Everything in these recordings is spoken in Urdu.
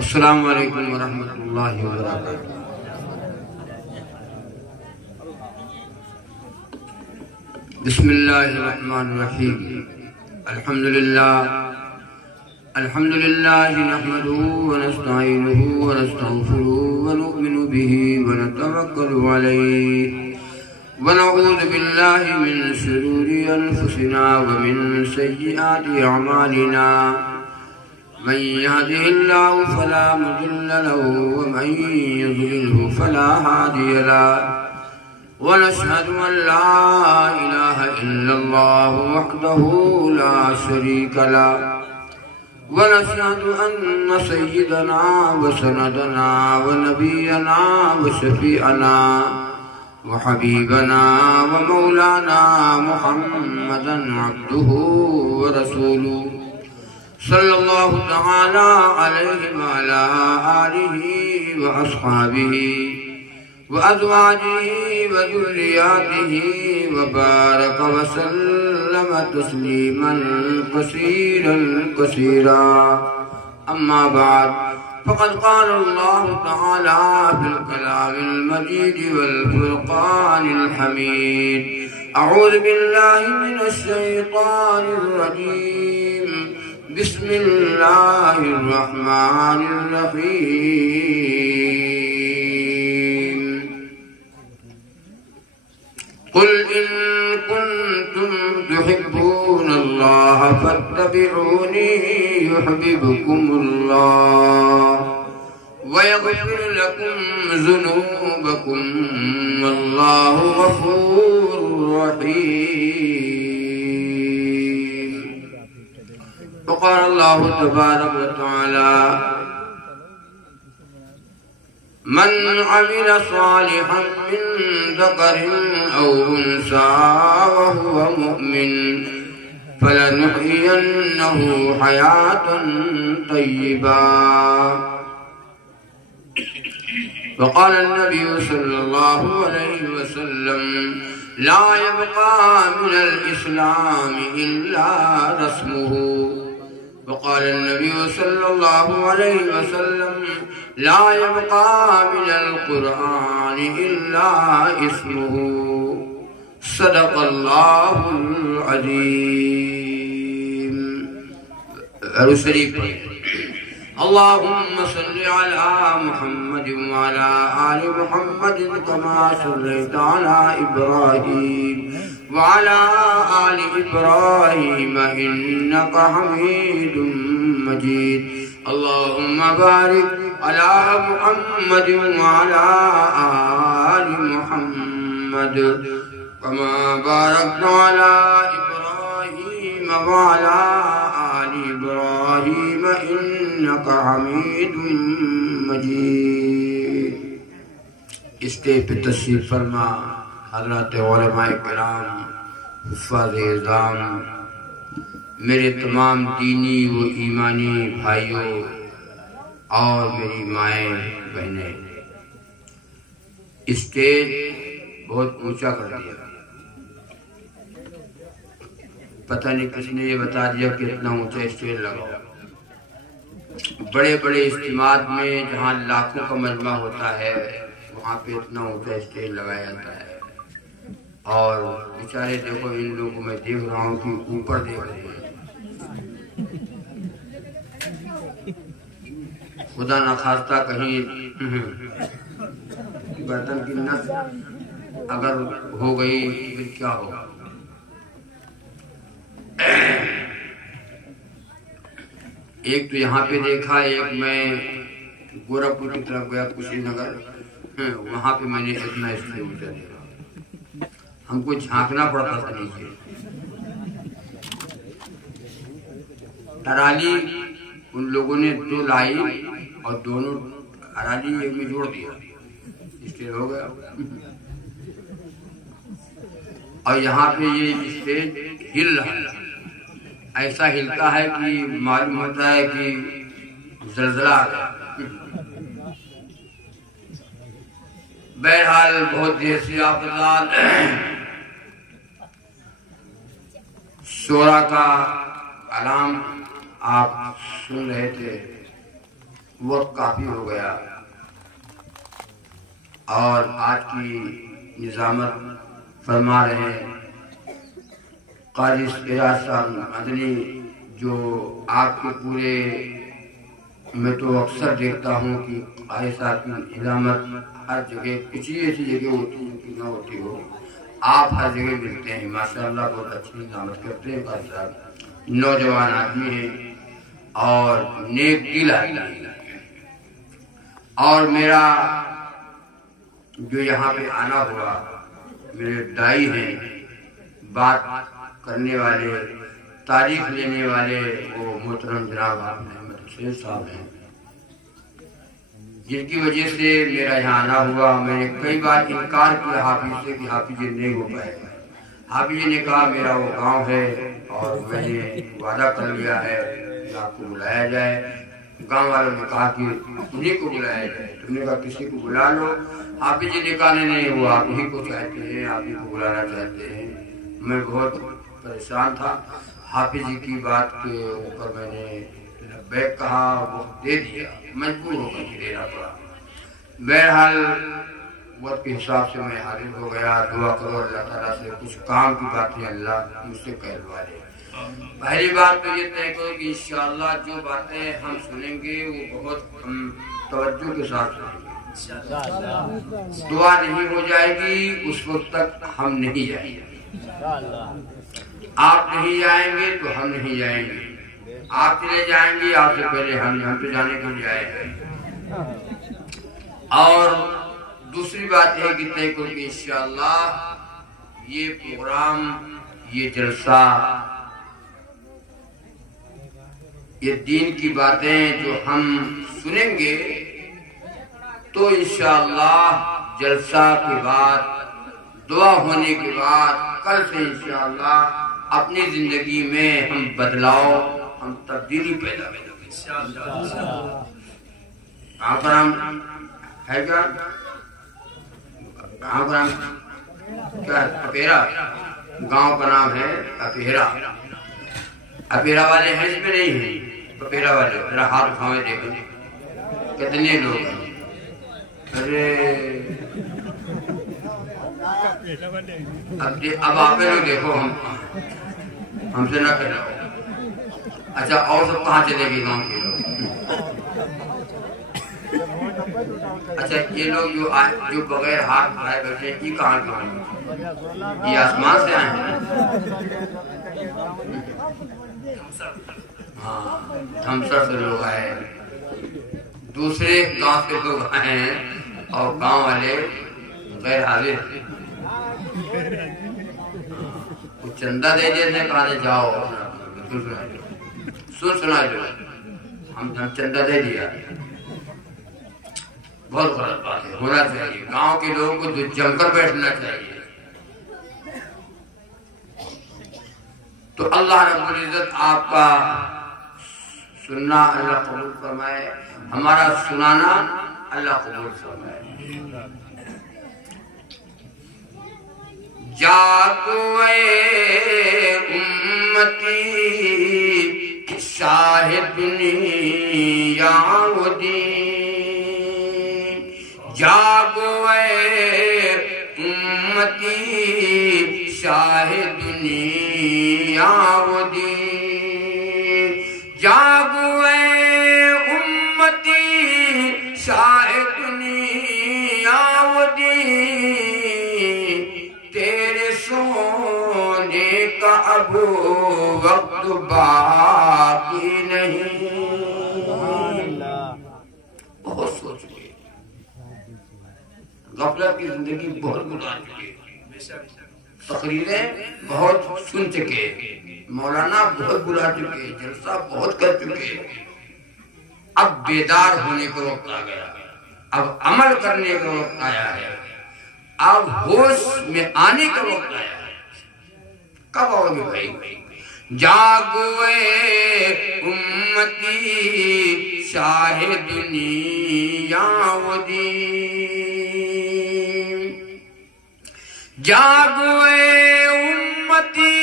السلام علیکم ورحمۃ اللہ وبرکاتہ۔ بسم اللہ الرحمن الرحیم۔ الحمد للہ نحمده ونستعینه ونستغفره ونؤمن به ونتوکل علیہ ونعوذ باللہ من شرور انفسنا ومن سیئات اعمالنا، من يهده الله فلا مضل له ومن يضلله فلا هادي له، ونشهد أن لا إله إلا الله وحده لا شريك له، ونشهد أن سيدنا وسندنا ونبينا وشفيعنا وحبيبنا ومولانا محمدا عبده ورسوله صلى الله تعالى عليه وعلى آله وأصحابه وأزواجه وذرياته وبارك وسلم تسليما كثيرا كثيرا. أما بعد، فقد قال الله تعالى في الكلام المجيد والفرقان الحميد: أعوذ بالله من الشيطان الرجيم، بسم الله الرحمن الرحيم. قل إن كنتم تحبون الله فاتبعوني يحببكم الله ويغفر لكم ذنوبكم والله غفور رحيم. وقال الله تبارك وتعالى: من عمل صالحا من ذكر أو أنثى وهو مؤمن فلنحيينه حياة طيبة. وقال النبي صلى الله عليه وسلم: لا يبقى من الإسلام إلا رسمه. وقال النبي صلى الله عليه وسلم: لا يبقى من القرآن إلا اسمه. صدق الله العظيم. اللهم صل على محمد وعلى آل محمد كما صليت على إبراهيم وعلى آل إبراهيم إنك حميد مجيد. اللهم بارك على محمد وعلى آل محمد كما باركت على إبراهيم وعلى آل إبراهيم إنك حميد مجيد. اسٹیج پہ تشریف فرما حضرات علماء کرام، حفاظ اعظام، میرے تمام دینی و ایمانی بھائیوں اور میری مائیں بہنیں، اسٹیج بہت اونچا کر دیا. پتہ نہیں کس نے یہ بتا دیا کہ اتنا اونچا اسٹیج لگاؤ. بڑے بڑے اجتماعات میں جہاں لاکھوں کا مجمع ہوتا ہے وہاں پہ اتنا اونچا اسٹیج لگایا جاتا ہے. اور بیچارے دیکھو ان لوگوں میں دیکھ رہا ہوں کہ اوپر دیکھ رہے ہیں. خدا نخواستہ کہیں برتن کی نس اگر ہو گئی پھر کیا ہوگا. ایک تو یہاں پہ دیکھا، ایک میں گورکھپور کی طرف گیا کشی نگر، وہاں پہ میں نے اتنا اسٹیج اونچا دیکھا. ہم کو جھانکنا پڑتا تھا نیچے. ٹرالی ان لوگوں نے دو لائی اور دونوں ٹرالی ایک میں جوڑ دیا، اسٹیج ہو گیا. اور یہاں پہ یہ اسٹیج ہل رہا ہے، ایسا ہلتا ہے کہ معلوم ہوتا ہے کہ زلزلہ آ گیا. بہرحال بہت دیر سے آپ حضرات شورا کا کلام آپ سن رہے تھے. وقت کافی ہو گیا اور آج کی نظامت فرما رہے ہیں قاضی اعجاز صاحب مدنی، جو آپ کے پورے میں تو اکثر دیکھتا ہوں کہ قاضی صاحب کی نظامت ہر جگہ، کچھ ہی ایسی جگہ ہوتی ہے کہ نہ ہوتی ہو، آپ ہر جگہ ملتے ہیں ماشاءاللہ، بہت اچھی نظامت کرتے ہیں قاضی صاحب، نوجوان آدمی ہیں اور نیک دل آدمی ہیں۔ اور میرا جو یہاں پہ آنا ہوا، میرے دائی ہیں، بات کرنے والے، تاریخ لینے والے، وہ محترم جناب احمد حسین صاحب ہیں، جن کی وجہ سے میرا یہاں آنا ہوا۔ میں نے کئی بار انکار کیا حافظ سے کہ حافظ جی نہیں ہو پائے گا۔ حافظ جی نے کہا میرا وہ گاؤں ہے اور میں نے وعدہ کر لیا ہے کہ آپ کو بلایا جائے۔ گاؤں والوں نے کہا کہ انہیں کو بلایا جائے، تم نے کہا کسی کو بلا لو۔ حافظ جی نے کہا نہیں، وہ آپ ہی کو چاہتے ہیں، آپ ہی کو بلانا چاہتے ہیں۔ میں بہت پریشان تھا، حافظ جی کی بات کے اوپر میں نے لبیک کہا، وقت دے دیا، مجبور ہو کر دینا پڑا۔ بہرحال وقت کے حساب سے میں حاضر ہو گیا۔ دعا کرو اللہ تعالیٰ سے کچھ کام کی باتیں اللہ مجھ سے کہلوا دے۔ پہلی بات تو یہ طے کرو کہ انشاءاللہ جو باتیں ہم سنیں گے وہ بہت ہم توجہ کے ساتھ سنیں گے۔ دعا نہیں ہو جائے گی اس وقت تک ہم نہیں جائیں گے۔ آپ نہیں جائیں گے تو ہم نہیں جائیں گے، آپ چلے جائیں گے آپ سے پہلے ہم تو جانے کے لیے آئے ہیں۔ اور دوسری بات ہے کہ طے کرو کہ انشاءاللہ یہ پروگرام، یہ جلسہ، یہ دین کی باتیں جو ہم سنیں گے تو انشاءاللہ جلسہ کے بعد، دعا ہونے کے بعد، کل سے انشاءاللہ اپنی زندگی میں ہم بدلاؤ، ہم تبدیلی پیدا کریں گے۔ کہاں پر ہم ہے کیا؟ کہاں پر ہم کیا؟ اپیرا گاؤں کا نام ہے اپیرا۔ اپیرا والے ہیں اس میں نہیں ہیں؟ اپیرا والے ذرا ہاتھ اٹھاؤں دیکھیں کتنے لوگ ہیں۔ ارے اب آپ لوگ دیکھو، ہم سے نہ کہنا۔ اچھا اور سب کہاں چلے گئے گاؤں کے لوگ؟ اچھا یہ لوگ جو بغیر ہاتھ اٹھائے بیٹھے ہیں، یہ کہاں ہیں؟ یہ آسمان سے آئے ہیں؟ ہاں ہمسر سے لوگ آئے ہیں، دوسرے گاؤں سے لوگ آئے ہیں اور گاؤں والے غیر حاضر ہیں۔ کچھ چندہ دے دیتے کہا جاؤ سنا جو ہم چندہ دے دیا، بہت غلط بات ہے۔ ہونا چاہیے گاؤں کے لوگوں کو جم کر بیٹھنا چاہیے۔ تو اللہ رب العزت آپ کا سننا اللہ قبول فرمائے، ہمارا سنانا اللہ قبول فرمائے۔ جاگو اے امتی شاہ دنیا و دین، جاگو اے امتی شاہ دنیا و دین، جاگو اے امتی شاہ دنیا و دین، تیرے سونے کا اب وقت باقی نہیں۔ بہت سوچ چکے، غفلت کی زندگی بہت گزار چکے، تقریریں بہت سن چکے، مولانا بہت بلا چکے، جلسہ بہت کر چکے۔ اب بیدار ہونے کا وقت آ گیا، اب عمل کرنے کا وقت آیا ہے، اب ہوش میں آنے کا وقت آیا ہے۔ کب آؤ گے بھائی؟ جاگو اے امتی شاہ دنیا و دین، جاگو اے امتی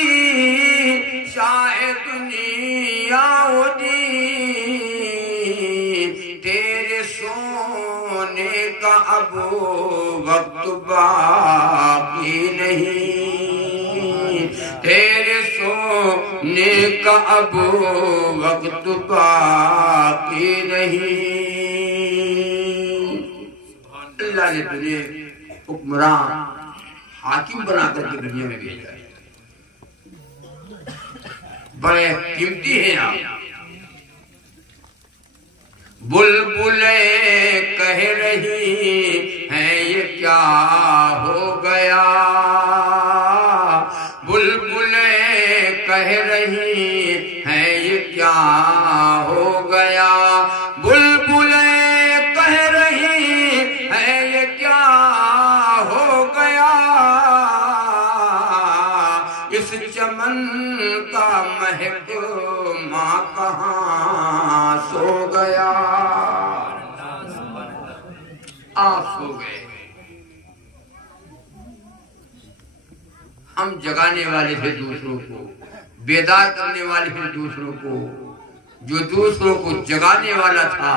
شاہ دنیا و دین، تیرے سونے کا اب وقت باقی نہیں، تیرے سونے کا اب وقت باقی نہیں۔ اللہ نے تجھے حکمراں حاکم بنا کر کے دنیا میں بھیجا ہے، بڑے قیمتی ہیں آپ۔ بلبلیں کہہ رہی ہیں یہ کیا ہو گیا، بلبلیں کہہ رہی ہیں یہ کیا ہو گیا، بلبلیں کہہ رہی ہیں یہ کیا ہو گیا، اس چمن کا مہکماں کہاں سو گیا۔ آپ سو گئے، ہم جگانے والے تھے دوسروں کو، بیدار کرنے والے تھے دوسروں کو، جو دوسروں کو جگانے والا تھا،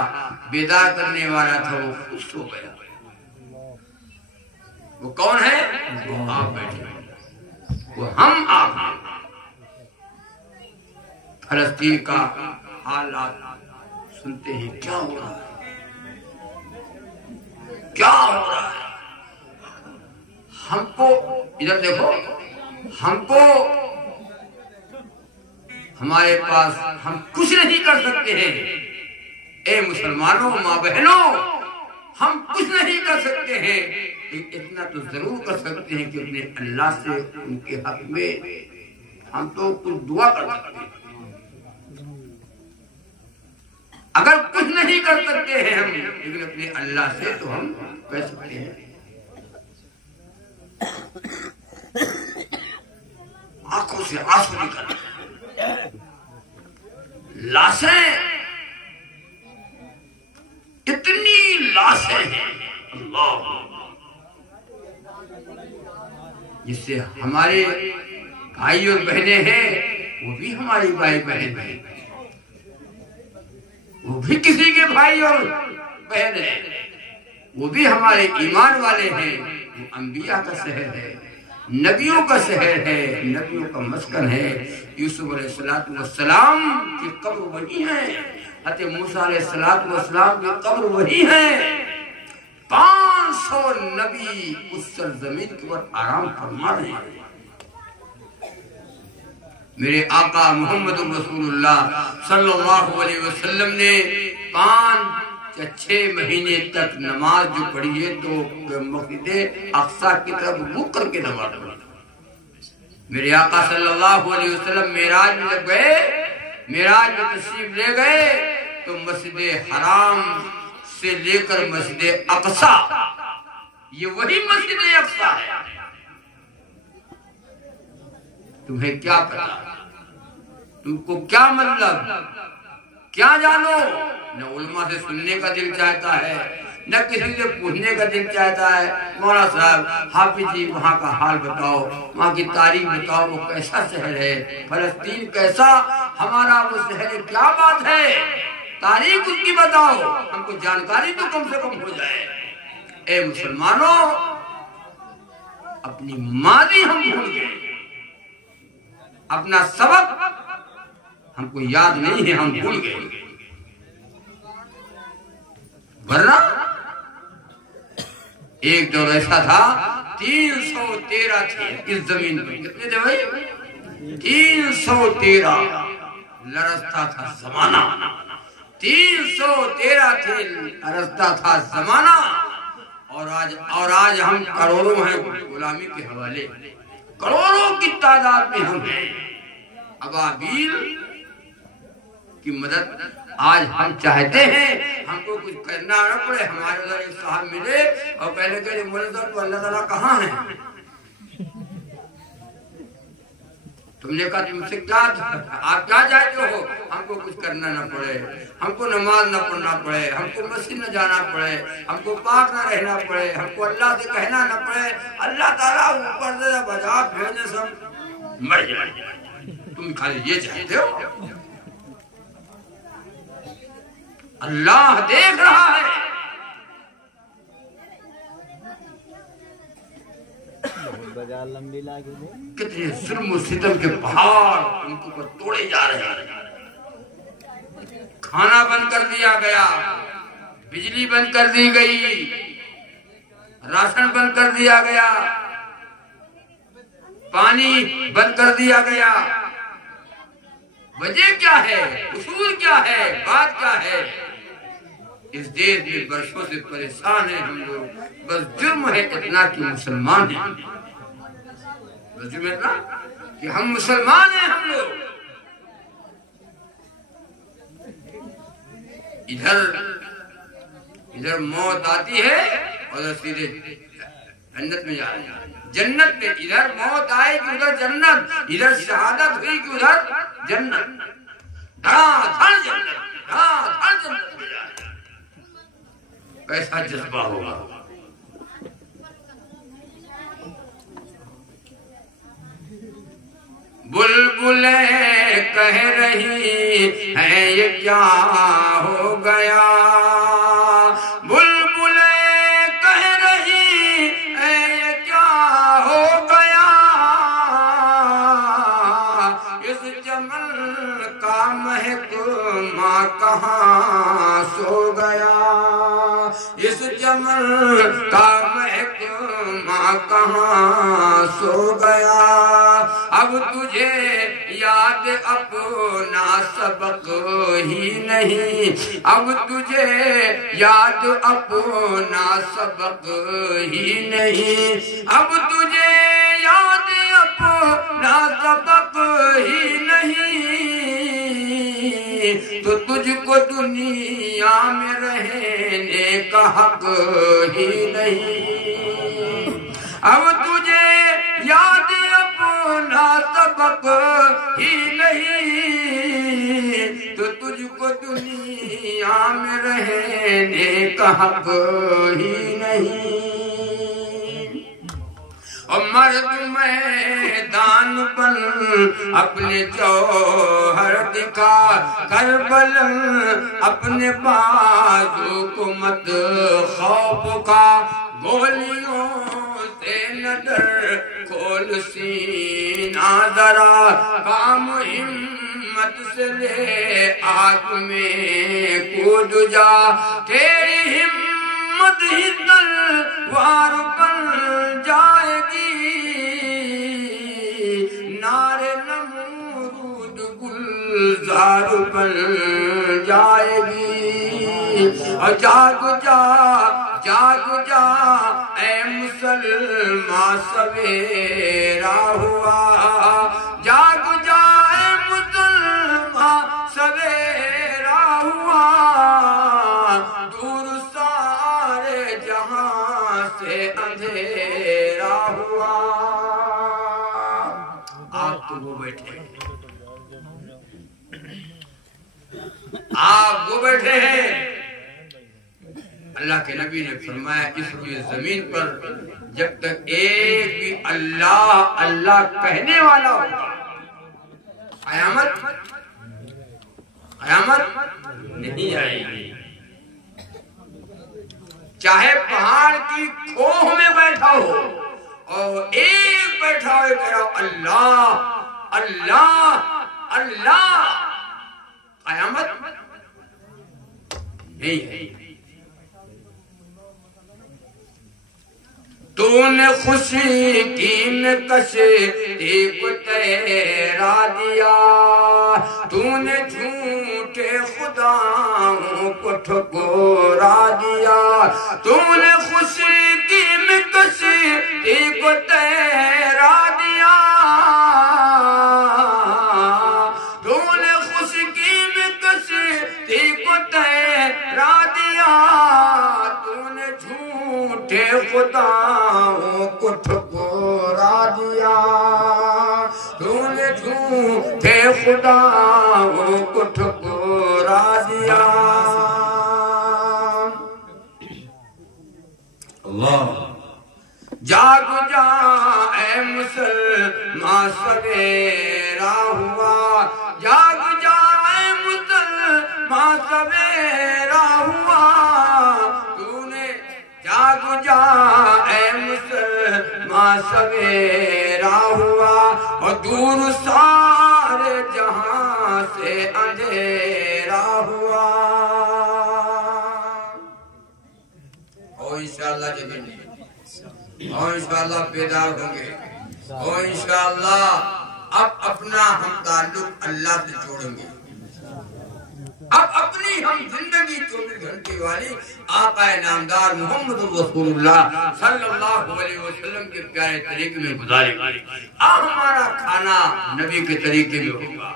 بیدار کرنے والا تھا، وہ خود سو گیا۔ وہ کون ہے؟ وہ آپ بیٹھے، وہ ہم آپ ہیں۔ فلسطین کا حالات سنتے ہیں، کیا ہو رہا ہے، کیا ہو رہا ہے۔ ہم کو ادھر دیکھو، ہم کو ہمارے پاس ہم کچھ نہیں کر سکتے ہیں، اے مسلمانوں ماں بہنوں، ہم کچھ نہیں کر سکتے ہیں، اتنا تو ضرور کر سکتے ہیں کہ اپنے اللہ سے ان کے حق میں ہم تو کچھ دعا کر سکتے ہیں۔ اگر کچھ نہیں کر سکتے ہیں ہم، لیکن اپنے اللہ سے تو ہم کہہ سکتے ہیں۔ آنکھوں سے آنسو نکل، لاشیں، اتنی لاشیں ہیں اللہ، جس سے ہمارے بھائی اور بہنیں ہیں، وہ بھی ہماری بھائی بہن ہیں، وہ بھی کسی کے بھائی اور بہن ہیں، وہ بھی ہمارے ایمان والے ہیں۔ وہ انبیاء کا شہر ہے، نبیوں کا شہر ہے، نبیوں کا مسکن ہے۔ یوسف علیہ السلام کی قبر وہی ہے، حضرت موسیٰ علیہ السلام کی قبر وہی ہے۔ 500 نبی اس سرزمین کے اوپر آرام فرما رہے ہیں۔ میرے آقا محمد رسول اللہ صلی اللہ علیہ وسلم نے 5 یا 6 مہینے تک نماز جو پڑھی ہے تو مسجد اقصی کی طرف رخ کر کے نماز پڑھی۔ میرے آقا صلی اللہ علیہ وسلم معراج میں جب گئے، معراج میں تشریف لے گئے تو مسجد حرام سے لے کر مسجد اقصی، یہ وہی مسجد اقصی ہے۔ تمہیں کیا پتا، تم کو کیا مطلب، کیا جانو؟ نہ علماء سے سننے کا دل چاہتا ہے، نہ کسی سے پوچھنے کا دل چاہتا ہے۔ مولانا صاحب، حافظ جی وہاں کا حال بتاؤ، وہاں کی تاریخ بتاؤ، وہ کیسا شہر ہے، فلسطین کیسا ہمارا وہ شہر ہے، کیا بات ہے، تاریخ اس کی بتاؤ، ہم کو جانکاری تو کم سے کم ہو جائے۔ اے مسلمانوں، اپنی ماضی ہم بھول گئے، اپنا سبق ہم کو یاد نہیں ہے، ہم بھول گئے۔ ورنہ ایک دور ایسا تھا 313 تھے اس زمین پر، کتنے تھے بھائی؟ 313 لرزتا تھا زمانہ، 313 تھے لرزتا تھا زمانہ، اور آج ہم کروڑوں ہیں غلامی کے حوالے، کروڑوں کی تعداد میں ہم ہیں۔ ابابیل کی مدد آج ہم چاہتے ہیں، ہم کو کچھ کرنا نہ پڑے، ہمارے ادھر ایک صاحب ملے اور کہنے کے لیے مولوی صاحب تو اللہ تعالیٰ کہاں ہے؟ تم نے کہا تم سے کیا، آپ کیا چاہتے ہو؟ ہم کو کچھ کرنا نہ پڑے، ہم کو نماز نہ پڑھنا پڑے، ہم کو مسجد نہ جانا پڑے، ہم کو پاک نہ رہنا پڑے، ہم کو اللہ سے کہنا نہ پڑے، اللہ تعالیٰ اوپر سے بجا بھیجنے سب مر جائے۔ تم خالی یہ چاہتے ہو؟ اللہ دیکھ رہا ہے. کتنے ظلم و ستم کے پہاڑ ان کے اوپر توڑے جا رہے ہیں. کھانا بند کر دیا گیا, بجلی بند کر دی گئی, راشن بند کر دیا گیا, پانی بند کر دیا گیا. وجہ کیا ہے؟ اصول کیا ہے؟ بات کیا ہے؟ اس دیش میں برسوں سے پریشان ہیں ہم لوگ. بس جرم ہے اتنا کہ مسلمان ہیں. بس جرم ہے اتنا کہ ہم مسلمان ہیں. ہم لوگ ادھر موت آتی ہے اور سیدھے جنت میں جا رہے ہیں. جنت میں ادھر موت آئے کہ ادھر جنت, ادھر شہادت ہوئی کہ ادھر جنت. دھڑ جنت, دھڑ جنت میں جا رہے ہیں. کیسا جذبہ ہوگا. بلبلیں کہہ رہی ہیں یہ کیا ہو گیا. بلبلیں کہہ رہی ہیں یہ کیا ہو گیا. اس چمن کا مہکمہ کہاں سو گیا. اس چمن کا مہکمہ کہاں سو گیا. اب تجھے یاد اپنا سبق ہی نہیں. اب تجھے یاد اپنا سبق ہی نہیں. اب تجھے یاد اپنا سبق ہی نہیں. تو تجھ کو دنیا میں رہنے کا حق ہی نہیں. اب تجھے یاد اپنا سبق ہی نہیں. تو تجھ کو دنیا میں رہنے کا حق ہی نہیں. اور مرد میدان بن اپنے جوہر دکھا کر بلند اپنے بازو کو مت خوف کا. گولیوں سے نہ ڈر, کھول سینہ ذرا. کام ہمت سے لے آگ میں کود جا. تیری ہمت ہی تلوار بن جائے گی. نعرے نمرود گلزار بن جائے گی. اور جاگ جا, جاگ جا اے مسلمان, سویرا ہوا. جاگ جا اے مسلمان, سویرا ہوا. دور سارے جہاں سے اندھیرا ہوا. آپ تو وہ بیٹھے ہیں, آپ وہ بیٹھے ہیں. اللہ کے نبی نے فرمایا اس روئے زمین پر جب تک ایک بھی اللہ اللہ کہنے والا ہوگا, قیامت نہیں آئے گی. چاہے پہاڑ کی کھوہ میں بیٹھا ہو اور ایک بیٹھا ہو کہہ رہا اللہ اللہ اللہ, قیامت نہیں ہے. تو نے خوشی کی میں کشتی کو تیرا دیا. تو نے جھوٹے خداؤں کو ٹھکورا دیا. تو نے خوشی کی میں کشتی کو تیرا دیا. تو نے خوشی کی میں کشتی کو تیرا دیا. تو نے جھوٹے خداؤں کو ٹھکورا دیا. تو نے جھوٹے خداؤں کو ٹھکورا دیا. اللہ جاگ جا اے مسلمان, سویرا ہوا. جاگ جا اے مسلمان, سویرا سویرا ہوا اور دور سارے جہاں سے اندھیرا ہوا. اور انشاءاللہ جگیں گے اور انشاءاللہ بیدار ہوں گے اور انشاءاللہ اب اپنا ہم تعلق اللہ سے جوڑیں گے. اب اپنی ہم زندگی 24 گھنٹے والی آقا نامدار محمد رسول اللہ صلی اللہ علیہ وسلم کے پیارے طریقے میں گزاریں گے. ہمارا کھانا نبی کے طریقے میں ہوگا,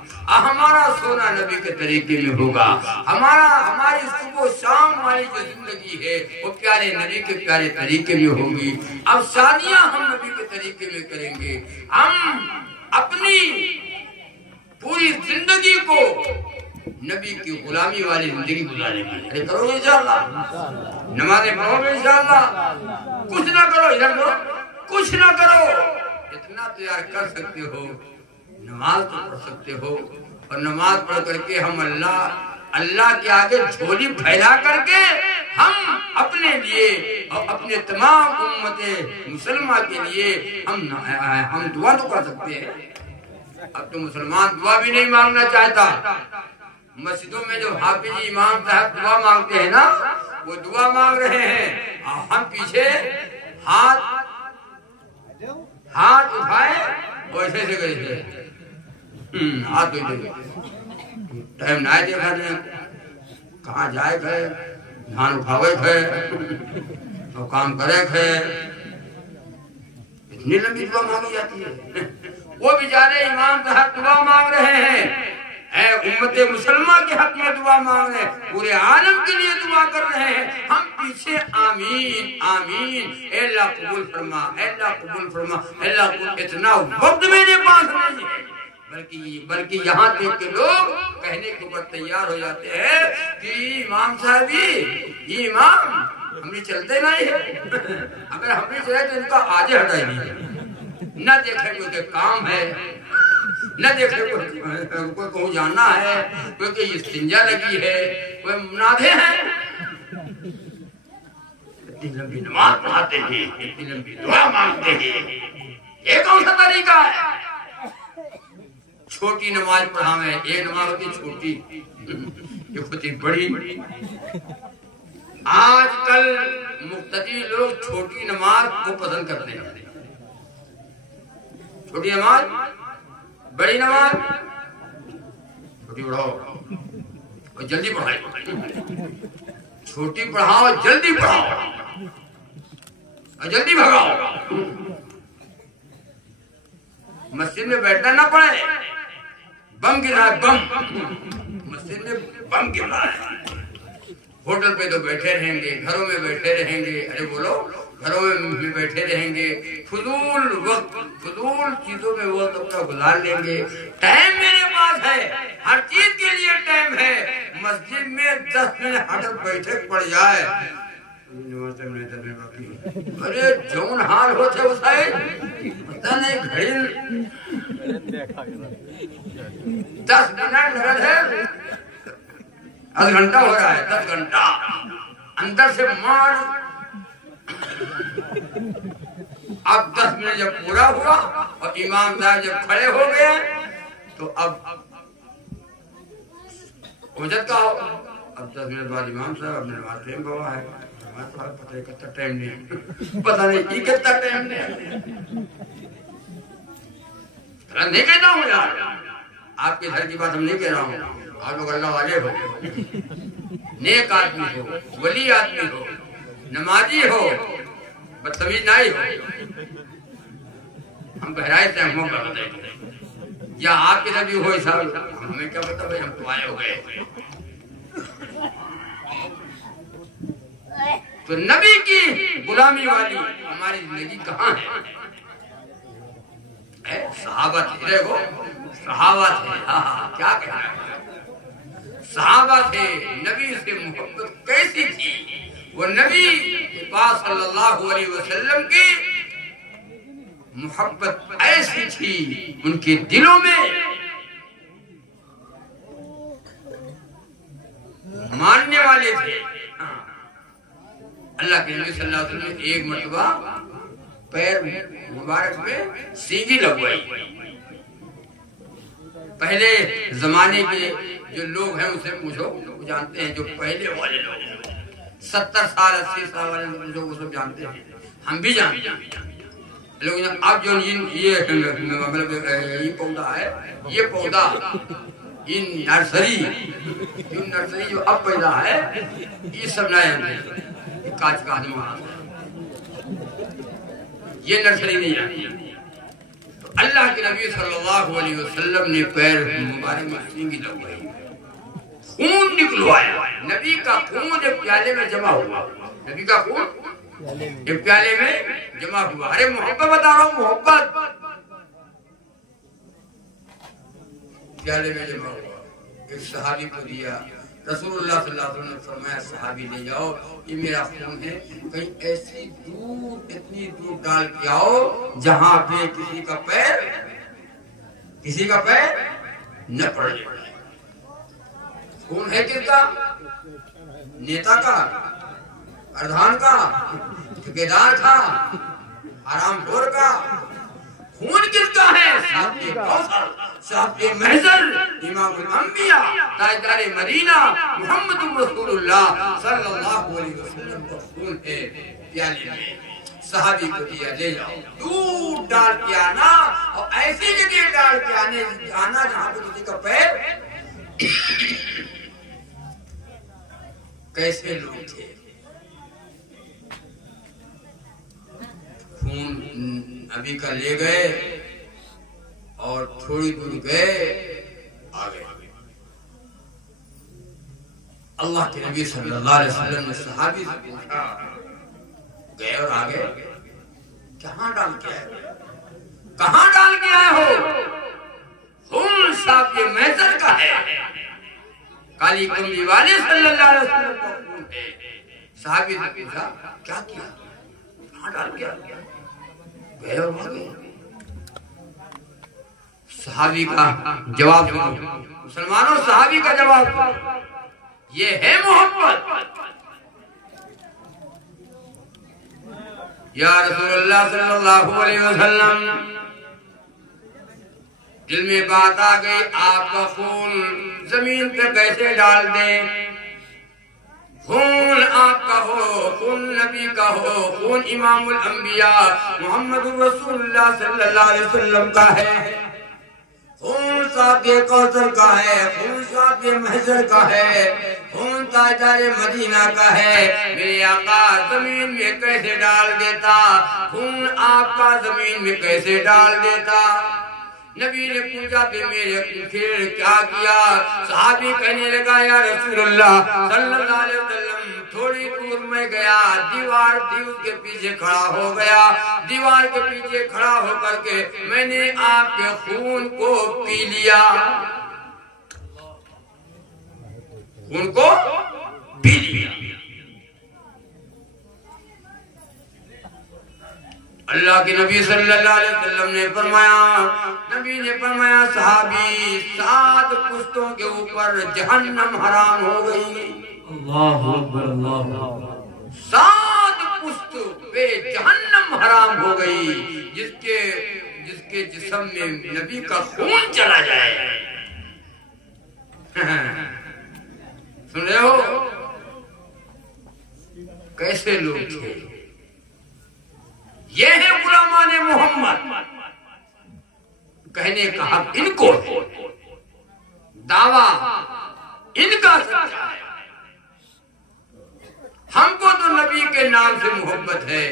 ہمارا سونا نبی کے طریقے میں ہوگا, ہماری صبح و شام والی جو زندگی ہے وہ پیارے نبی کے پیارے طریقے میں ہوگی. اب شادیاں ہم نبی کے طریقے میں کریں گے. ہم اپنی پوری زندگی کو نبی کی غلامی والی زندگی گزاریں گے. ارے کرو گے انشاءاللہ, نمازیں پڑھو گے انشاءاللہ. کچھ نہ کرو ادھر دو, کچھ نہ کرو, اتنا تیار کر سکتے ہو نماز تو پڑھ سکتے ہو. اور نماز پڑھ کر کے ہم اللہ کے آگے جھولی پھیلا کر کے ہم اپنے لیے اور اپنے تمام امت مسلمہ کے لیے ہم دعا تو کر سکتے ہیں. اب تو مسلمان دعا بھی نہیں مانگنا چاہتا. مسجدوں میں جو حافظ امام صاحب دعا مانگتے ہیں نا, وہ دعا مانگ رہے ہیں, ہم پیچھے ہاتھ اٹھائے اور ایسے سے کریں ہاتھ دھوئے. ٹائم نہ دیکھا دیں کہاں جائے گئے, دھان اٹھاوے گئے اور کام کرے گئے. اتنی لمبی دعا مانگی جاتی ہے. وہ بیچارے امام صاحب دعا مانگ رہے ہیں, اے امت مسلمہ کے حق میں دعا مانگ رہے ہیں, پورے عالم کے لیے دعا کر رہے ہیں. ہم پیچھے آمین آمین, اے اللہ قبول فرما, اے اللہ قبول فرما, اے اللہ قبول. اتنا وقت میرے پاس نہیں ہے, بلکہ یہاں تک کہ لوگ کہنے کے اوپر تیار ہو جاتے ہیں کہ امام صاحبی امام ہم بھی چلتے نہیں ہیں. اگر ہم بھی چلے تو ان کا آجے ہٹائی نہیں, نہ دیکھے کوئی کام ہے, نہ دیکھے کوئی کہوں جاننا ہے, کوئی کہ استنجا لگی ہے, کوئی منادے ہیں. اتنی لمبی نماز پڑھاتے ہیں, اتنی لمبی دعا مانگتے ہیں, یہ کون سا طریقہ ہے؟ چھوٹی نماز پڑھاویں, ایک نماز ہوتی چھوٹی, یہ ہوتی بڑی. آج کل مقتدی لوگ چھوٹی نماز کو پسند کرتے ہیں. چھوٹی نماز, بڑی نماز, چھوٹی پڑھاؤ اور جلدی پڑھائی, چھوٹی پڑھاؤ جلدی پڑھاؤ اور جلدی بھگاؤ. مسجد میں بیٹھنا نہ پڑے, بم گر رہا ہے, بم مسجد میں بم گر رہا ہے. ہوٹل پہ تو بیٹھے رہیں گے, گھروں میں بیٹھے رہیں گے, ارے بولو گھروں میں بیٹھے رہیں گے, فضول وقت فضول چیزوں میں وقت اپنا گزار لیں گے. ٹائم میرے پاس ہے, ہر چیز کے لیے ٹائم ہے. مسجد میں 10 منٹ ہٹل بیٹھے پڑ جائے, ارے جون حال ہوتے اسے پتہ نہیں گھڑی 10 منٹ لگا ہے, 10 گھنٹہ ہو رہا ہے, 10 گھنٹہ اندر سے مار. اب 10 منٹ جب پورا ہوا اور امام صاحب جب کھڑے ہو گئے تو اب اجت کا ہو. اب 10 منٹ بعد امام صاحب اپنے نماز ٹائم ہوا ہے, پتہ نہیں کتنا ٹائم نہیں, پتہ نہیں کتنا ٹائم نہیں. نہیں کہتا ہوں یار, آپ کے گھر کی بات ہم نہیں کہہ رہا ہوں. آپ لوگ اللہ والے ہو, نیک آدمی ہو, ولی آدمی ہو, نمازی ہو, بدتمیز نہیں ہو. ہم بہرائے سے ہم کا بتائیں یا آپ کے نبی ہو صاحب, ہمیں کیا پتا بھائی, ہم تو آئے ہو گئے. تو نبی کی غلامی والی ہماری زندگی کہاں ہے؟ صحابہ تھے, دیکھو صحابہ تھے, کیا کہنا ہے, صحابہ تھے. نبی سے محبت کیسی تھی؟ وہ نبی کے پاس صلی اللہ علیہ وسلم کی محبت ایسی تھی, ان کے دلوں میں ماننے والے تھے. اللہ کے نبی صلی اللہ علیہ وسلم ایک مرتبہ پیر مبارک میں سینگی لگوائی. پہلے زمانے کے جو لوگ ہیں اسے پوچھو، وہ جانتے ہیں. جو پہلے والے لوگ ہیں 70 سال 80 سال والے لوگ وہ سب جانتے ہیں، ہم بھی جانتے ہیں. لیکن اب جو یہ مطلب یہ پودا ہے، یہ پودا یہ نرسری جو اب پیدا ہے، یہ سب نئے کاج کا آدمی یہ نرسری نہیں ہے. تو اللہ کے نبی صلی اللہ علیہ وسلم نے پیر مبارک میں سینگی لگوائی، خون نکلوایا. نبی کا خون ایک پیالے میں جمع ہوا، نبی کا خون ایک پیالے میں جمع ہوا. ارے محبت بتا رہا ہوں، محبت پیالے میں جمع ہوا. ایک صحابی کو دیا. رسول اللہ صلی اللہ علیہ وسلم نے فرمایا صحابی لے جاؤ، یہ میرا خون ہے، کہیں ایسی دور اتنی دور ڈال کے آؤ جہاں پہ کسی کا پیر نہ پڑ جائے. خون ہے کس کا؟ نیتا کا، پردھان کا، ٹھیکیدار کا، حرام خور کا. خون کس کا ہے؟ صاحب کوثر، صاحب محضر، امام الانبیاء، تاجدار مدینہ محمد رسول اللہ صلی اللہ علیہ وسلم کا خون ہے پیالے میں. صحابی کو دیا، لے جاؤ، دور ڈال کے آنا، اور ایسی جگہ ڈال کے آنا جہاں پہ کسی کا پیر. کیسے لوگ تھے؟ خون نبی کا لے گئے اور تھوڑی دور گئے، آگئے. اللہ کے نبی صلی اللہ علیہ وسلم نے صحابی سے پوچھا، گئے اور آگئے، کہاں ڈال کے آئے؟ کہاں ڈال کے آئے ہو؟ خون صاحب یہ محضر کا ہے، کالی کملی والے صلی اللہ علیہ وسلم کا خون ہے. صحابی سے پوچھا کیا کیا؟ کہاں ڈال کے آئے؟ گئے اور آگئے. صحابی کا جواب سنو مسلمانوں، صحابی کا جواب سنو. یہ ہے محبت. یا رسول اللہ صلی اللہ علیہ وسلم، دل میں بات آ گئی، آپ کا خون زمین پہ کیسے ڈال دیں؟ خون آپ کا ہو، خون نبی کا ہو، خون امام الانبیاء محمد رسول اللہ صلی اللہ علیہ وسلم کا ہے، خون صاحب کوثر کا ہے، خون صاحب محضر کا ہے، خون تاجدار مدینہ کا ہے. میرے آقا زمین میں کیسے ڈال دیتا؟ خون آپ کا زمین میں کیسے ڈال دیتا؟ نبی نے پوچھا کہ میرے پھر کیا کیا؟ صحابی کہنے لگا یا رسول اللہ صلی اللہ علیہ وسلم، تھوڑی دور میں گیا، دیوار تھی اس کے پیچھے کھڑا ہو گیا، دیوار کے پیچھے کھڑا ہو کر کے میں نے آپ کے خون کو پی لیا، خون کو پی لیا. اللہ کے نبی صلی اللہ علیہ وسلم نے فرمایا صحابی 7 پشتوں کے اوپر جہنم حرام ہو گئی. اللہ اکبر، اللہ اکبر. 7 پشت پہ جہنم حرام ہو گئی، جس کے جسم میں نبی کا خون چلا جائے. سن رہے ہو کیسے لوگ تھے؟ یہ ہے غلامان محمد. کہنے کا حق ان کو ہے، دعویٰ ان کا سچا ہے. ہم کو تو نبی کے نام سے محبت ہے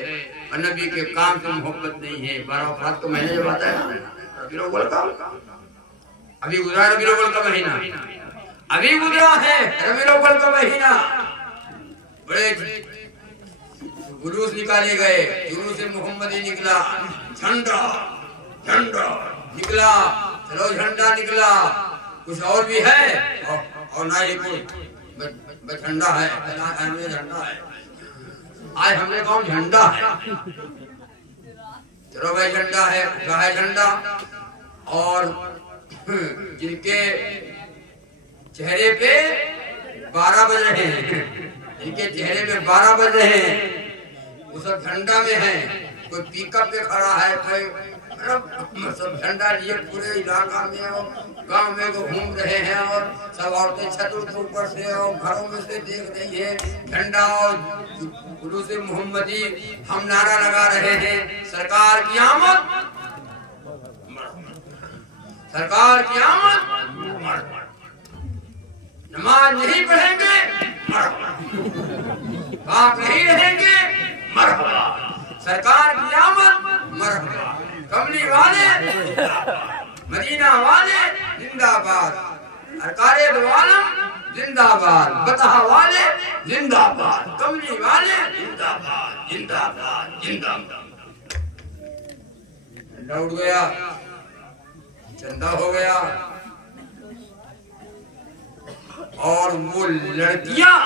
اور نبی کے کام سے محبت نہیں ہے. 12 افراد کو میں نے جب آتا ہے ربیع الاول کا، ابھی گزرا ربیع الاول کا مہینہ، ابھی گزرا ہے ربیع الاول کا مہینہ. بڑے جلوس نکالے گئے، جلوس محمدی نکلا، جھنڈا نکلا، چلو جھنڈا نکلا. کچھ اور بھی ہے اور نہ ہی کوئی جھنڈا ہے. جھنڈا ہے آج ہم نے کہا جھنڈا ہے، چلو بھائی جھنڈا ہے، کیا ہے جھنڈا. اور جن کے چہرے پہ 12 بج رہے ہیں، جن کے چہرے پہ 12 بج رہے ہیں، وہ سب جھنڈا میں ہیں. کوئی پیک اپ پہ کھڑا ہے، کوئی سب جھنڈا لیے پورے علاقہ میں اور گاؤں میں وہ گھوم رہے ہیں، اور سب عورتیں چھتوں کے اوپر سے اور گھروں میں سے دیکھ رہی ہیں جھنڈا اور جلوس محمدی، ہم نعرہ لگا رہے ہیں سرکار کی آمد، سرکار کی آمد، نماز نہیں پڑھیں گے مرحبا، پاک نہیں رہیں گے مرحبا، سرکار کی آمد مرحبا، کملی والے مدینہ والے زندہ باد، سرکار دو عالم زندہ باد، بطحہ والے زندہ باد، کملی والے زندہ باد، زندہ باد، زندہ باد۔ چندہ اٹھ گیا، چندہ ہو گیا، اور وہ لڑکیاں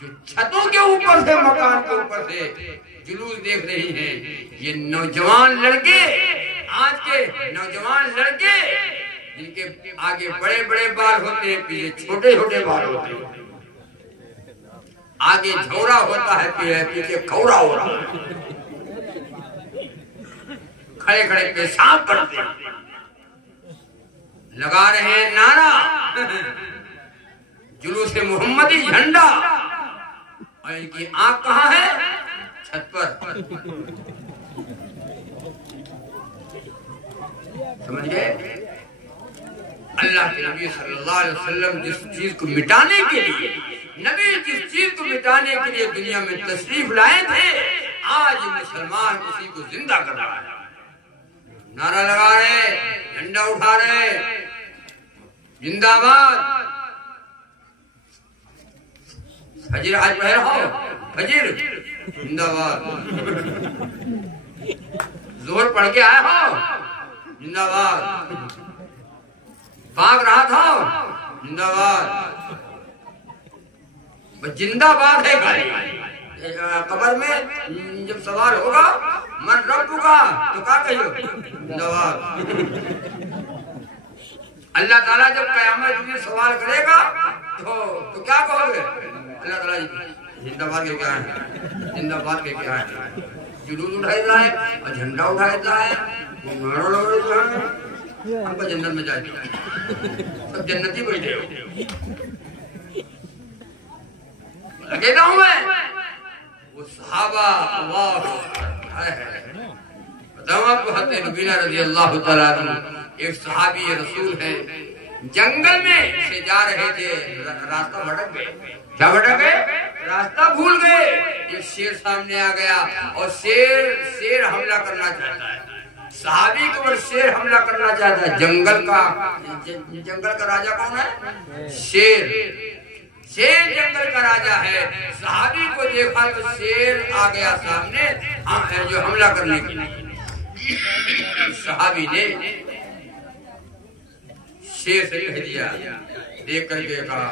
جو چھتوں کے اوپر سے، مکان کے اوپر سے جلوس دیکھ رہی ہیں، یہ نوجوان لڑکے، آج کے نوجوان لڑکے جن کے آگے بڑے بڑے بال ہوتے ہیں، پیچھے چھوٹے چھوٹے بال ہوتے ہیں، آگے جھوڑا ہوتا ہے، پیچھے کھوڑا ہو رہا ہے، کھڑے کھڑے پیشاب کرتے ہیں، لگا رہے ہیں نعرہ جلوس محمدی جھنڈا، اور ان کی آنکھ کہاں ہے؟ چھت پر۔ سمجھ گئے؟ اللہ کے نبی صلی اللہ علیہ وسلم جس چیز کو مٹانے کے لیے، نبی جس چیز کو مٹانے کے لیے دنیا میں تشریف لائے تھے، آج مسلمان اسی کو زندہ کر رہا ہے، نعرہ لگا رہے، جھنڈا اٹھا رہے، زندہ باد۔ فجر آج پڑھ رہا ہو، فجر زندہ باد، ظہر پڑھ کے آئے ہو زندہ باد، پاک رہا تھا زندہ باد، بس زندہ باد ہے گالی۔ قبر میں جب سوال ہوگا من رب کا، تو کیا کہیو؟ زندہ باد۔ اللہ تعالیٰ جب قیامت میں سوال کرے گا تو کیا کہو گے؟ اللہ تعالیٰ زندہ باد کے کیا ہے؟ زندہ باد کے کیا ہے؟ جلوس اٹھا دیتا ہے اور جھنڈا اٹھا دیتا ہے، ہم کو جنت میں جاتی ہے، سب جنتی بیٹھے ہو، لگے گا ہوں میں وہ صحابہ، اللہ بتاؤں آپ کو، حضرت نبینا رضی اللہ تعالیٰ عنہ ایک صحابی رسول ہے، جنگل میں سے جا رہے تھے، راستہ بھٹک گئے، کیا بھٹک گئے؟ راستہ بھول گئے، ایک شیر سامنے آ گیا اور شیر حملہ کرنا چاہتا ہے، صحابی کے اوپر شیر حملہ کرنا چاہتا ہے، جنگل کا راجہ کون ہے؟ شیر جنگل کا راجہ ہے، صحابی کو دیکھا تو شیر آ گیا سامنے جو حملہ کرنے کے لیے، صحابی نے شیر سے کہہ دیا، دیکھ کر کے کہا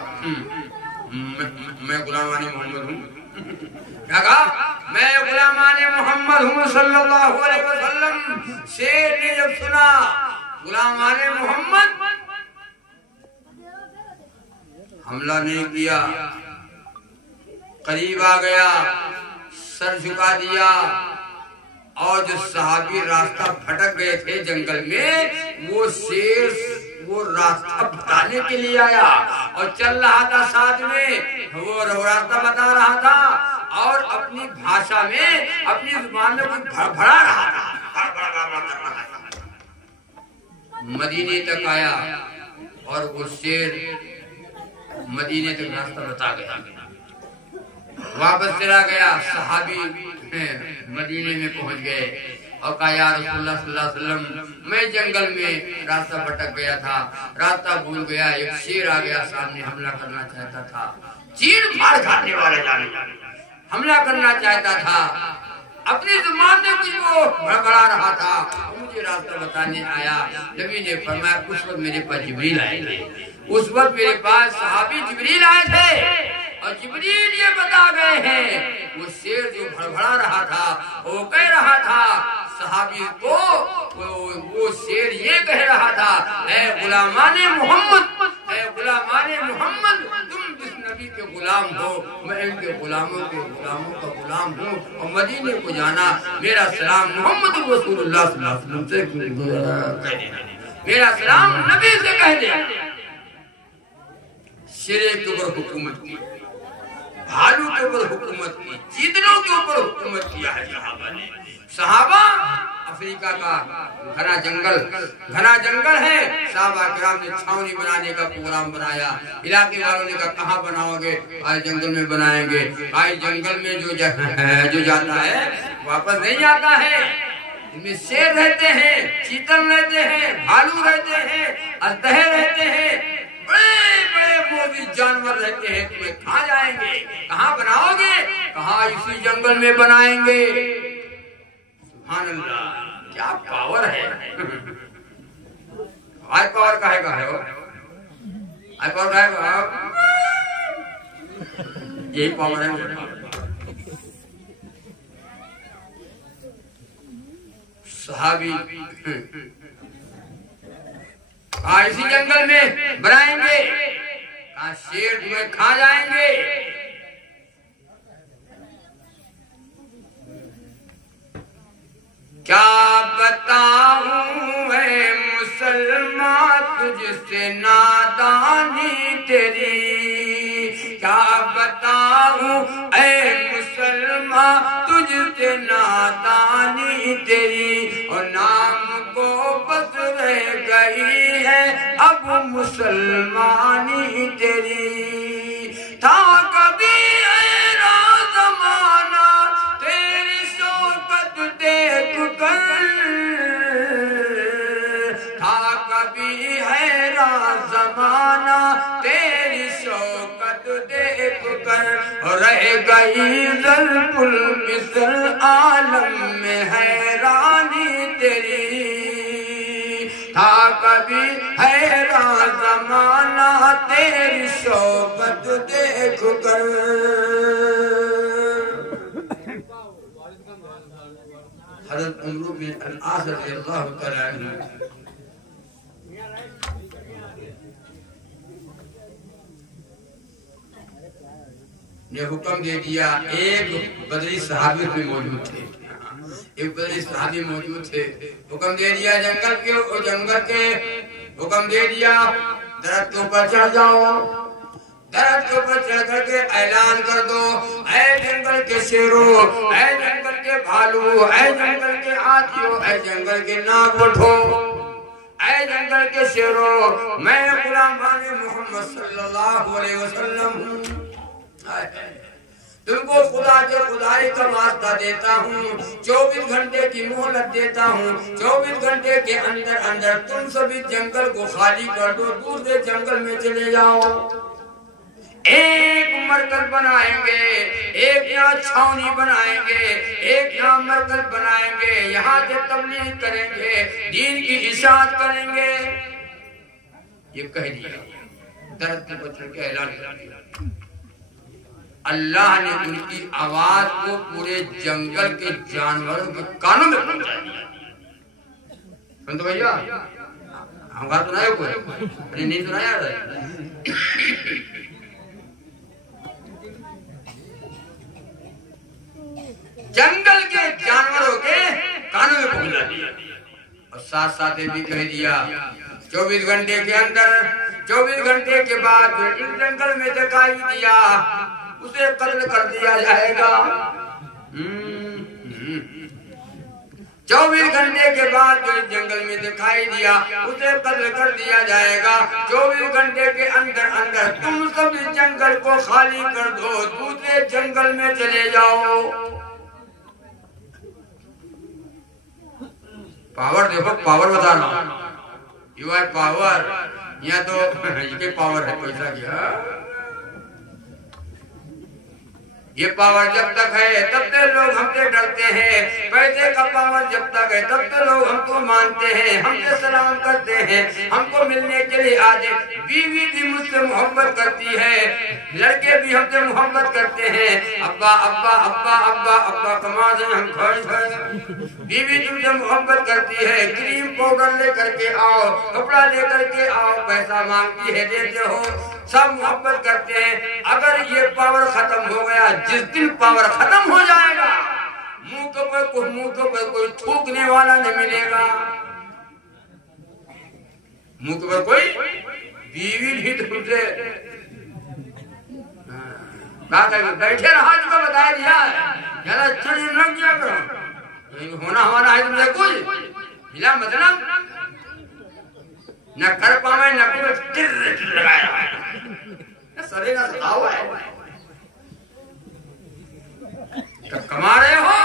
میں غلامان محمد ہوں، کیا کہا؟ میں غلامان محمد ہوں صلی اللہ علیہ وسلم۔ شیر نے جب سنا غلامان محمد، حملہ نہیں کیا، قریب آ گیا، سر جھکا دیا، اور جو صحابی راستہ بھٹک گئے تھے جنگل میں، وہ شیر وہ راستہ بتانے کے لیے آیا اور چل رہا تھا ساتھ میں، وہ راستہ بتا رہا تھا اور اپنی بھاشا میں، اپنی زبان میں کچھ بھڑا رہا تھا۔ مدینے تک آیا اور وہ شیر مدینے تک راستہ بتا گیا، واپس چلا گیا، صحابی مدینے میں پہنچ گئے اور کہا یا رسول اللہ صلی اللہ علیہ وسلم میں جنگل میں راستہ بھٹک گیا تھا، راستہ بھول گیا، ایک شیر آ گیا سامنے، حملہ کرنا چاہتا تھا، چیر پھاڑ کھانے والے جانے حملہ کرنا چاہتا تھا، اپنی زبان میں کچھ وہ بڑبڑا رہا تھا، مجھے راستہ بتانے آیا۔ نبی نے فرمایا اس وقت میرے پاس جبریل آئے تھے، اس وقت میرے پاس صحابی جبریل آئے تھے اور جبریل یہ بتا گئے ہیں وہ شیر جو بھڑبڑا رہا تھا، وہ کہہ رہا تھا صحابی کو، وہ شیر یہ کہہ رہا تھا، اے غلامان محمد، اے غلامان محمد، تم جس نبی نبی کے غلام ہو، میں ان کے غلاموں کا غلام ہوں، اور مدینے کو جانا، میرا سلام محمد رسول اللہ صلی اللہ علیہ وسلم سے کہہ دینا، میرا سلام نبی سے کہہ دینا۔ شیر کے اوپر حکومت کی، بھالو کے اوپر حکومت کی، چیتنوں کے اوپر حکومت کیا ہے صحابہ نے۔ صحابہ افریقہ کا گھنا جنگل ہے، صحابہ کرام نے چھاونی بنانے کا پروگرام بنایا، علاقے والوں نے کہا کہاں بناؤ گے؟ آج جنگل میں بنائیں گے۔ آج جنگل میں جو جاتا ہے واپس نہیں آتا ہے، ان میں شیر رہتے ہیں، چیتن رہتے ہیں، بھالو رہتے ہیں، اژدہے رہتے ہیں، بڑے بڑے موذی جانور رہتے ہیں، تمہیں کھا جائیں گے۔ کہاں بناؤ گے؟ کہاں اسی جنگل میں بنائیں گے۔ سبحان اللہ، کیا پاور ہے۔ آئی پاور کہے گا ہے وہ، آئی پاور کہے گا، یہی پاور ہے۔ صحابی کہاں اسی جنگل میں بنائیں گے، کہاں شیر تمہیں کھا جائیں گے۔ کیا بتاؤں اے مسلمان تجھ سے نادانی تیری، کیا بتاؤں اے مسلمان تجھ سے نادانی تیری، اور نام کو بس رہ گئی ہے اب مسلمانی تیری۔ تھا کبھی ایرا زمانہ تیری شوکت دیکھ کر، تھا کبھی حیران زمانہ تیری شوکت دیکھ کر، رہ گئی ظلم المثل عالم میں حیرانی تیری۔ تھا کبھی حیران زمانہ تیری شوکت دیکھ کر۔ حضرت عمرو بن العاص رضی اللہ تعالیٰ عنہ نے حکم دے دیا، ایک بدری صحابی میں موجود تھے، حکم دے دیا جنگل کے حکم دے دیا درخت کے اوپر چڑھ جاؤ، درخت کے اوپر چڑھ کر کے اعلان کر دو، اے جنگل کے شیروں، اے جنگل کے بھالو، اے جنگل کے ہاتھیوں، اے جنگل کے ناگ اٹھو، اے جنگل کے شیروں، میں غلام محمد صلی اللہ علیہ وسلم ہوں، تم کو خدا کے خدائی کا واسطہ دیتا ہوں، 24 گھنٹے کی مہلت دیتا ہوں، 24 گھنٹے کے اندر تم سبھی جنگل کو خالی کر دو، دوسرے جنگل میں چلے جاؤ۔ ایک مرکز بنائیں گے، ایک یہاں چھاونی بنائیں گے، ایک یہاں مرکز بنائیں گے، یہاں سے تبلیغ کریں گے، دین کی اشاعت کریں گے۔ یہ کہہ دیا، درخت پر چڑھ کے اعلان کر دیا۔ اللہ نے ان کی آواز کو پورے جنگل کے جانوروں کے کانوں میں پہنچا دیا۔ سنتے بھائیا، ہم کہا سنائے کوئی؟ نہیں سنایا رہا ہے۔ جنگل کے جانوروں کے کانوں میں پہنچا دیا، اور ساتھ ساتھ بھی کہہ دیا 24 گھنٹے کے اندر، 24 گھنٹے کے بعد اس جنگل میں دکھائی دیا اسے قتل کر دیا جائے گا۔ 24 گھنٹے کے بعد جو جنگل میں دکھائی دیا اسے قتل کر دیا جائے گا۔ 24 گھنٹے کے اندر تم سب جنگل کو خالی کر دو، دوسرے جنگل میں چلے جاؤ۔ پاور دیکھو، پاور بتا رہا ہوں، یو آر پاور، یہاں تو یہ پاور ہے پیسہ کیا۔ یہ پاور جب تک ہے تب تک لوگ ہم سے ڈرتے ہیں، پیسے کا پاور جب تک ہے تب تک لوگ ہم کو مانتے ہیں، ہم سے سلام کرتے ہیں، ہم کو ملنے کے لیے آتے، بیوی بھی مجھ سے محبت کرتی ہے، لڑکے بھی ہم سے محبت کرتے ہیں، ابا ابا ابا ابا ابا کماں سے ہم کھڑے کھڑے، بیوی تم سے محبت کرتی ہے، کریم پاؤڈر لے کر کے آؤ، کپڑا لے کر کے آؤ، پیسہ مانگتی ہے دیتے ہو، سب محبت کرتے ہیں۔ اگر یہ پاور ختم ہو گیا، جس دن پاور ختم ہو جائے گا، منہ کے پر کوئی تھوکنے والا نہیں ملے گا، منہ کے پر کوئی بیوی بھی تم سے بیٹھے رہا جو کو بتایا دیا ہے، یارا چڑی نہ کیا کرو، ہونا ہمارا ہے تم سے کچھ ملا مطلب نہ کر پاوے نہ کوئی ٹر لگایا ہے، سرے نہ سکھاؤ ہے، کما رہے ہو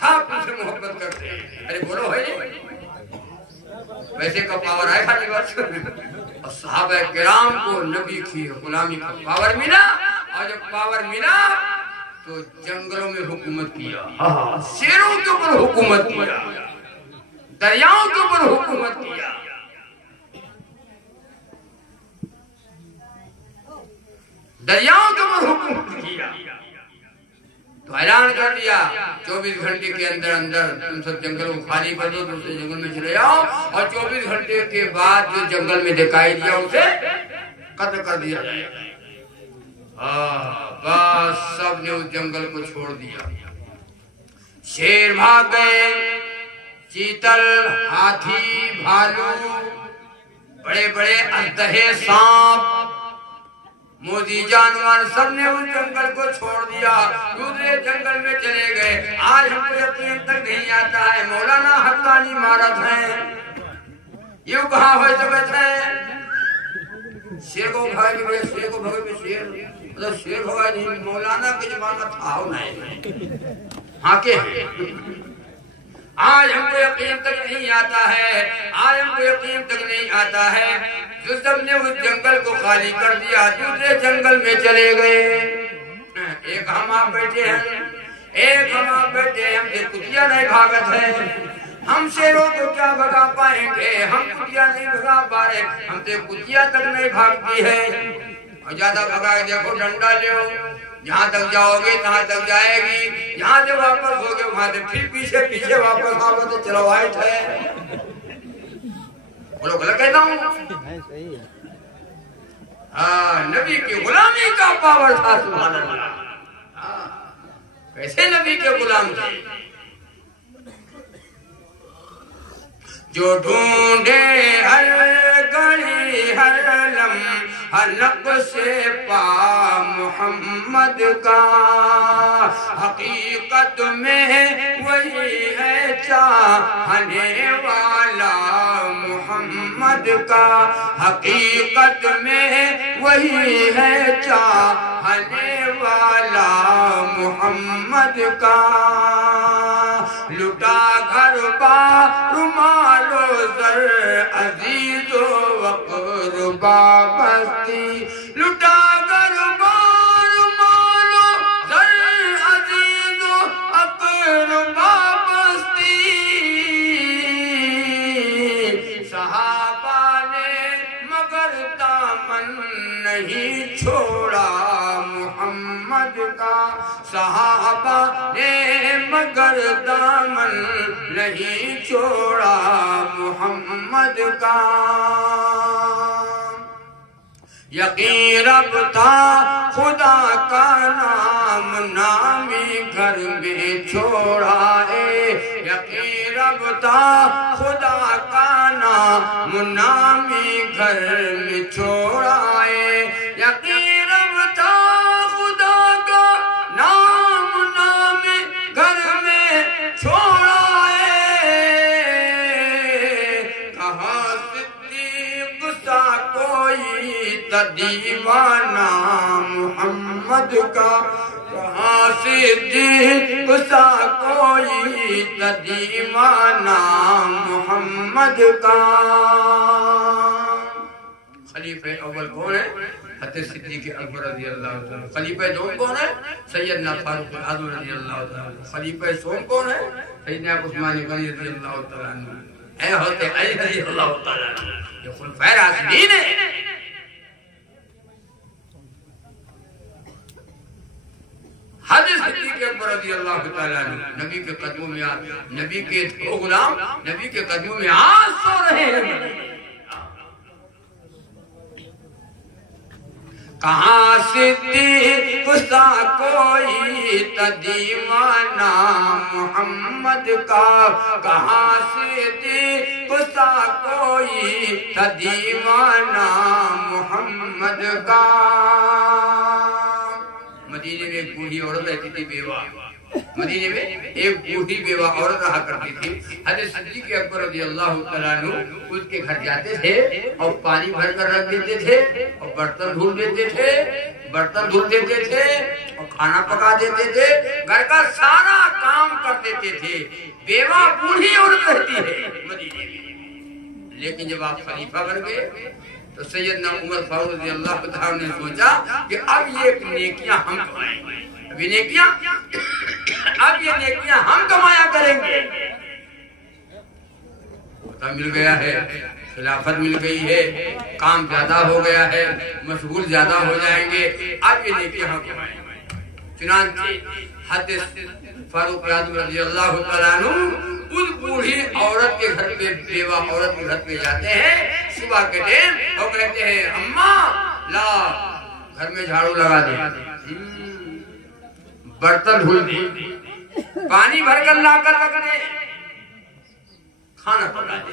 سب تم سے محبت کرتے ہیں، ارے بولو ہے ویسے کا پاور ہے خالی بات، اور صحابہ کرام کو نبی کی غلامی کا پاور ملا، اور جب پاور ملا تو جنگلوں میں حکومت کیا، شیروں کے اوپر حکومت کیا، دریاؤں کے اوپر حکومت کیا، دریاؤں کے اوپر حکومت کیا، تو اعلان کر دیا 24 گھنٹے کے اندر اندر تم سب جنگلوں کو خالی کر دو، دوسرے جنگل میں چلے جاؤ، اور 24 گھنٹے کے بعد جو جنگل میں دکھائی دیا اسے قتل کر دیا جائے گا۔ بس سب نے اس جنگل کو چھوڑ دیا، شیر بھاگ گئے، چیتل، ہاتھی، بھالو، بڑے بڑے اژدہے، سانپ، موذی جانور، سب نے اس جنگل کو چھوڑ دیا، دوسرے جنگل میں چلے گئے۔ آج ہم کو یقین تک نہیں آتا ہے مولانا حقانی مارت ہے، یوں کہاں ہوئے سکت ہے، شیر کو بھائی میں شیر کو بھائی میں شیر، مطلب شیر ہوگا نہیں، مولانا کے زمانہ تھا ہو نہیں، ہاں کے ہیں، آج ہم کو یقین تک نہیں آتا ہے، آج ہم کو یقین تک نہیں آتا ہے، جو سب نے اس جنگل کو خالی کر دیا، دوسرے جنگل میں چلے گئے، ایک ہم آپ بیٹھے ہیں، ایک ہم آپ بیٹھے ہیں، ہم سے کتیا نہیں بھاگت ہے، ہم شیروں کو کیا بھگا پائیں گے، ہم کتیا نہیں بھگا پا رہے، ہم سے کتیا تک نہیں بھاگتی ہے، اور زیادہ بھگا دیکھو ڈنڈا لیو، جہاں تک جاؤ گے تہاں تک جائے گی، جہاں سے واپس ہوگے وہاں سے پھر پیچھے پیچھے واپس آگے تو چلو وائٹ ہے، بولو غلط کہتا ہوں، نبی کی غلامی کا پاور تھا، سبحان اللہ، کیسے نبی کے غلام تھے، جو ڈھونڈے ہر گلی ہر لمحہ نقش پا محمد کا، حقیقت میں وہی ہے چاہنے والا محمد کا، حقیقت میں وہی ہے چاہنے والا محمد کا، لٹا گھر بار مال و زر عزیز و اقربا بستی، لٹا گھر بار مال و زر عزیز و اقربا بستی، صحابہ نے مگر دامن نہیں چھوڑا محمد کا، صحابہ نے مگر دامن نہیں چھوڑا محمد کا، یقین رب تھا خدا کا نام نامی گھر میں چھوڑا ہے، یقین رب تھا خدا کا نام نامی گھر میں چھوڑا ہے، یقین رب تھا خدا کا نام نامی گھر میں چھوڑا ہے، کہاں صدیق سا کوئی دیوانہ محمد کا، کہاں صدیق سا کوئی دیوانہ محمد کا۔ خلیفہ اول کون ہے؟ حضرت صدیق اکبر رضی اللہ عنہ. خلیفہ دوم کون ہے؟ سیدنا فاروق اعظم رضی اللہ عنہ. خلیفہ سوم کون ہے؟ سیدنا عثمان غنی رضی اللہ عنہ. اے حضرت علی رضی اللہ عنہ. یہ خلفائے راشدین ہیں. حضرت صدیق اکبر رضی اللہ تعالیٰ عنہ نبی کے قدموں میں نبی کے دو غلام نبی کے قدموں میں آج سو رہے ہیں. کہاں صدیق سا کوئی تدیوانہ محمد کا, کہاں صدیق سا کوئی تدیوانہ محمد کا. مدینے میں ایک بوڑھی عورت رہتی تھی بیوہ. مدینے میں ایک بوڑھی بیوہ عورت رہا کرتی تھی. حضرت صدیق اکبر رضی اللہ تعالیٰ عنہ اس کے گھر جاتے تھے اور پانی بھر کر رکھ دیتے تھے اور برتن دھل دیتے تھے اور کھانا پکا دیتے تھے. گھر کا سارا کام کر دیتے تھے. بیوہ بوڑھی عورت رہتی ہے مدینے میں. لیکن جب آپ خلیفہ بن گئے تو سیدنا عمر فاروق رضی اللہ عنہ نے سوچا کہ اب یہ نیکیاں ہم کمائیں گے. اب یہ نیکیاں ہم کمایا کریں گے. عہدہ مل گیا ہے, خلافت مل گئی ہے, کام زیادہ ہو گیا ہے, مشغول زیادہ ہو جائیں گے. اب یہ نیکیاں ہم کمائیں گے. چنانچہ حضرت فاروق اعظم رضی اللہ تعالیٰ عنہ اس بوڑھی عورت کے گھر پہ, بیوہ عورت کے گھر پہ جاتے ہیں صبح کے ٹائم اور کہتے ہیں اماں لا گھر میں جھاڑو لگا دے, برتن دھل دے, پانی بھر کر لا کر رکھ دے, کھانا پکا دے.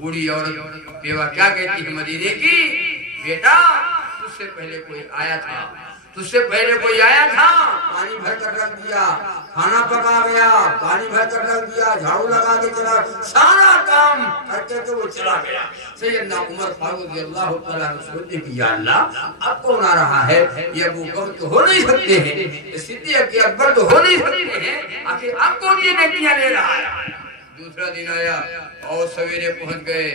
بوڑھی عورت بیوہ کیا کہتی ہے مدینے کی, بیٹا تجھ سے پہلے کوئی آیا تھا, پانی بھر کر رکھ دیا, کھانا پکا گیا, پانی بھر کر رکھ دیا, جھاڑو لگا کے چلا, سارا کام کر کے وہ چلا گیا. سیدنا عمر فاروق رضی اللہ تعالیٰ عنہ سوچتے کہ یا اللہ اب کون آ رہا ہے, یہ ابو بکر تو ہو نہیں سکتے ہیں, صدیق اکبر تو ہو نہیں سکتے ہیں, آخر اب کون یہ نیکیاں لے رہا ہے. دوسرا دن آیا اور سویرے پہنچ گئے.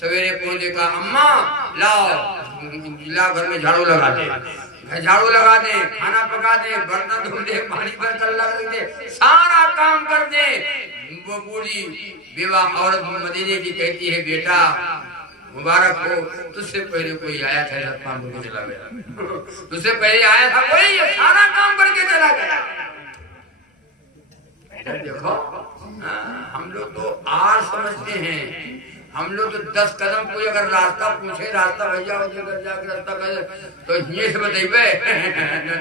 سویرے پہنچے کہا اماں لاؤ گھر میں جھاڑو لگا دے, جھاڑو لگا دے, کھانا پکا دے, برتن دھل دے, پانی بھر کر لگ دے, سارا کام کر دے. وہ بوڑھی بیوہ عورت مدینے کی کہتی ہے بیٹا مبارک ہو, تجھ سے پہلے کوئی آیا تھا, سب کام کر کے چلا گیا. تجھ سے پہلے آیا تھا کوئی, یہ سارا کام کر کے چلا گیا. دیکھو ہم لوگ تو آر سمجھتے ہیں, ہم لوگ تو 10 قدم کوئی اگر راستہ پوچھے, راستہ بھیا ہو جا کے راستہ کہے تو یہ سے بتائیے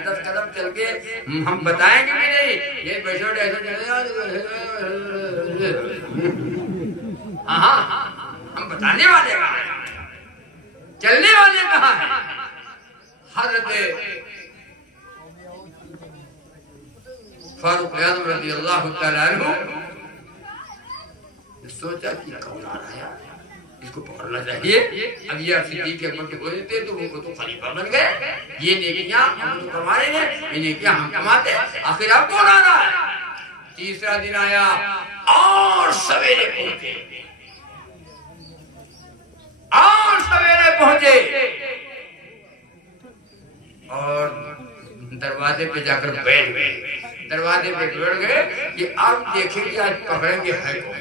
10 قدم چل کے ہم بتائیں گے کہ نہیں, یہ بیٹھو ایسا ہاں ہم بتانے والے کہاں ہیں, چلنے والے کہاں ہیں. حضرت فاروق اعظم رضی اللہ تعالیٰ عنہ سوچا کہ کون آ رہا ہے, اس کو پکڑنا چاہیے. اب یہ صدیق اکبر کے ہو دیتے تو وہ تو خلیفہ بن گئے. یہ نیکیاں ہم تو کما رہے ہیں, یہ نیکیاں ہم کماتے, آخر اب کون آ رہا ہے. تیسرا دن آیا اور سویرے پہنچے اور دروازے پہ جا کر بیٹھ گئے. دروازے پہ بیٹھ گئے کہ اب دیکھیں گے آج پکڑیں گے ہے کون,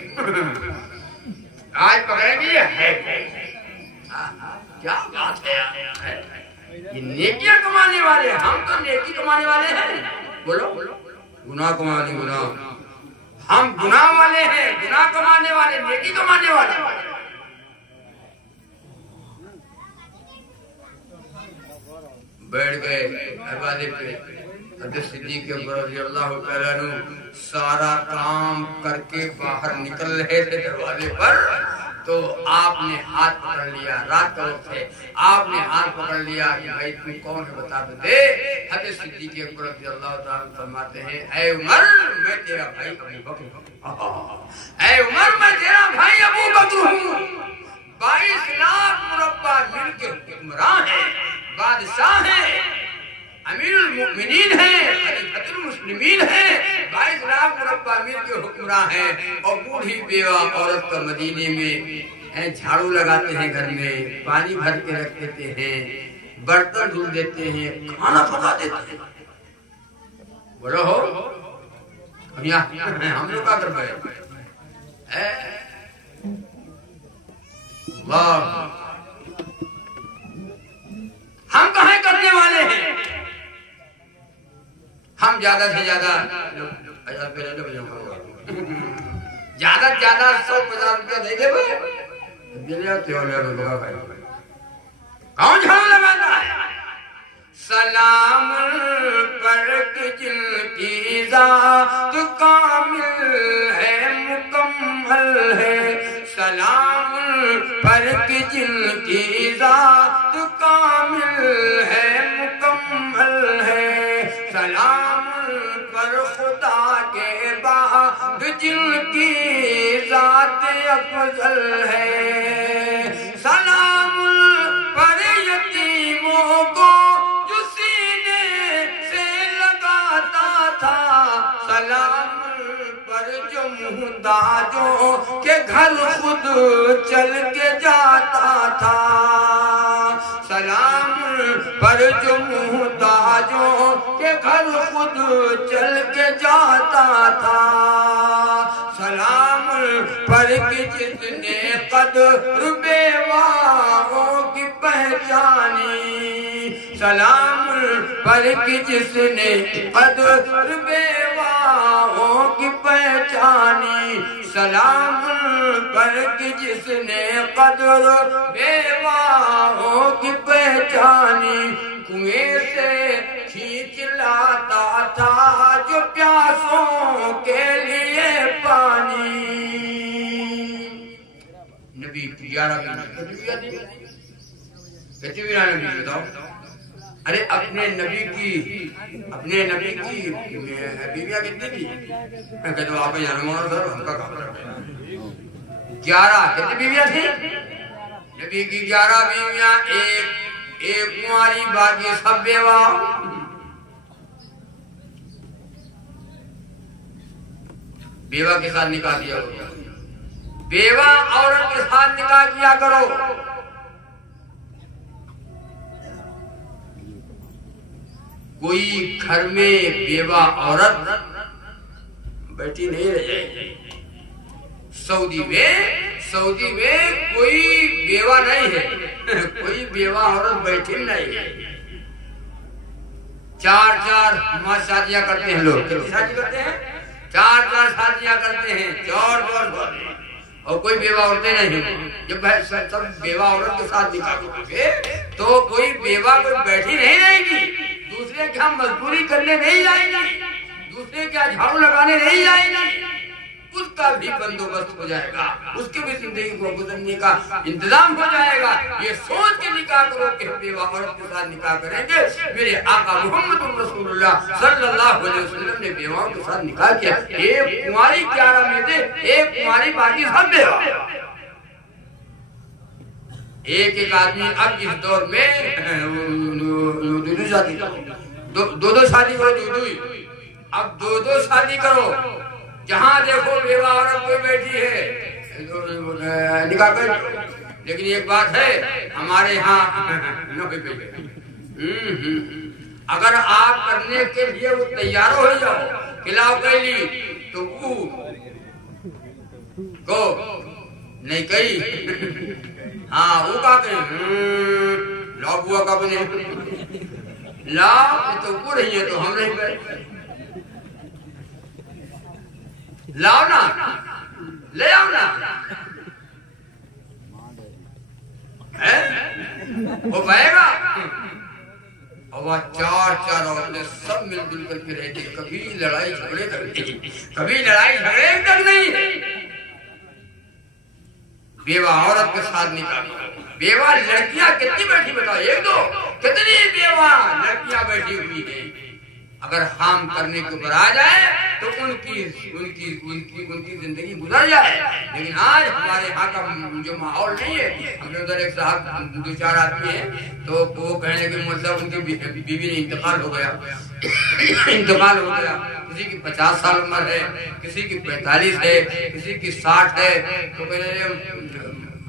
آج پکڑیں گے ہے کون. کیا بات ہے, یہ نیکیاں کمانے والے, ہم تو نیکی کمانے والے ہیں. بولو گناہ کمانے, گناہ ہم گناہ والے ہیں, گناہ کمانے والے, نیکی کمانے والے. بیٹھ گئے دروازے پہ. حضرت صدیق اکبر رضی اللہ تعالیٰ عنہ سارا کام کر کے باہر نکل رہے تھے دروازے پر تو آپ نے ہاتھ پکڑ لیا. رات کا وقت ہے, آپ نے ہاتھ پکڑ لیا کہ بھائی تم کون ہے بتا تو دے. حضرت صدیق اکبر رضی اللہ تعالیٰ عنہ فرماتے ہیں اے عمر میں تیرا بھائی ابو بکر ہوں. اے عمر میں تیرا بھائی ابو بکر ہوں. 22 لاکھ مربع مل کے حکمراں ہیں, بادشاہ ہیں, امیر المؤمنین ہیں, خلیفۃ المسلمین ہیں, 22 لاکھ مربع مل کے حکمراں ہیں. اور بوڑھی بیوہ عورت کا مدینے میں جھاڑو لگاتے ہیں گھر میں، پانی بھر کے رکھ دیتے ہیں، برتن دھل دیتے ہیں، کھانا پکا دیتے ہیں. بولو ہو ہم لوگ کا کر پائے ہم کہاں کرنے والے ہیں؟ ہم زیادہ سے زیادہ 100-50 روپیہ دے دے کون جھاڑو لگاتا ہے؟ سلام پر جن کی ذات کامل ہے مکمل ہے، سلام پر جن کی ذات کامل ہے مکمل ہے، سلام پر خدا کے بعد جن کی ذات افضل ہے، سلام پر یتیموں کو جو سینے سے لگاتا تھا، سلام پر جو محتاجوں کے گھر خود چل کے جاتا تھا، سلام پر جو محتاجوں کے گھر خود چل کے جاتا تھا، سلام پر کہ جس نے قدر بیواؤں کی پہچانی، سلام پر کہ جس نے قدر بیواؤں کی پہچانی، سلام پر کہ جس نے قدر بیواؤں کی پہچانی، کنویں سے کھینچ لاتا تھا جو پیاسوں کے لیے پانی. نبی پیارا کتنی نبی بتاؤ؟ ارے اپنے نبی کی بیویاں کتنی تھی؟ میں کہتا ہوں آپ یہاں مولانا صاحب ہم کا کام کرتے ہیں 11 کتنی بیویاں تھی؟ نبی کی 11 بیویاں، ایک کنواری، باقی سب بیوہ. بیوہ کے ساتھ نکاح کیا کرو، بیوہ عورت کے ساتھ نکاح کیا کرو. کوئی گھر میں بیوہ عورت بیٹھی نہیں رہے. سعودی میں کوئی بیوہ نہیں ہے، کوئی بیوہ عورت بیٹھی نہیں ہے. 4 شادیاں کرتے ہیں لوگ. کتنی شادی کرتے ہیں؟ 4 شادیاں کرتے ہیں، اور کوئی بیوہ عورتیں نہیں ہیں. جب سب بیوہ عورت کے ساتھ نکاح کرتے تو کوئی بیوہ کوئی بیٹھی نہیں رہے گی. دوسرے کیا مزدوری کرنے نہیں جائیں گی، دوسرے کیا جھاڑو لگانے نہیں جائیں گی. اس کا بھی بندوبست ہو جائے گا، اس کے بھی زندگی کو گزرنے کا انتظام ہو جائے گا. یہ سوچ کے نکاح کرو کہ بیوہ عورت کے ساتھ نکاح کریں گے. میرے آقا محمد رسول اللہ صلی اللہ علیہ وسلم نے بیواؤں کے ساتھ نکاح کیا. ایک کنواری 11 میں سے ایک کنواری، باقی سب بیوہ. ایک آدمی اب اس دور میں دو شادی کرو، اب 2 شادی کرو. جہاں دیکھو بیوہ عورت کوئی بیٹھی ہے نکاح کر. لیکن ایک بات ہے ہمارے یہاں اگر آپ کرنے کے لیے وہ تیار ہو جاؤ کلاو کہلی تو کو نہیں کہی. ہاں وہ کا کہیں لاؤ بوا کا بنے لاؤ تو وہ رہی ہے تو ہم نہیں کریں. لاؤ نا، لے آؤ نا. وہ بہے گا. اور وہ 4 عورتیں سب مل جل کر کے رہتے، کبھی لڑائی جھگڑے تک نہیں. بیوہ عورت کے ساتھ نکاح. بیوہ لڑکیاں کتنی بیٹھی بتاؤ؟ 1-2 کتنی بیوہ لڑکیاں بیٹھی ہوئی ہیں. اگر خام کرنے کے اوپر آ جائے تو ان کی زندگی گزر جائے. لیکن آج ہمارے یہاں کا جو ماحول نہیں ہے. ہم نے ادھر ایک صاحب 2-4 آدمی ہیں تو وہ کہنے کہ مطلب ان کی بیوی نے انتقال ہو گیا. کسی کی 50 سال عمر ہے، کسی کی 45 ہے، کسی کی 60 ہے. تو کہنے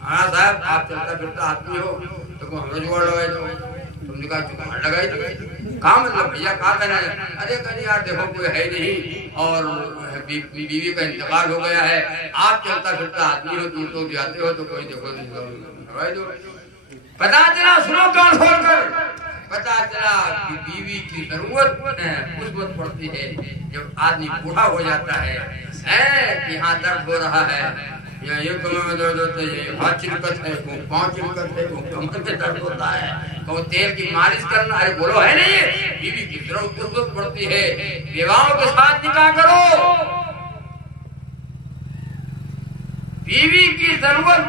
ہاں صاحب آپ چلتا پھرتا آدمی ہو تو کو ہمیں جوڑ لگائی دو. تم نے کہا جوڑ لگائی دو. کہاں مطلب بھیا کہاں کہنا ہے؟ ارے کہنے یار دیکھو کوئی ہے نہیں اور بیوی کا انتقال ہو گیا ہے, آپ چلتا پھرتا آدمی ہو, دور تو جاتے ہو تو کوئی دیکھو لگائی دو. پتا چلا سنو کان کھول کر, پتا چلا کہ بیوی کی ضرورت اس وقت پڑتی ہے جب آدمی بوڑھا ہو جاتا ہے کہ یہاں درد ہو رہا ہے, یا یہ کمر میں درد ہوتا ہے, یہ ہاتھ چلکت ہے, پاؤں چلکت ہے, کمر میں درد ہوتا ہے, تو تیل کی مالش کرنا. ارے بولو ہے نہیں, بیوی کی ضرورت پڑتی ہے. بیواؤں کے ساتھ نکاح کرو. بیوی کی ضرورت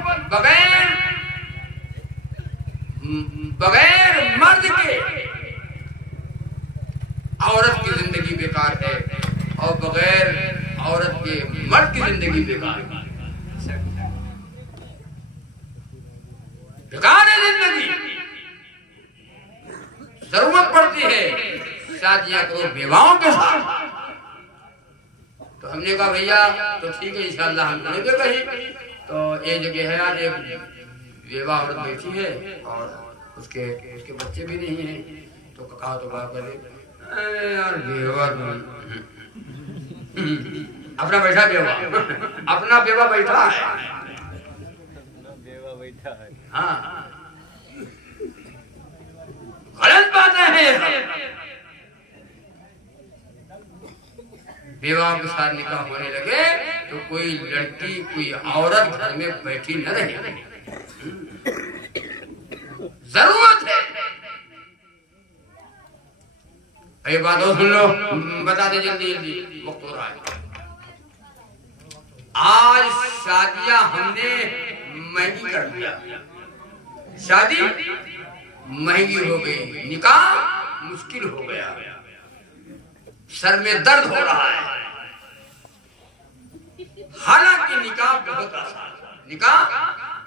بغیر مرد کے عورت کی زندگی بیکار ہے, اور بغیر عورت کے مرد کی زندگی بیکار ہے. بیکار ہے زندگی. ضرورت پڑتی ہے شادیاں کرو بیواؤں کے ساتھ. تو ہم نے کہا بھیا تو ٹھیک ہے انشاءاللہ ہم کریں گے کہیں. تو یہ جگہ ہے آج ایک بیوہ عورت بیٹھی ہے اور اس کے بچے بھی نہیں ہیں. تو کہا تو بات کرے یار بیوہ اپنا بیٹھا بیوہ, اپنا بیوہ بیٹھا ہے. ہاں غلط باتیں ہیں. بیواؤں کے ساتھ نکاح ہونے لگے تو کوئی لڑکی کوئی عورت گھر میں بیٹھی نہ رہے. ضرورت ہے. ایک بات اور سن لو, بتا دیں جلدی جلدی, وقت ہو رہا ہے. آج شادیاں ہم نے مہنگی کر دیا. شادی مہنگی ہو گئی, نکاح مشکل ہو گیا, سر میں درد ہو رہا ہے. حالانکہ نکاح بہت آسان, نکاح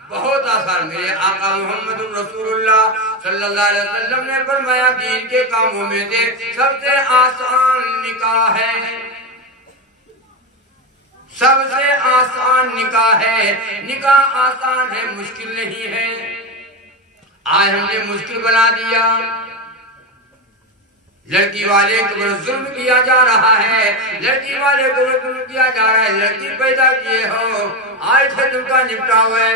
بہت آسان. میرے آقا محمد رسول اللہ صلی اللہ علیہ وسلم نے فرمایا دین کے کاموں میں سے سب سے آسان نکاح ہے, سب سے آسان نکاح ہے. نکاح آسان ہے, مشکل نہیں ہے. آج ہم نے مشکل بنا دیا. لڑکی والے کو ظلم کیا جا رہا ہے, لڑکی والے کو ظلم کیا جا رہا ہے. لڑکی پیدا کیے ہو, آج سے تم کا نپٹاؤ ہے.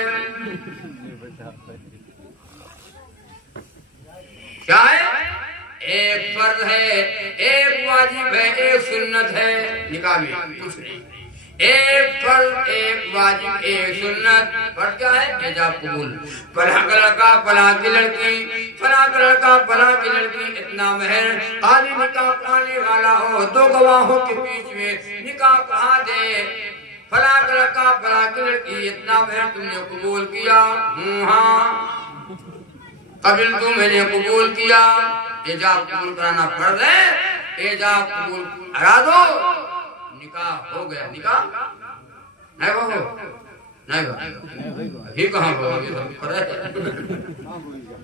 کیا ہے؟ ایک فرض ہے, ایک واجب ہے, ایک سنت ہے. نکاح میں کچھ نہیں. ایک فرض, ایک واجب, ایک سنت. فرض کیا ہے؟ ایجاب قبول. فلاں کا لڑکا فلاں کی لڑکی, فلاں کا لڑکا فلاں کی لڑکی, اتنا مہر. قاضی نکاح پڑھانے والا ہو, دو گواہوں کے بیچ میں نکاح پڑھا دے. فلاں کا لڑکا فلاں کی لڑکی, اتنا مہر تم نے قبول کیا؟ ہاں قبل تو میں نے قبول کیا. ایجاب قبول کرانا فرض ہے. ایجاب قبول کرا دو, نکاح ہو گیا. نکاح نہیں ہو, نہیں ابھی کہاں ہو,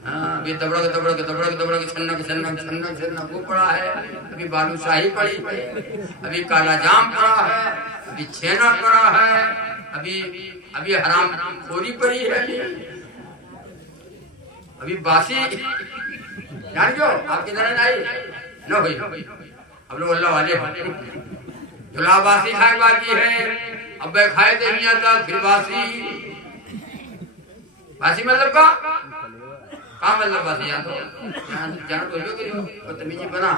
ابھی تبڑک تبڑک تبڑک تبڑک چھنک چھنک چھنک چھنک وہ پڑا ہے. ابھی بالو شاہی پڑی ہے, ابھی کالا جام پڑا ہے, ابھی چھینا پڑا ہے, ابھی حرام خوری پڑی ہے, ابھی باسی. جان جو آپ کی طرح آئی نہ ہوئی. ہم لوگ اللہ والے جلا باسی کھائے باقی ہے. اب کھائے تھے میاں تک پھر باسی. باسی مطلب کہاں مطلب باسی جان تو جان تو جو کہ بدتمیزی بنا.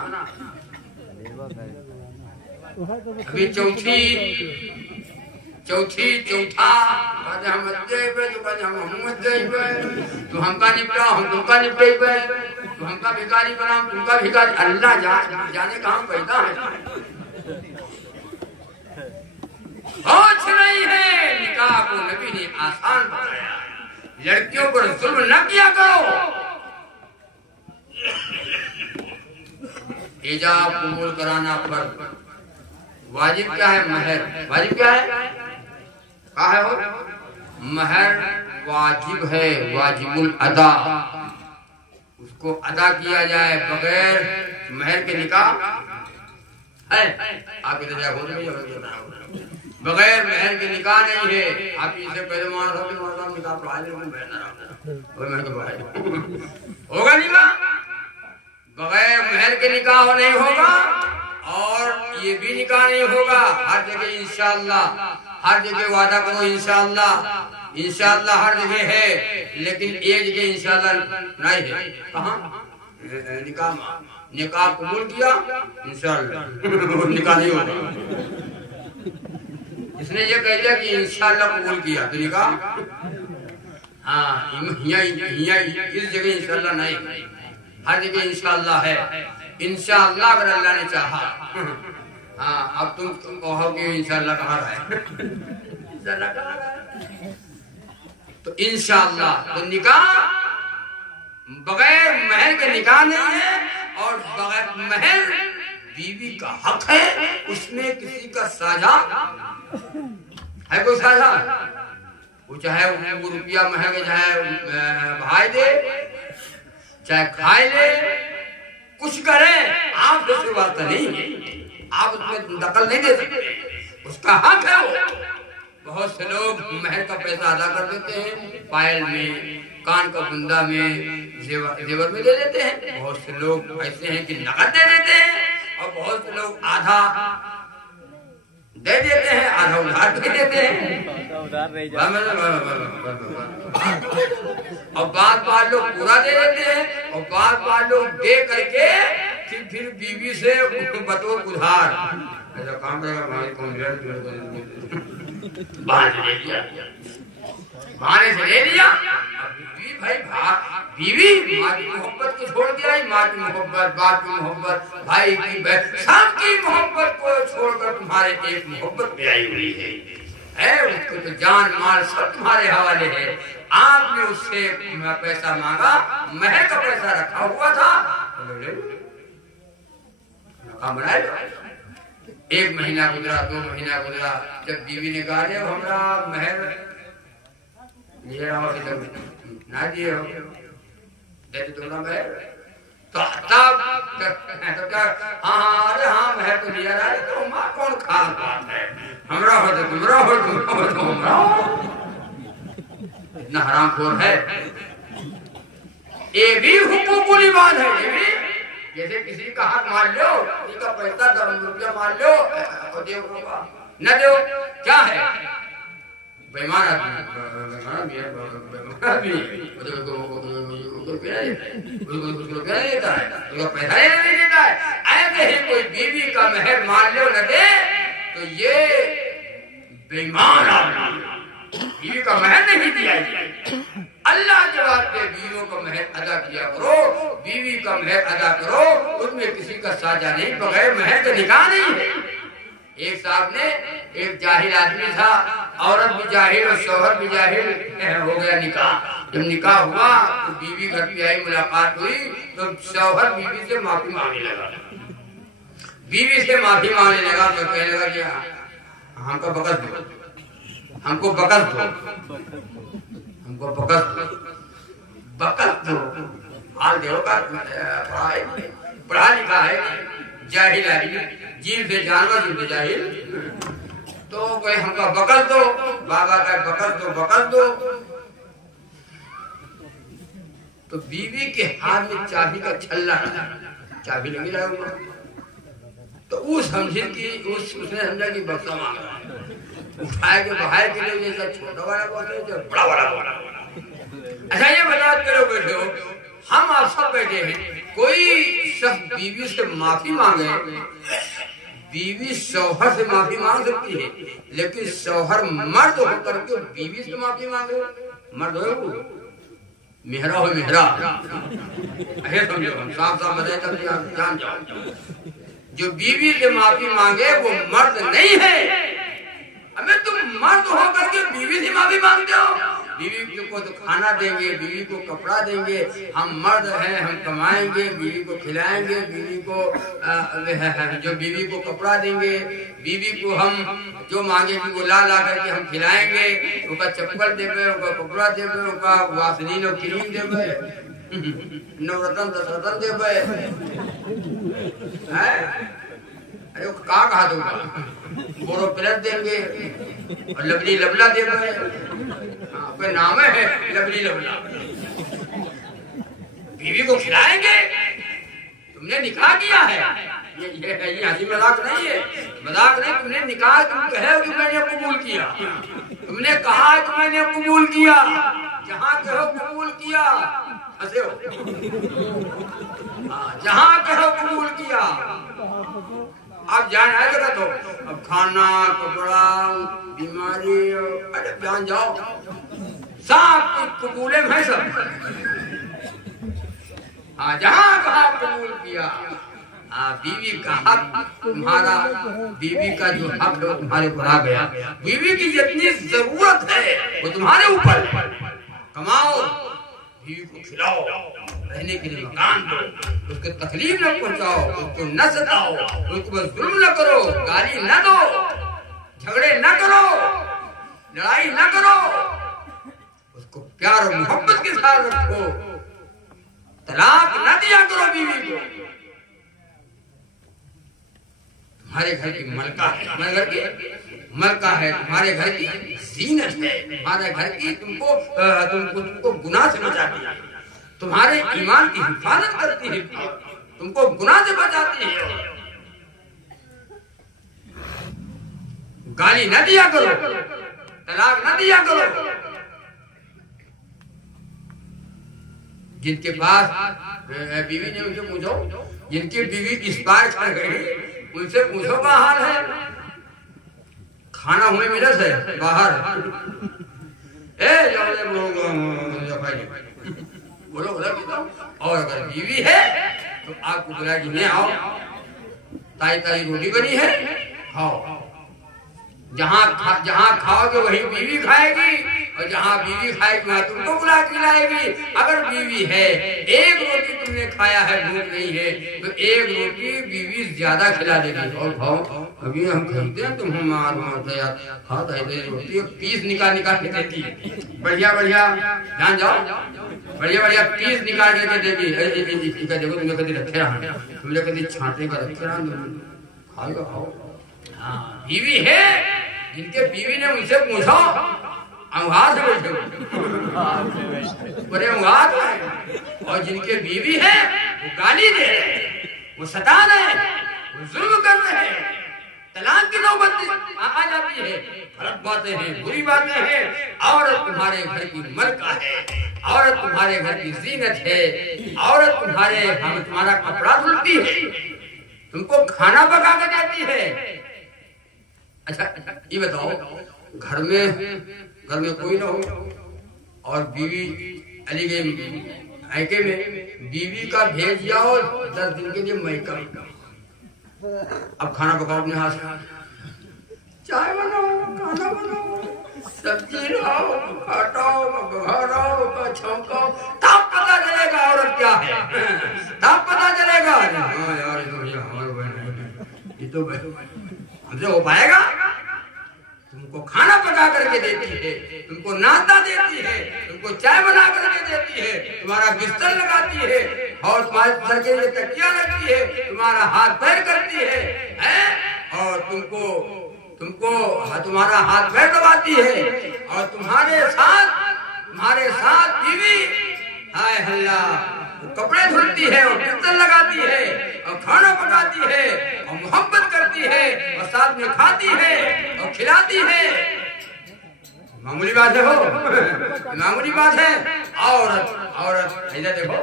ابھی چوتھا بعد ہم مدے پہ تو بعد ہم مدے پہ, تو ہم کا نپٹا ہم تم کا نپٹے پہ, تو ہم کا بھکاری بنا ہم تم کا بھکاری. اللہ جانے کہاں پیدا ہے. کچھ نہیں ہے. نکاح کو نبی نے آسان بنایا. لڑکیوں پر ظلم نہ کیا کرو. ایجاب قبول کرانا فرض. واجب کیا ہے؟ مہر. واجب کیا ہے؟ کہا ہے وہ مہر واجب ہے, واجب الادا. اس کو ادا کیا جائے بغیر مہر کے نکاح ہے. آپ کی تجارت ہو رہی ہے, بغیر مہر کے نکاح نہیں ہے. آپ اسے پہلے مانا تھا کہ مطلب نکاح پڑھا دے میں بہن رہا ہوگا نکاح بغیر مہر کے نکاح نہیں ہوگا. اور یہ بھی نکاح نہیں ہوگا. ہر جگہ انشاءاللہ ہر جگہ وعدہ کرو انشاءاللہ انشاءاللہ ہر جگہ ہے لیکن ایک جگہ انشاءاللہ نہیں ہے. کہاں؟ نکاح قبول کیا انشاءاللہ نکاح نہیں ہوگا. اس نے یہ کہہ دیا کہ انشاءاللہ قبول کیا تو نکاح اس جگہ انشاءاللہ نہیں. ہر جگہ انشاءاللہ ہے. انشاءاللہ اگر اللہ نے چاہا. اب تم کہو کہ انشاءاللہ کہاں رہے تو انشاءاللہ تو نکاح بغیر مہر کے نکاح نہیں ہے. اور بغیر مہر بیوی کا حق ہے. اس میں کسی کا ساجھا ہے کوئی ساجھا وہ چاہے وہ روپیہ مہر کے چاہے بھائی دے چاہے کھائے لے کچھ کرے. آپ اس سے بات نہیں ہے. آپ اس میں دخل نہیں دے سکتے. اس کا حق ہے وہ. بہت سے لوگ مہر کا پیسہ ادا کر دیتے ہیں پائل میں کان کا بندہ میں زیور میں دے دیتے ہیں. بہت سے لوگ ایسے ہیں کہ نقد دے دیتے ہیں. اور بہت سے لوگ آدھا دے دیتے ہیں آدھا ادھار دے دیتے ہیں. اور بعض لوگ پورا دے دیتے ہیں. اور بعض لوگ دے کر کے پھر بیوی سے بطور ادھار ایسا کام کرے گا بہانے سے لے لیا. بیوی ماں کی محبت کو چھوڑ دیا. ماں کی محبت باپ کی محبت بھائی کی بہن سب کی محبت کو چھوڑ کر تمہارے ایک محبت میں آئی ہوئی ہے. اس کو تو جان مال سب تمہارے حوالے ہے. آپ نے اس سے پیسہ مانگا مہر کا پیسہ رکھا ہوا تھا. ایک مہینہ گزرا 2 مہینہ گزرا جب بیوی نے کہا جب ہمارا مہر لے رہا ہو نہ دیے ہو دے دو نا مہر تو ہاں مہر تو لیا رہا ہے تو ماں کون خاص بات ہے ہمارا ہو تو تمہارا ہو تمہارا ہو. اتنا حرام خور ہے. یہ بھی حقوق العباد ہے. جیسے کسی کا حق مار لو کسی کا پیسہ 10 روپیہ مار لو نہ دو کیا ہے بےمان آدمی ایسے ہی کوئی بیوی کا مہر مار لو نہ دے تو یہ بےمان آدمی بیوی کا مہر نہیں دیا. اللہ کے واسطے بیویوں کا مہر ادا کیا کرو. بیوی کا مہر ادا کرو. اس میں کسی کا ساجھا نہیں. بغیر مہر کا نکاح نہیں ہے. ایک صاحب نے ایک جاہل آدمی تھا. عورت بھی جاہل اور شوہر بھی جاہل. ہو گیا نکاح. جب نکاح ہوا تو بیوی گھر پہ آئی ملاقات ہوئی تو شوہر بیوی سے معافی مانگنے لگا. بیوی سے معافی مانگنے لگا تو کہنے لگا کہ ہم کو بکس دو ہم کو بکس دو ہم کو بکس دو. حال دیو کا پڑھا لکھا ہے جاہل ہے جیل سے جانور جیل سے جاہل تو کوئی ہم کا بکس دو. بابا کا بکس دو. تو بیوی کے ہاتھ میں چابی کا چھلا رہا. چابی لگی رہا ہوا تو وہ سمجھے کہ اس نے سمجھا کہ بکسا مانگ رہا ہے. اٹھائے کے باہر کے لئے جیسا چھوٹا والا بہت ہے جو بڑا والا. اچھا یہ بتاؤ کرو بیٹھے ہو ہم آپ سب بیٹھے ہیں. کوئی شخص بیوی سے معافی مانگے. بیوی شوہر سے معافی مانگ سکتی ہے لیکن شوہر مرد ہو کر کے بیوی سے معافی مانگے. مرد ہوئے وہ مہرا ہو مہرا ایسے سمجھو. ہم صاحب بتائے تب جان جاؤ جو بیوی سے معافی مانگے وہ مرد نہیں ہے. ہمیں تم مرد ہو کر کے بیوی سے معافی مانگتے ہو. بیوی کو تو کھانا دیں گے بیوی کو کپڑا دیں گے. ہم مرد ہیں ہم کمائیں گے بیوی کو کھلائیں گے. بیوی کو جو بیوی کو کپڑا دیں گے بیوی کو ہم جو مانگے گی وہ لا کر کے ہم کھلائیں گے. ان کا چپل دے گئے ان کا کپڑا دے گئے ان کا واسلین اور کریم دے گئے 9 رتن 10 رتن دے گئے. ارے کہا کہا دوں گا بورو پلٹ دیں گے اور لبلی لبلا دے گا کوئی نام ہے لبلی لبلا بیوی کو کھلائیں گے تم نے نکاح کیا ہے یہ ہنسی مذاق نہیں ہے مذاق نہیں تم نے نکاح تم کہے کہ میں نے قبول کیا تم نے کہا کہ میں نے قبول کیا جہاں کہو قبول کیا ہنسے ہو جہاں کہو قبول کیا آپ جانے آئے گا تو اب کھانا کپڑا بیماری ارے جان جاؤ سب کچھ قبولے میں سب جہاں کہا قبول کیا بیوی کا حق تمہارا بیوی کا جو حق ہے وہ تمہارے اوپر آ گیا بیوی کی جتنی ضرورت ہے وہ تمہارے اوپر کماؤ بیوی کو کھلاؤ رہنے کے لیے مکان دو اس کو تکلیف نہ پہنچاؤ اس کو نہ ستاؤ اس کو ظلم نہ کرو گالی نہ دو جھگڑے نہ کرو لڑائی نہ کرو اس کو پیار اور محبت کے ساتھ رکھو طلاق نہ دیا کرو بیوی کو تمہارے گھر کی ملکہ ہے تمہارے گھر کی ملکہ ہے تمہارے گھر کی زینت ہے تمہارے گھر کی تم کو گناہ سے بچاتی ہے تمہارے ایمان کی حفاظت کرتی ہے تم کو گناہ سے بچاتی ہے گالی نہ دیا کرو طلاق نہ دیا کرو جن کے پاس بیوی نے ان سے پوچھو جن کی بیوی اسپائر کر گئی ان سے پوچھو کا حال ہے کھانا ہوئے ملس ہے باہر بولو اور اگر بیوی ہے تو آپ کو بلا جنہیں آؤ تائی تائی روٹی بنی ہے کھاؤ جہاں کھاؤ گے وہی بیوی کھائے گی اور جہاں بیوی کھائے گی وہاں تم کو بلا کھلائے گی اگر بیوی ہے ایک روٹی تم نے کھایا ہے بھوک نہیں ہے تو ایک روٹی بیوی زیادہ کھلا دے گی اور کھاؤ ابھی ہم کھاتے ہیں تم ہمارے کھاؤ تائی روٹی پیس نکال کے دیتی ہے بڑھیا بڑھیا جان جاؤ بڑھیا بڑھیا پیس نکال کے دے گی دیکھو تم نے کبھی رکھے رہا تم نے کبھی چھانٹے کا رکھے رہا کھاؤ کھاؤ بیوی ہے جن کے بیوی نے ان سے پوچھا انگار سے بیٹھے بڑے انگار اور جن کے بیوی ہے وہ گالی دے رہے ہیں وہ ستا رہے ہیں وہ ظلم کر رہے ہیں طلاق کی نوبت آ جاتی ہے غلط باتیں ہیں بری باتیں ہیں عورت تمہارے گھر کی ملکہ ہے عورت تمہارے گھر کی زینت ہے عورت تمہارا کپڑا دھلتی ہے تم کو کھانا پکا کے دیتی ہے اچھا یہ بتاؤ گھر میں کوئی نہ ہو اور بیوی علی گئی ایکے میں بیوی کا بھیج جاؤ 10 دن کے لیے میکہ اب کھانا پکاؤ اپنے ہاتھ سے چائے بناؤ کھانا بناؤ سبزی لاؤ کاٹاؤ بگھاڑاؤ چھونکاؤ تب پتا چلے گا عورت کیا ہے تب پتا چلے گا ہاں یار ہمارے بہن یہ تو ہم سے ہو پائے گا تم کو کھانا پکا کر کے دیتی ہے تم کو ناشتہ دیتی ہے تم کو چائے بنا کر کے دیتی ہے تمہارا بستر لگاتی ہے اور تمہارے سر کے لیے تکیہ رکھتی ہے تمہارا ہاتھ پیر کرتی ہے اور تم کو تمہارا ہاتھ پیر دباتی ہے اور تمہارے ساتھ بیوی ہائے اللہ کپڑے دھلتی ہے اور بستر لگاتی ہے اور کھانا پکاتی ہے اور محبت کرتی ہے اور ساتھ میں کھاتی ہے اور کھلاتی ہے معمولی بات ہے معمولی بات ہے عورت ادھر دیکھو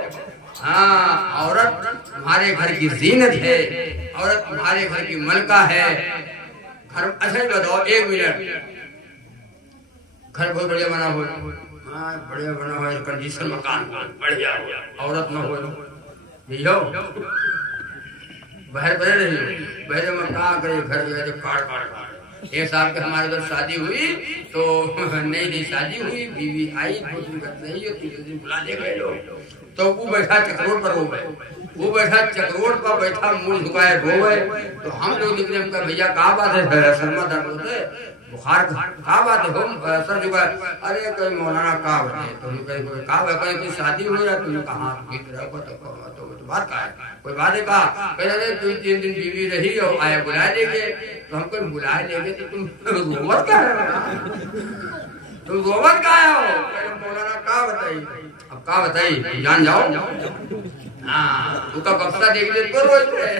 ہاں عورت تمہارے گھر کی زینت ہے عورت تمہارے گھر کی ملکہ ہے اچھا ہی بتاؤ 1 منٹ گھر بہت بڑھیا بنا ہوا بڑھیا بنا ہوا کنڈیشن مکان بڑھیا عورت نہ ہو یہی ہو باہر بڑھے رہی بہرے میں کہاں کرے گھر گئے کاٹ ایک صاحب کے ہمارے ادھر شادی ہوئی تو نئی شادی ہوئی بیوی آئی 2 دن نہیں 3 دن بلا لے گئے لوگ تو وہ بیٹھا چکروں پر ہو گئے وہ بیٹھا چکروٹ پر بیٹھا منہ جھکائے روئے تو ہم لوگ نکلے ہم کہا بھیا کہاں بات ہے سرما درد ہوتا ہے بخار کہاں بات ہے ہم سر جھکائے ارے کوئی مولانا کہاں بات ہے تو کہا بھائی کوئی شادی ہو رہا تم نے کہا تو بات کہا ہے کوئی بات ہے کہا کہہ رہے تم 3 دن بیوی رہی اور آئے بلائے لے گئے تو ہم کوئی بلائے لے گئے تو تم رومت کا ہے تم رومت کا ہے ہو مولانا کہاں بتائی اب کہا بتائی جان جاؤ ہاں تو کا بکسا دیکھ دے تو روز میں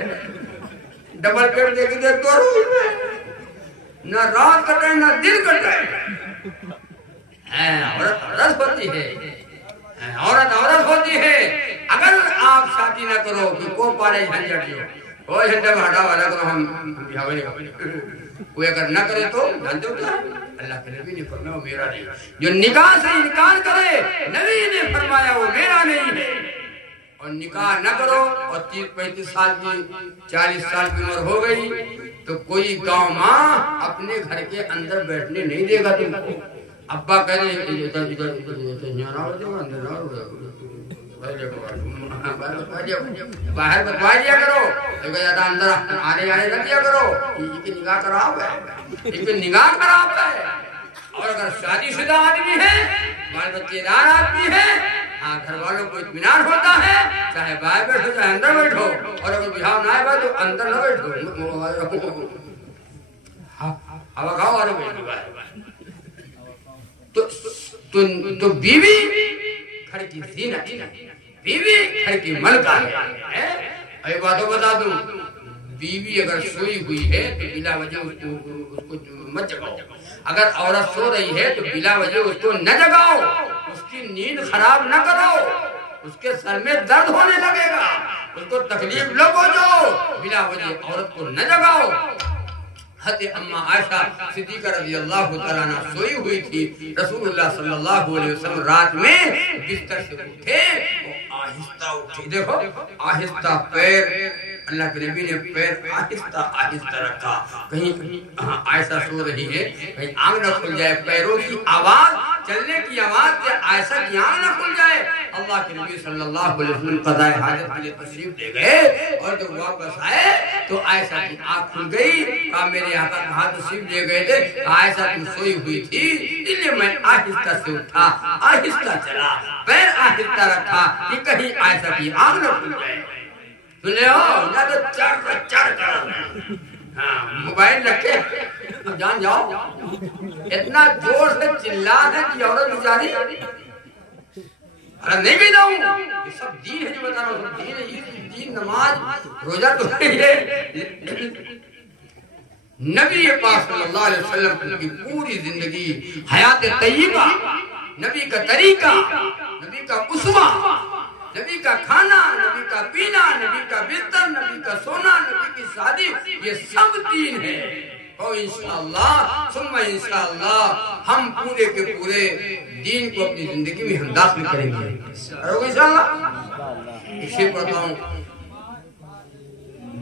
ڈبل پیٹ دیکھ دے تو روز میں نہ رات کٹے نہ دل کٹے عورت ہوتی ہے عورت ہوتی ہے اگر آپ شادی نہ کرو کہ کو پارے جھنجٹ جو وہ جھنجٹ ہٹا والا کرو ہم کوئی اگر نہ کرے تو جانتے ہو کیا اللہ کے نبی نے فرمایا وہ میرا نہیں جو نکاح سے انکار کرے نبی نے فرمایا وہ میرا نہیں ہے اور نکاح نہ کرو اور 30-35 سال کی 40 سال کی عمر ہو گئی تو کوئی گاؤں ماں اپنے گھر کے اندر بیٹھنے نہیں دے گا تم کو ابا کہہ رہے باہر بتوا دیا کرو اندر آنے نہ دیا کرو یہ کی نگاہ خراب ہے یہ کی نگاہ خراب ہے اور اگر شادی شدہ آدمی ہے بال بچے دار آدمی ہے ہاں گھر والوں کو اطمینان ہوتا ہے چاہے باہر بیٹھو چاہے اندر بیٹھو اور اگر بجھاؤ نہ آئے تو اندر نہ بیٹھو ہوا کھاؤ اور تو بیوی گھر کی زینت بیوی گھر کی ملکہ ہے ایک باتوں بتا دوں بیوی اگر سوئی ہوئی ہے تو بلا وجہ اس کو مت جگاؤ اگر عورت سو رہی ہے تو بلا وجہ اس کو نہ جگاؤ اس کی نیند خراب نہ کرو اس کے سر میں درد ہونے لگے گا اس کو تکلیف نہ پہنچاؤ بلا وجہ عورت کو نہ جگاؤ حضرت اماں عائشہ صدیقہ رضی اللہ تعالیٰ عنہ سوئی ہوئی تھی رسول اللہ صلی اللہ علیہ وسلم رات میں بستر سے اٹھے آہستہ اٹھے دیکھو آہستہ پیر اللہ کے نبی نے پیر آہستہ رکھا کہیں عائشہ سو رہی ہے کہیں آنکھ نہ کھل جائے پیروں کی آواز چلنے کی آواز سے عائشہ کی آنکھ نہ کھل جائے اللہ کے نبی صلی اللہ علیہ وسلم قضاء حاجت کے لیے تشریف لے گئے اور جب واپس آئے تو عائشہ کی آنکھ کھل گئی کہا میرے آقا کہاں تشریف لے گئے تھے عائشہ تم سوئی ہوئی تھی اس لیے میں آہستہ سے اٹھا آہستہ چلا پیر آہستہ رکھا کہ کہیں عائشہ کی آنکھ نہ کھل جائے سنے ہو نہ تو چڑھ کر موبائل رکھے جان جاؤ اتنا زور سے چلا ہے کہ عورت بیچاری نہیں بھی جاؤں یہ سب دین ہے جو بتا رہا ہوں دین ہے یہ دین نماز روزہ تو ہے نبی پاک صلی اللہ علیہ وسلم کی پوری زندگی حیات طیبہ نبی کا طریقہ نبی کا اسوہ نبی کا کھانا نبی کا پینا نبی کا بستر نبی کا سونا نبی کی شادی یہ سب دین ہے اور انشاءاللہ ثم انشاءاللہ ہم پورے کے پورے دین کو اپنی زندگی میں ہم داخل کریں گے اور انشاءاللہ اسی پڑھتا ہوں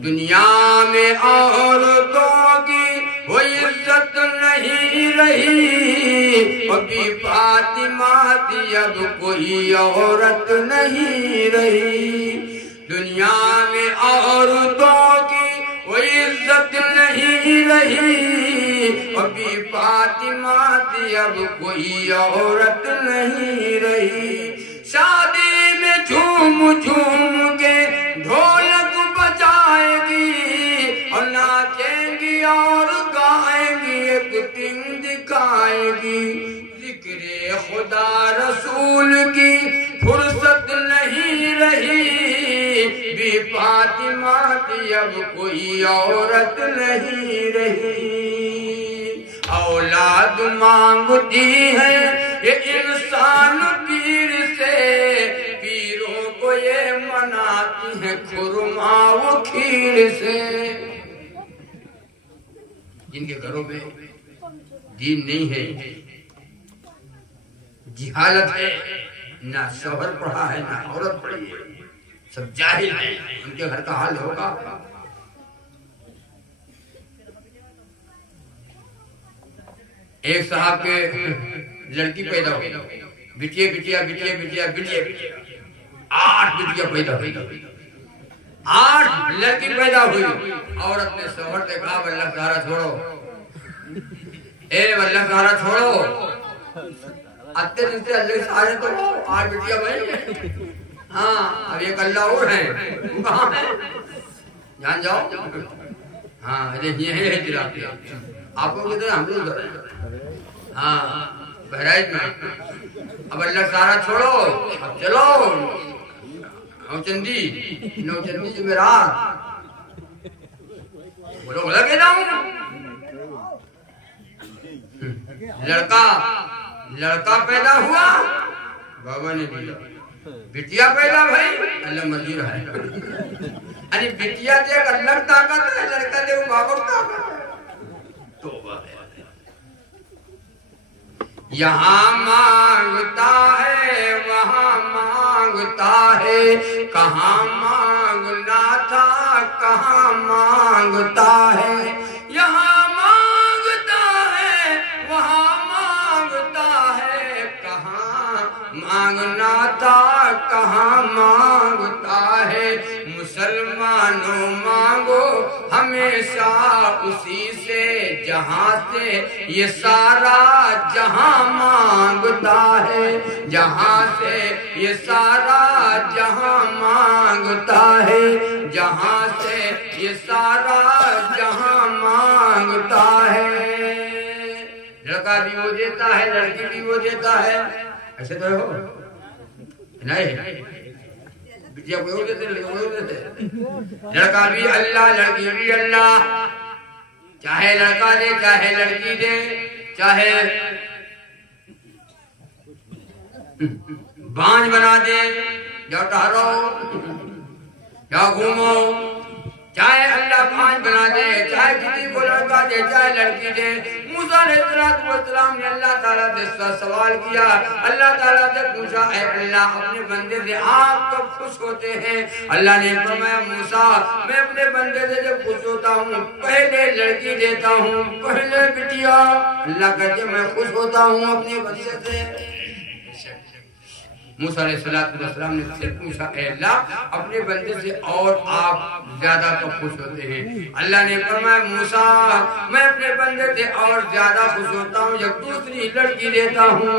دنیا میں عورتوں کی وہ عزت نہیں رہی ابھی فاطمہ کی اب کوئی عورت نہیں رہی دنیا میں عورتوں کی وہ عزت نہیں رہی ابھی فاطمہ کی اب کوئی عورت نہیں رہی شادی میں جھوم جھوم کے ڈھولک بجائے گی اور ناچیں گی اور گائیں گی ایک دن دکھائے گی ذکر خدا رسول کی فرصت نہیں رہی بی فاطمہ کی اب کوئی عورت نہیں رہی اولاد مانگتی ہے یہ انسان پیر سے پیروں کو یہ مناتی ہے خرما و کھیر سے جن کے گھروں میں دین نہیں ہے جہالت ہے نہ شوہر پڑھا ہے نہ عورت پڑھی ہے سب جاہل ہیں ان کے گھر کا حال ہوگا ایک صاحب کے لڑکی پیدا ہوئی بٹیا 8 بٹیاں پیدا ہوئی 8 لڑکی پیدا ہوئی. عورت نے شوہر سے کہا اللہ سہارا چھوڑو, اے اللہ سہارا چھوڑو, اتے دن سے اللہ سہارے تو 8 بیٹیاں بھائی. ہاں اب ایک اللہ اور ہیں, کہاں ہیں جان جاؤ. ہاں یہ ہے ہجرات, آپ کو کدھر ہم لوگ ادھر ہیں. ہاں بہرائچ میں. اب اللہ سہارا چھوڑو, اب چلو نوچندی جمعرات. بولو بولا کہ جاؤں. لڑکا پیدا ہوا, بابا نے دیا. بٹیا پیدا بھائی, اللہ مزید ہے. ارے بٹیا دے کر اللہ طاقت ہے, لڑکا دے وہ بابا طاقت ہے. توبہ ہے. یہاں مانگتا ہے وہاں مانگتا ہے, کہاں مانگنا تھا کہاں مانگتا ہے. یہاں مانگتا ہے وہاں مانگتا ہے, کہاں مانگنا تھا کہاں مانگتا ہے. مسلمانوں مانگو ہمیشہ اسی سے جہاں سے یہ سارا جہاں مانگتا ہے. جہاں سے یہ سارا جہاں مانگتا ہے, جہاں سے یہ سارا جہاں مانگتا ہے. لڑکا بھی وہ دیتا ہے, لڑکی بھی وہ دیتا ہے. ایسے تو ہو نہیں, بٹیا کوئی اور دیتے, لڑکا کوئی اور دیتے. لڑکا بھی اللہ, لڑکی بھی اللہ. چاہے لڑکا دے چاہے لڑکی دے, چاہے بانج بنا دے, یا ٹہرو یا گھومو, چاہے اللہ بانج بنا دے, چاہے کسی کو لڑکا دے چاہے لڑکی دے. موسیٰ علیہ السلام نے اللہ تعالیٰ سے سوال کیا. اللہ تعالیٰ سے پوچھا اے اللہ اپنے بندے سے آپ کب خوش ہوتے ہیں؟ اللہ نے فرمایا موسیٰ میں اپنے بندے سے جب خوش ہوتا ہوں پہلے لڑکی دیتا ہوں, پہلے بٹیا. اللہ کہتے میں خوش ہوتا ہوں اپنے بندے سے. موسیٰ علیہ السلام نے پھر پوچھا اے اللہ اپنے بندے سے اور آپ زیادہ کب خوش ہوتے ہیں؟ اللہ نے فرمایا موسیٰ میں اپنے بندے سے اور زیادہ خوش ہوتا ہوں جب دوسری لڑکی دیتا ہوں.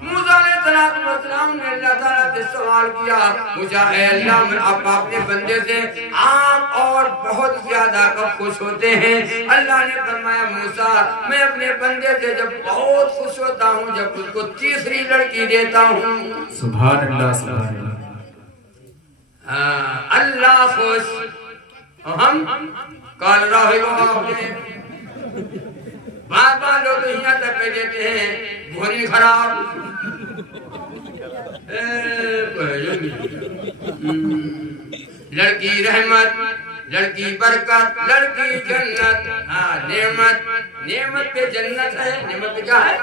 موسیٰ علیہ السلام نے اللہ تعالیٰ سے سوال کیا, پوچھا اے اللہ آپ اپنے بندے سے آپ اور بہت زیادہ کب خوش ہوتے ہیں؟ اللہ نے فرمایا موسیٰ میں اپنے بندے سے جب بہت خوش ہوتا ہوں جب اس کو تیسری لڑکی دیتا ہوں. سبحان اللہ سبحان اللہ. اللہ خوش, ہم کال رہے گا بات بات لوگ یہاں تک کہہ دیتے ہیں بھوری خراب. لڑکی رحمت, لڑکی برکت, لڑکی جنت. نعمت پہ جنت ہے, نعمت پہ کیا ہے؟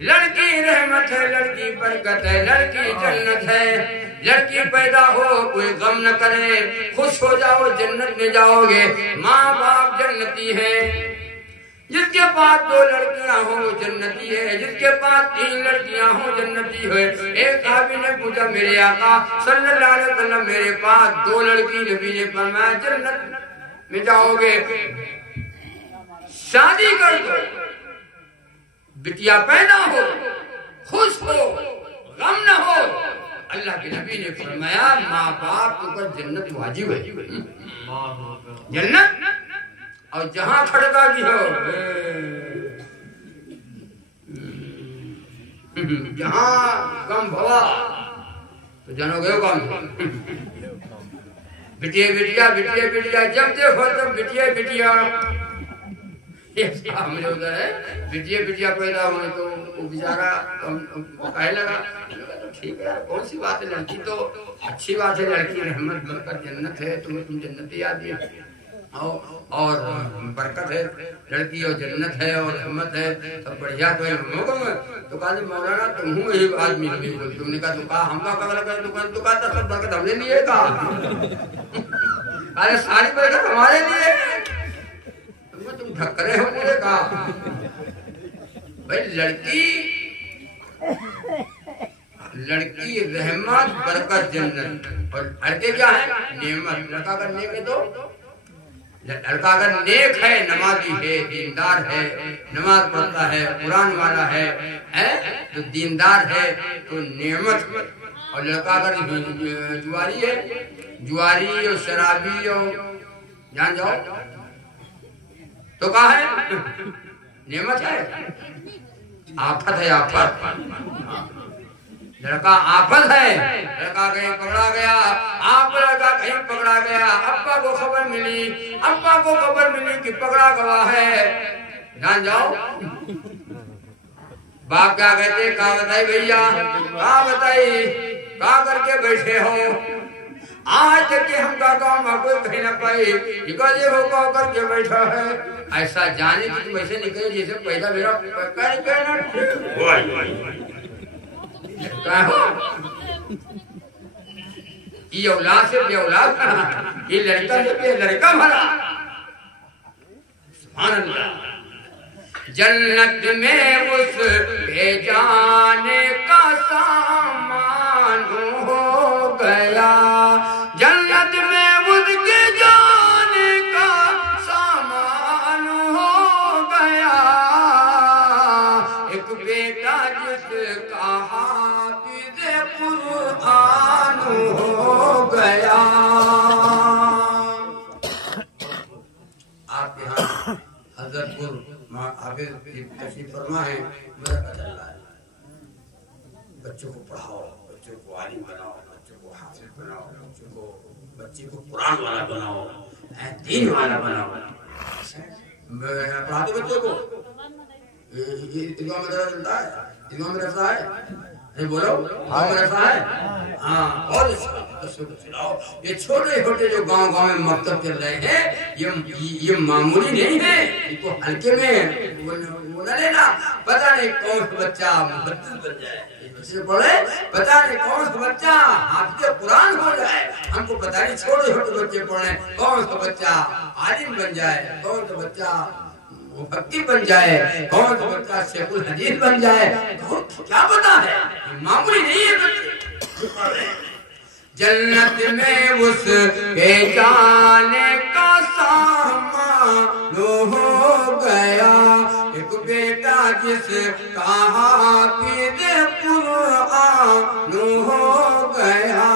لڑکی رحمت ہے, لڑکی برکت ہے, لڑکی جنت ہے. لڑکی پیدا ہو کوئی غم نہ کرے, خوش ہو جاؤ جنت میں جاؤ گے. ماں باپ جنتی ہے, جس کے پاس 2 لڑکیاں ہوں وہ جنتی ہے, جس کے پاس 3 لڑکیاں ہوں جنتی ہے. ایک صحابی نے پوچھا میرے آقا صلی اللہ علیہ وسلم میرے پاس 2 لڑکی, نبی نے فرمایا جنت میں جاؤ گے. شادی کر دو, بٹیا پیدا ہو, خوش ہو, غم نہ ہو. اللہ کے نبی نے فرمایا ماں باپ کے اوپر جنت واجب ہے. جنت اور جہاں کھڑکا کی ہو, جہاں کم بھوا تو جانو گئے کام. بٹیا بٹیا بٹیا بٹیا جب دیکھو تب بٹیا بٹیا. مجھے ادھر ہے بٹیا بٹیا پیدا ہوئے تو وہ بیچارہ کہنے لگا ٹھیک ہے کون سی بات ہے, لڑکی تو اچھی بات ہے, لڑکی رحمت برکت جنت ہے, تم جنتی آدمی اور برکت ہے, لڑکی اور جنت ہے اور رحمت ہے, سب بڑھیا تو ہے. تو کہا مولانا تم ہوں ایک آدمی, تم نے کہا تو کہا ہم کا قبل کر, تو کہا تھا سب برکت ہم نے لیے, کہا ساری برکت ہمارے لیے, تم ٹھکرے ہو مجھے. کہا بھائی لڑکی رحمت برکت جنت, اور لڑکے کیا ہیں؟ نعمت. لڑکا اگر نیک ہے تو لڑکا اگر نیک ہے، نمازی ہے، دیندار ہے، نماز پڑھتا ہے، قرآن والا ہے تو دیندار ہے تو نعمت. اور لڑکا اگر جواری ہے، جواری اور شرابی اور جان جاؤ تو کہا ہے نعمت ہے، آفت ہے. آفت لڑکا آفت ہے. لڑکا کہیں پکڑا گیا، آپ لڑکا کہیں پکڑا گیا، ابا کو خبر ملی، ابا کو خبر ملی کہ پکڑا گیا ہے، جان جاؤ. باپ کیا کہتے؟ کہاں بتائی بھئییا، کہاں بتائی، کہاں کر کے بیٹھے ہو؟ آج تک کہ ہم کا کام آپ کو کہیں نہ پائی، یہ ہو کہاں کر کے بیٹھا ہے. ایسا جانے کہ تم ایسے نکلے جیسے پیدا میرا کہنا کہاں ہو؟ یہ اولاد سے بے اولاد کہا، یہ لڑکا سے بے لڑکا بھرا. سبحان اللہ. جنت میں اس کے جانے کا سامان ہو گیا، جنت میں اس کے جانے کا سامان ہو گیا. ایک بیٹا جس کا حافظ قرآن ہو گیا. آپ یہاں حضرت پور حافظ تشریف فرما ہے. برکت اللہ. بچوں کو پڑھاؤ، بچوں کو عالم بناؤ، بچوں کو حافظ بناؤ، بچے کو قرآن والا بناؤ، دین والا بناؤ. پڑھاتے بچوں کو. ادوام مدرسہ چلتا ہے، ادوام مدرسہ ہے، بولو ادوام مدرسہ ہے. ہاں اور بچوں کو چلاؤ. یہ چھوٹے چھوٹے جو گاؤں گاؤں میں مکتب چل رہے ہیں یہ معمولی نہیں ہے. ان کو ہلکے میں وہ نہ لینا. پتہ نہیں کون سا بچہ محدث بن جائے، پڑھے پتہ نہیں کون سا بچہ حافظ قرآن ہو جائے. ہم کو پتہ نہیں چھوٹے چھوٹے بچے پڑھیں کون سا بچہ عالم بن جائے، کون سا بچہ مفکر بن جائے، کون سا بچہ شیخ الحدیث بن جائے. کیا پتہ ہے، معمولی نہیں ہے بچے. جنت میں اس کے جانے کا سامان ہو گیا. ایک بیٹا جس کا حافظ قرآن ہو گیا.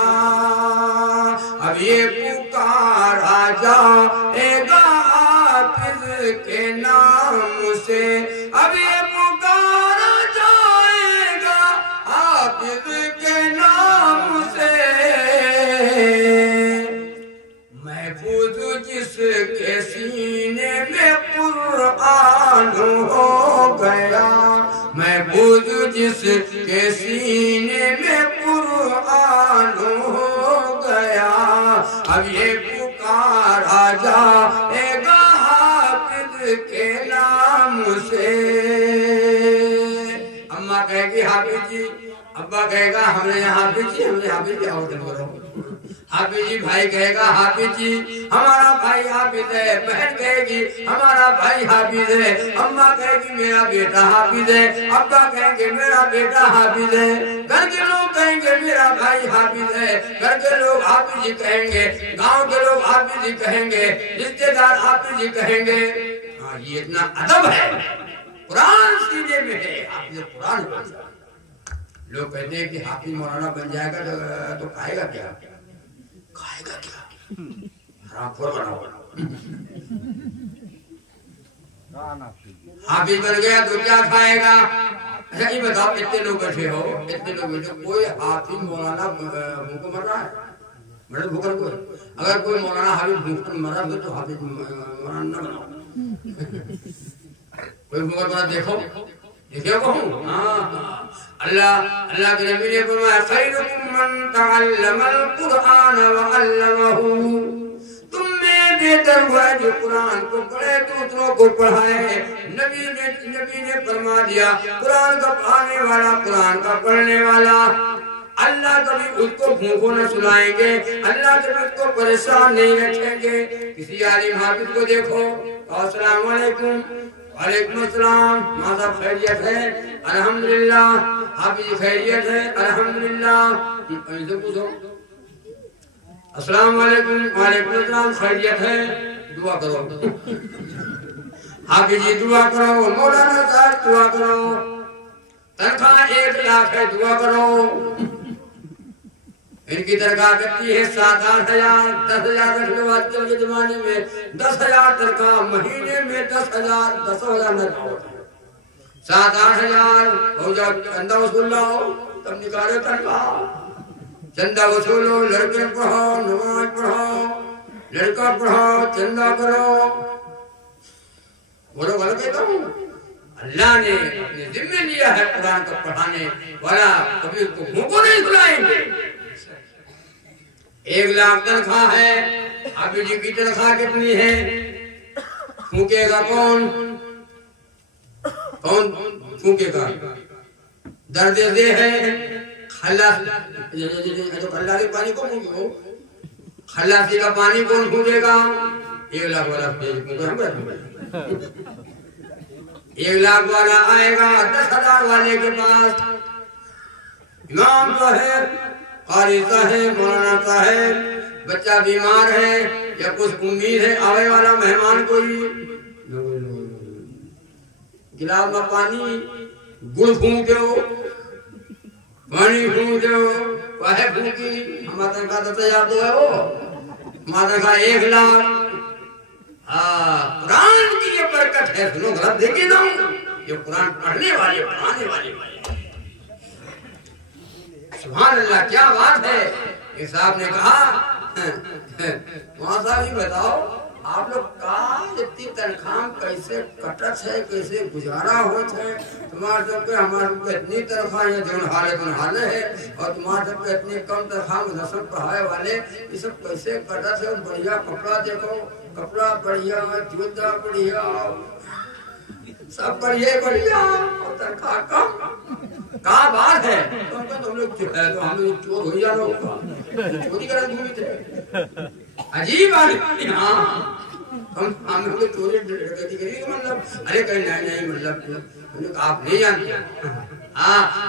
اب یہ پکارا جائے گا حافظ کے نام سے، اب یہ پکارا جائے گا حافظ کے نام سے. محفوظ جس کے سینے میں قرآن ہو گیا، محفوظ جس کے سینے میں قرآن ہو گیا. اب یہ پکارا جائے گا حافظ کے نام سے. اماں کہے گی حافظ جی، ابا کہے گا ہم نے حافظ جی، ہم نے حافظ جی اور کرو. حافظ جی بھائی کہے گا حافظ جی ہمارا بھائی حافظ ہے. بہن کہے گی ہمارا بھائی حافظ ہے. اماں کہے گی میرا بیٹا حافظ ہے. ابا کہیں گے میرا بیٹا حافظ ہے. گھر کے لوگ کہیں گے میرا بھائی حافظ ہے. گھر کے لوگ حافظ جی کہیں گے، گاؤں کے لوگ حافظ جی کہیں گے، رشتے دار حافظ جی کہیں گے. ہاں یہ اتنا ادب ہے، قرآن سینے میں ہے، حافظ قرآن بن جائے. لوگ کہتے ہیں کہ حافظ مولانا بن جائے گا تو کھائے گا کیا؟ کھائے گا کیا؟ حرام خور بناؤ. حافظ بن گیا تو کیا کھائے گا؟ اچھا یہ بتاؤ، اتنے لوگ بیٹھے ہو، اتنے لوگ بیٹھے، کوئی حافظ مولانا بھوکو مر رہا ہے؟ مرد بھوکر کوئی؟ اگر کوئی مولانا حافظ بھوکر مر رہا ہے تو حافظ مولانا نہ بناؤ. کوئی بھوکر بنا دیکھو، دیکھے کہوں. اللہ کے نبی نے فرمایا خیرکم من تعلم القرآن وعلمہ. تم میں بہتر ہوا جو قرآن کو پڑھے دوسروں کو پڑھائے. نبی نے فرما دیا قرآن کا پڑھانے والا، قرآن کا پڑھنے والا. اللہ کبھی اس کو بھوکوں نہ سنائیں گے، اللہ کبھی اس کو پریشان نہیں رکھیں گے. کسی عالم حافظ کو دیکھو، السلام علیکم. وعلیکم السلام. ماں صاحب خیریت ہے؟ الحمدللہ. حافظ خیریت ہے؟ الحمدللہ. ان سے پوچھو السلام علیکم، وعلیکم السلام، خیریت ہے؟ دعا کرو حافظ جی، دعا کرو مولانا صاحب، دعا کرو تنخواہ 1 لاکھ ہے، دعا کرو ان کی تنخواہ کرتی ہے 7-8 ہزار، 10,000 رکھ لو آج کل کے زمانے میں 10,000 تنخواہ، مہینے میں 10,000 نہ 7-8 ہزار ہو جا، چندہ وصول لاؤ تب نکالو تنخواہ، چندہ وصولو، لڑکے پڑھاؤ، نماز پڑھاؤ، لڑکا پڑھاؤ، چندہ کرو، بولو غلط کہتا ہوں؟ اللہ نے اپنے ذمہ لیا ہے قرآن کو پڑھانے والا، کبھی اس کو منہ کو نہیں سلائیں گے۔ 1 لاکھ تنخواہ ہے، حافظ جی کی تنخواہ کتنی ہے؟ پھونکے گا کون؟ کون پھونکے گا؟ درد دے ہے، خلاصی پانی کو پھونکو، خلاصی کا پانی کون پھونکے گا؟ 1 لاکھ والا پھونکے ہم بیٹھیں، 1 لاکھ والا آئے گا 10,000 والے کے پاس، امام صاحب، قاری صاحب، مولانا صاحب، بچہ بیمار ہے یا کچھ امید ہے آوے والا مہمان کوئی، گلاس میں پانی گڑ پھونک دو، پانی پھونک دو، واہ پھونکی، ہمارا تنخواہ 10,000 دو ہے وہ، ہمارا تنخواہ 1 لاکھ۔ قرآن کی یہ برکت ہے، سنو غلط دیکھیں نا، یہ قرآن پڑھنے والے، پڑھانے والے، سبحان اللہ، کیا بات ہے۔ یہ صاحب نے کہا وہاں صاحب جی بتاؤ آپ لوگ کا اتنی تنخواہ کیسے کٹت ہے، کیسے گزارا ہوتا ہے، تمہارے سب کے ہمارے سب کے اتنی تنخواہ ہیں جو حالے ہے، اور تمہارے سب کے اتنی کم تنخواہ مدرسہ پڑھائے والے، یہ سب کیسے کٹت ہے۔ اور بڑھیا کپڑا دیکھو، کپڑا بڑھیا، جوتا بڑھیا، سب بڑھیا، اور تنخواہ کم، کہاں بات ہے؟ تم لوگ چور ہو جا رہا، چوری کرنا دھومی تھے، عجیب آدمی، ہم لوگ چوری ڈکیتی کری کہ مطلب ارے کہیں نہیں مطلب آپ نہیں جانتے،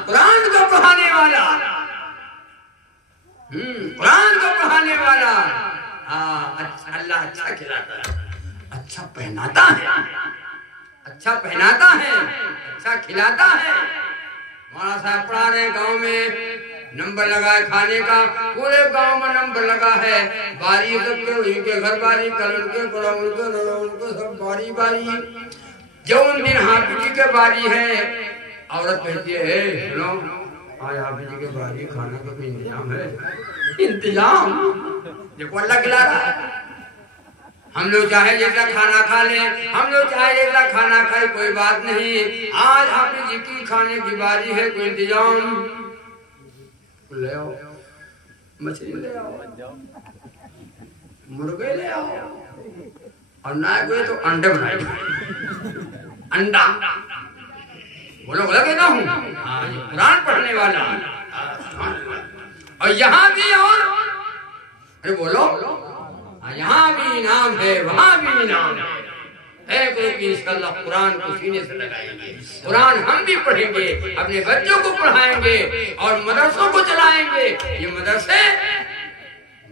قرآن کو پڑھانے والا، قرآن کو پڑھانے والا، اللہ اچھا کھلاتا ہے، اچھا پہناتا ہے، اچھا پہناتا ہے، اچھا کھلاتا ہے۔ مولانا صاحب پڑھا رہے گاؤں میں، نمبر لگا ہے کھانے کا، پورے گاؤں میں نمبر لگا ہے، باری سب کے، ان کے گھر باری، کل ان کے، پڑا ان کے سب باری باری۔ جو ان دن حافظ جی کے باری ہے، عورت کہتی ہے سنو آج حافظ جی کے باری، کھانا کا کوئی انتظام ہے؟ انتظام دیکھو اللہ کھلا رہا ہے، ہم لوگ چاہے جیسا کھانا کھا لیں، ہم لوگ چاہے جیسا کھانا کھائے، کوئی بات نہیں، آج حافظ جی کی کھانے کی باری ہے، کوئی انتظام لے آؤ، مچھلی لے آؤ، مرغے لے آؤ، اور نہ کوئی تو انڈے بنائے، انڈا، بولو بولا کہتا ہوں، قرآن پڑھنے والا، اور یہاں بھی، اور ارے بولو یہاں بھی انعام ہے، وہاں بھی انعام ہے، ایک لوگ انشاءاللہ قرآن کو سینے سے لگائیں گے، قرآن ہم بھی پڑھیں گے، اپنے بچوں کو پڑھائیں گے، اور مدرسوں کو چلائیں گے۔ یہ مدرسے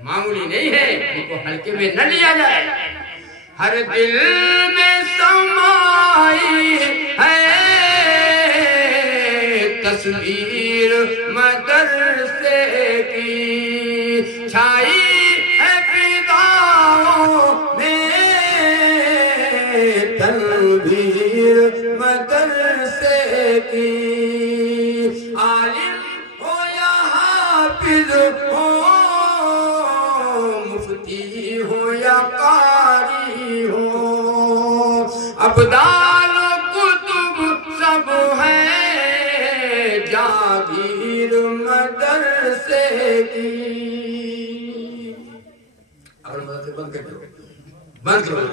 معمولی نہیں ہے، ان کو ہلکے میں نہ لیا جائے۔ ہر دل میں سمائی ہے تصویر مدرسے کی، چھائی مدرسے کی، عالم ہو یا حافظ ہو، مفتی ہو یا قاری ہو، ابدال و کتب سب ہیں جاگیر مدرسے کی۔ اگر مدرسے بند کر دو، بند کرو،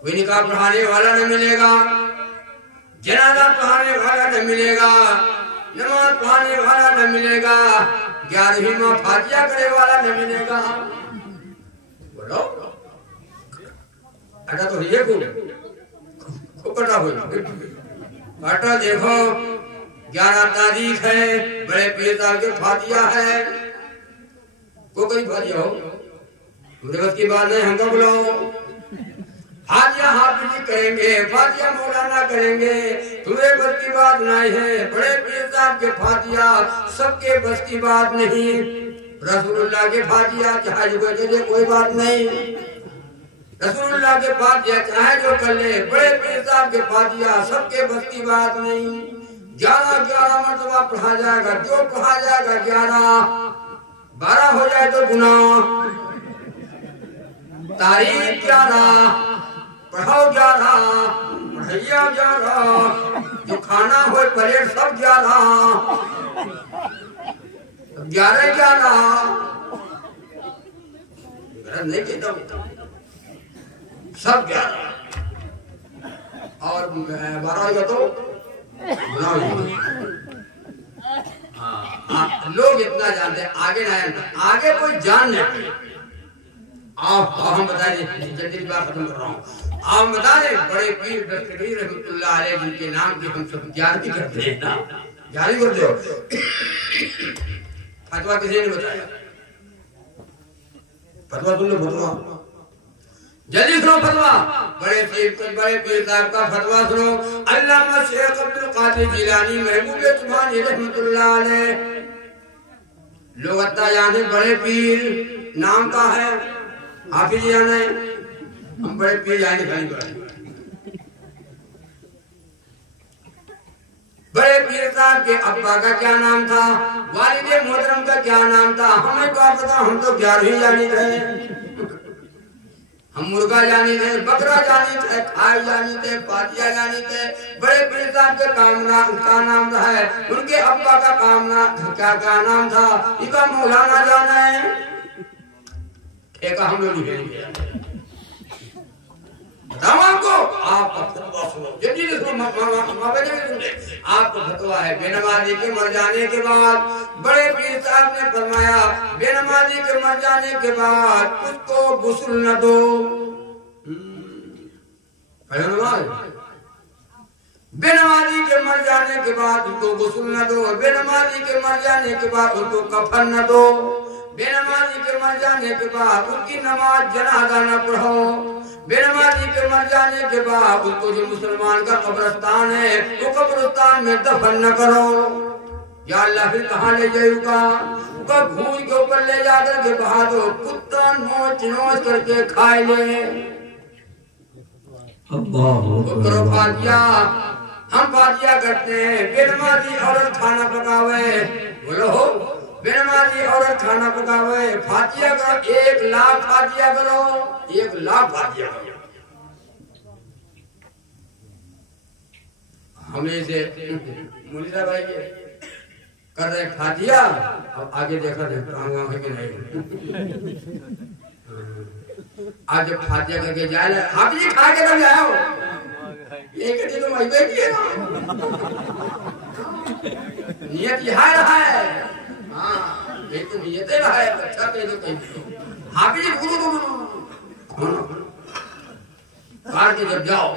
کوئی نکاح پڑھانے والا نہ ملے گا، جنازہ پڑھانے والا نہ ملے گا، نماز پڑھانے والا نہ ملے گا، 11ویں ماہ فاتحہ کرے والا نہ ملے گا۔ بولو اٹھا تو یہ کو کٹا ہوئی کٹا، دیکھو 11 تاریخ ہے، بڑے پیر صاحب کے فاتحہ ہے، کو کوئی فاتحہ ہو تمہارے بس کی بات نہیں ہم کو بلاؤ فاتحہ حافظ کریں گے فاتحہ مولانا کریں گے تمہارے بس کی بات نہیں ہے بڑے پیر صاحب کے فاتحہ سب کے بس کی بات نہیں رسول اللہ کے فاتحہ چاہے جو کرے کوئی بات نہیں رسول اللہ کے فاتحہ چاہے جو کر لے بڑے پیر صاحب کے فاتحہ سب کے بس کی بات نہیں 11 مرتبہ پڑھا جائے گا جو پڑھا جائے گا 12 ہو جائے تو گناہ تاریخ 11 پڑھاؤ 11 پڑھائیا 11 جو کھانا ہوئے پلیٹ سب 11 نہیں کہتا ہوں سب 11 اور 12 ہو گیا تو گناہ ہو گیا لوگ اتنا جانتے ہیں آگے نہ آگے کوئی جان نہیں آپ ہم بتائیں جلدی بات ختم کر رہا ہوں آپ بتائیں بڑے پیر دستگیر رحمت اللہ علیہ جن کے نام کی ہم سب جاری کرتے ہیں جاری کرتے ہو فتویٰ کسی نے بتایا فتویٰ سن لو فتویٰ جلدی سنو فتویٰ بڑے پیر صاحب کا فتویٰ سنو علامہ شیخ عبدالقادر جیلانی محبوب سبحانی رحمت اللہ علیہ لوگ اتنا جانے بڑے پیر نام کا ہے حافظ جانا ہے ہم بڑے پیر جانے کھانے کریں بڑے پیر صاحب کے ابا کا کیا نام تھا والد محترم کا کیا نام تھا ہمیں کیا پتا ہم تو 11 جانے تھے ہم مرغا جانے تھے بکرا جانے تھے کھائی جانے تھے فاتحہ جانے تھے بڑے پیر صاحب کے کا نام تھا ہے ان کے ابا کا کیا نام تھا ان کا مولانا جانا ہے ایک ہم لوگ نہیں کیا بتاؤں آپ کو آپ کا فتویٰ سنو جلدی سے سنو آپ کو فتویٰ ہے بے نمازی کے مر جانے کے بعد بڑے پیر صاحب نے فرمایا بے نمازی کے مر جانے کے بعد اس کو غسل نہ دو پڑھو نماز بے نمازی کے مر جانے کے بعد اس کو غسل نہ دو بے نمازی کے مر جانے کے بعد اس کو کفن نہ دو بے نمازی کے مر جانے کے بعد ان کی نماز جنازہ نہ پڑھو بے نمازی کے مر جانے کے بعد اس کو جو مسلمان کا قبرستان ہے وہ قبرستان میں دفن نہ کرو یا اللہ پھر کہاں لے جائے گا بھوج کے اوپر لے جا کر کے بہا دو کتا نوچ نوچ کر کے کھائے لے کرو فاتحہ ہم فاتحہ کرتے ہیں بے نمازی عورت کھانا پکاوے بولو بے نمازی عورت کھانا پکاوے فاتحہ کرو 1 لاکھ فاتحہ کرو 1 لاکھ فاتحہ کرو ہمیں سے منیرہ بھائی کر رہے فاتحہ اب آگے دیکھا دے کہاں ہے کہ نہیں آج جب فاتحہ کر کے جائے آپ یہ کھا کے تک آئے ہو یہ کہتی تو مجھے بھی ہے نیت یہ رہا ہے ہاں یہ تو نیتیں رہا ہے اچھا کہیں تو کہیں تو حافظ کار کے جب جاؤ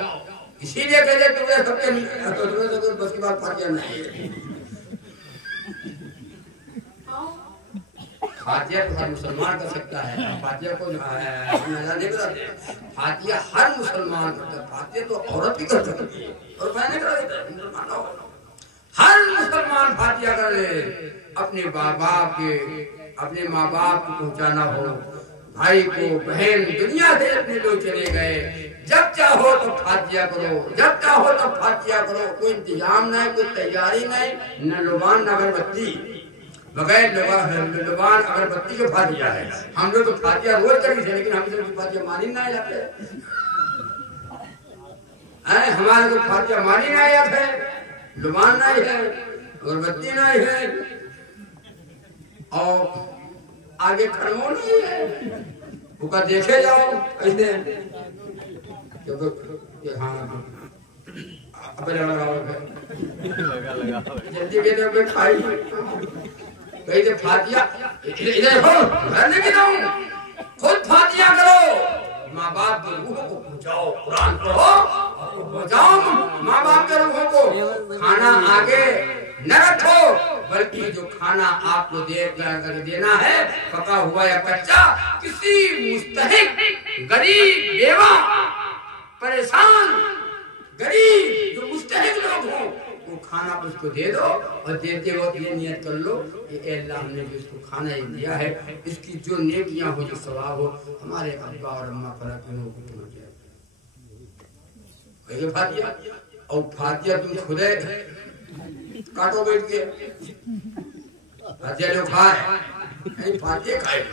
اسی لیے کہتے تمہیں سب کے تمہیں تو بس کی بات فاتحہ نہیں فاتحہ تو ہر مسلمان کر سکتا ہے فاتحہ کو نہیں بتاتے فاتحہ ہر مسلمان کرتا ہے فاتحہ تو عورت بھی کر سکتی ہے اور میں نہیں کر دیتا مسلمان ہو ہر مسلمان فاتحہ کر لے اپنے ماں باپ کو پہنچانا ہو بھائی کو بہن دنیا سے اپنے لوگ چلے گئے جب چاہو تو فاتحہ کرو جب چاہو تو فاتحہ کرو کوئی انتظام نہیں کوئی تیاری نہیں نہ لبان نہ اگربتی بغیر لبان اگربتی کے فاتحہ ہے ہم لوگ تو فاتحہ روز کری تھے لیکن ہم سے فاتحہ مانی نہ جاتے ہمارے تو فاتحہ مانی نہ جاتے لبان نہیں ہے اگربتی نہیں ہے اور آگے کھڑمو نہیں ہے وہ کا دیکھے جاؤ ایسے جلدی کہتے ہیں کھائی کہیں سے فاتحہ ادھر ہو گھر نہیں گھر خود فاتحہ کرو ماں باپ کی روح کو پہنچاؤ قرآن پڑھو پہنچاؤ ماں باپ کے روحوں کو کھانا آگے نہ رکھو، بلکہ جو کھانا آپ کو دینا ہے پکا ہوا یا کچا، کسی مستحق غریب بیوہ پریشان غریب جو مستحق لوگ ہوں وہ کھانا اس کو دے دو، اور دیتے وقت یہ نیت کر لو کہ اے اللہ ہم نے جو اس کو کھانا ہی دیا ہے اس کی جو نیکیاں ہو جو ثواب ہو ہمارے ابا اور اماں پر اپنوں کو پہنچ جائے۔ کہیے فاتحہ، اور فاتحہ تم خودے کاٹو بیٹھ کے، فاتحہ جو کھائے نہیں فاتحہ کھائے،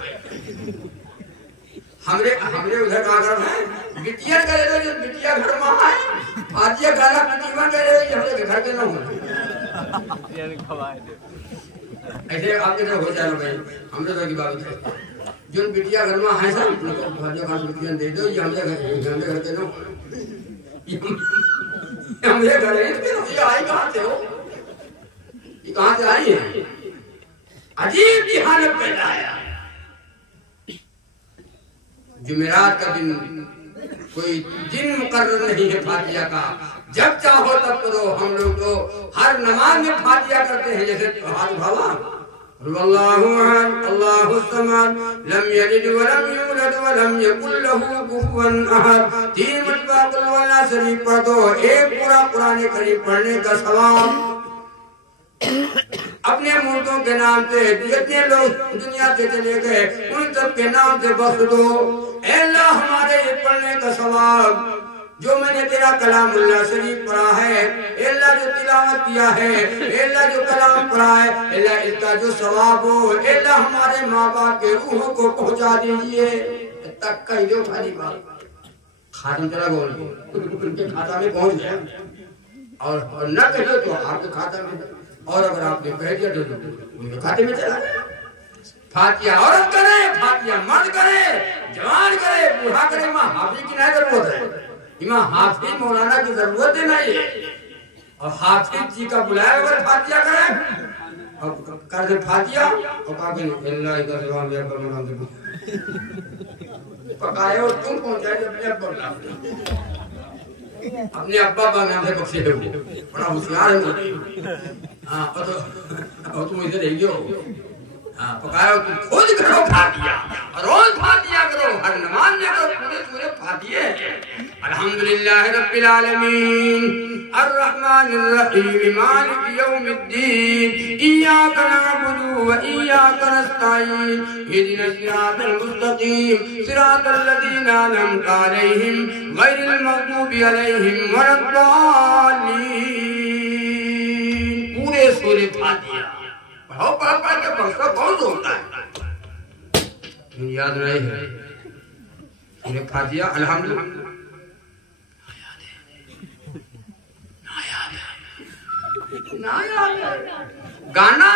ہمارے ادھر کا گھر ہے بٹیا کرے تو جو بٹیا گھر ماں ہے فاتحہ کھانا بٹیاں کرے یہ ہمارے گھر کے نہ ہو ایسے آپ کے طرف ہو جائے بھائی، ہم نے کی بات ہے جو بٹیا گھر ماں ہے سر ان کو فاتحہ کھانا بٹیاں دے دو، یہ ہمارے گھر کے نہ ہو، ہمارے گھر ہے یہ آئی کہاں سے ہو، یہ کہاں سے آئی ہے، عجیب کی حالت پیدا ہے۔ جمعرات کا دن کوئی دن مقرر نہیں ہے فاتحہ کا، جب چاہو تب کرو، ہم لوگ تو ہر نماز میں فاتحہ کرتے ہیں، جیسے ہاتھ اٹھاوا اللہ احد اللہ الصمد لم یلد ولم یولد ولم یکن له کفوا احد، 3 مرتبہ قل هو اللہ شریف پڑھ دو، ایک پورا قرآن کریم پڑھنے کا ثواب۔ اپنے مردوں کے نام سے جتنے لوگ دنیا سے چلے گئے ان سب کے نام سے بخش دو، اے اللہ ہمارے یہ پڑھنے کا ثواب، جو میں نے تیرا کلام اللہ شریف پڑھا ہے، اے اللہ جو تلاوت کیا ہے، اے اللہ جو کلام پڑھا ہے، اے اللہ اس کا جو ثواب ہو، اے اللہ ہمارے ماں باپ کے روحوں کو پہنچا دیجئے تک کہہ دو خالی بات، خاتم چلا گول ان کے کھاتہ میں پہنچ جائے، اور نہ کہو تو آپ کے کھاتہ میں، اور اگر آپ نے کہہ دیا تو ان کے کھاتے میں چلا گیا۔ فاتحہ عورت کرے، فاتحہ مرد کرے، جوان کرے، بوڑھا کرے، ماں حافظ کی نہیں ضرورت ہے، امام حافظ مولانا کی ضرورت ہے نہیں ہے، اور حافظ جی کا بلائے اگر فاتحہ کرے اور کر دے فاتحہ اور کہا کہ اللہ کا سلام میرے پر منام دے پکائے اور تم پہنچائے جب اپنے ابا اپنے ابا کا نام سے بخشے ہو، بڑا ہوشیار ہے اور تم اسے رہ گئے ہو، پکایا تم خود کرو فاتحہ، روز فاتحہ کرو، ہر نماز میں کرو، پورے سورے فاتحہ۔ الحمدللہ رب العالمین الرحمن الرحیم مالک یوم الدین ایاک نعبد و ایاک نستعین اہدنا الصراط المستقیم صراط الذین انعمت علیہم غیر المغضوب علیہم ولا الضالین۔ پورے سورے فاتحہ پڑھو، پڑھ پڑھ کے بخشا بہت ہوتا ہے، یاد رہے ہے سورہ فاتحہ الحمدللہ نا یاد ہے، گانا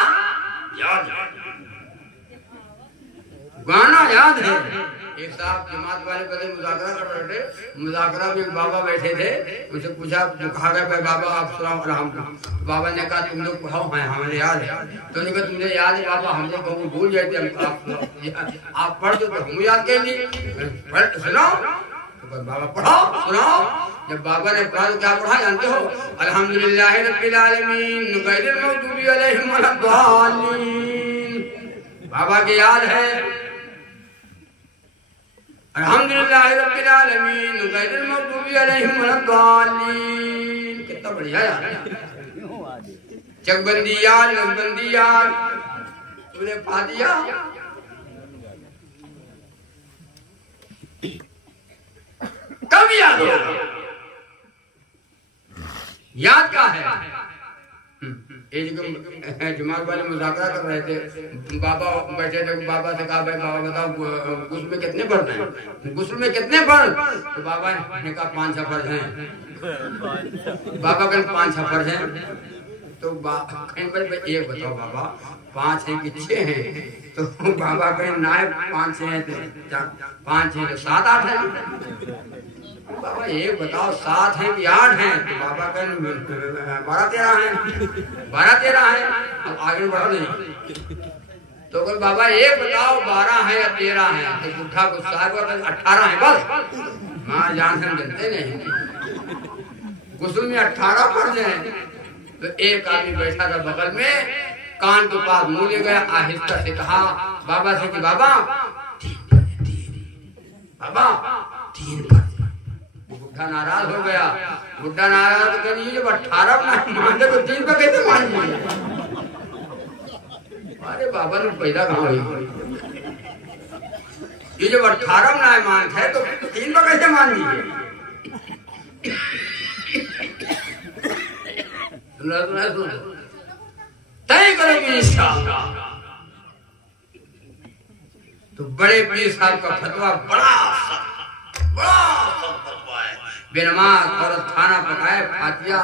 یاد ہے، گانا یاد ہے۔ ایک صاحب جماعت والے پہلے مذاکرہ کر رہے تھے، مذاکرہ میں ایک بابا بیٹھے تھے، ان سے پوچھا، کہا گیا بھائی بابا آپ سناؤ الحمدللہ، بابا نے کہا تم لوگ پڑھو ہیں ہمیں یاد ہے، تو نے کہا تمہیں یاد ہے بابا ہم لوگ کو بھول جائے تھے، آپ پڑھ دو تو ہم یاد کہیں گے، سناؤ تو بابا پڑھو سناؤ، جب بابا نے پڑھا تو کیا پڑھا جانتے ہو، الحمدللہ رب العالمین غیر المغضوب علیہم ولا الضالین، بابا کے یاد ہے الحمدللہ رب العالمین غیر المغضوب علیہم ولا الضالین، کتنا بڑھیا یاد ہے، چک بندی یاد، نق بندی یاد، سورہ فاتحہ کب یاد ہوگا، یاد کیا ہے؟ جماعت والے مذاکرہ کر رہے تھے، بابا بیٹھے تھے، بابا سے کہا بھائی بابا بتاؤ غسل میں کتنے فرض ہیں، غسل میں کتنے فرض، تو بابا نے کہا 5 فرض ہیں، بابا کہا 5 فرض ہیں، تو کہیں پر ایک بتاؤ بابا 5 ہیں کہ 6 ہیں، تو بابا کہیں نائب 5 ہیں 5 ہیں تو 7 8 ہیں، بابا ایک بتاؤ 7 ہیں کہ 8 ہیں، تو بابا کہیں 12 13 ہیں، 12 13 ہیں، اب آگے بڑھ نہیں، تو کہ بابا ایک بتاؤ 12 ہیں یا 13 ہیں، تو بڑھا کو 18 ہیں، بس ماں جان ہم جنتے نہیں، غسل میں 18 فرض ہیں، تو ایک آدمی بیٹھا تھا بغل میں، کان کے پاس منہ لے گیا، آہستہ سے کہا بابا سے کہ بابا تین پر بڈھا ناراض ہو گیا. بڈھا ناراض تو کہنی جب 18 مان دے تو 3 پر کیسے مان دیے؟ ارے بابا نے پیدا کہاں ہوئی؟ یہ جب 18 نہ مان ہے تو 3 پر کیسے مان دیے؟ طے کرو گے انشاءاللہ. تو بڑے پیر صاحب کا فتویٰ بڑا فتویٰ ہے. بے نماز عورت کھانا پکائے فاتحہ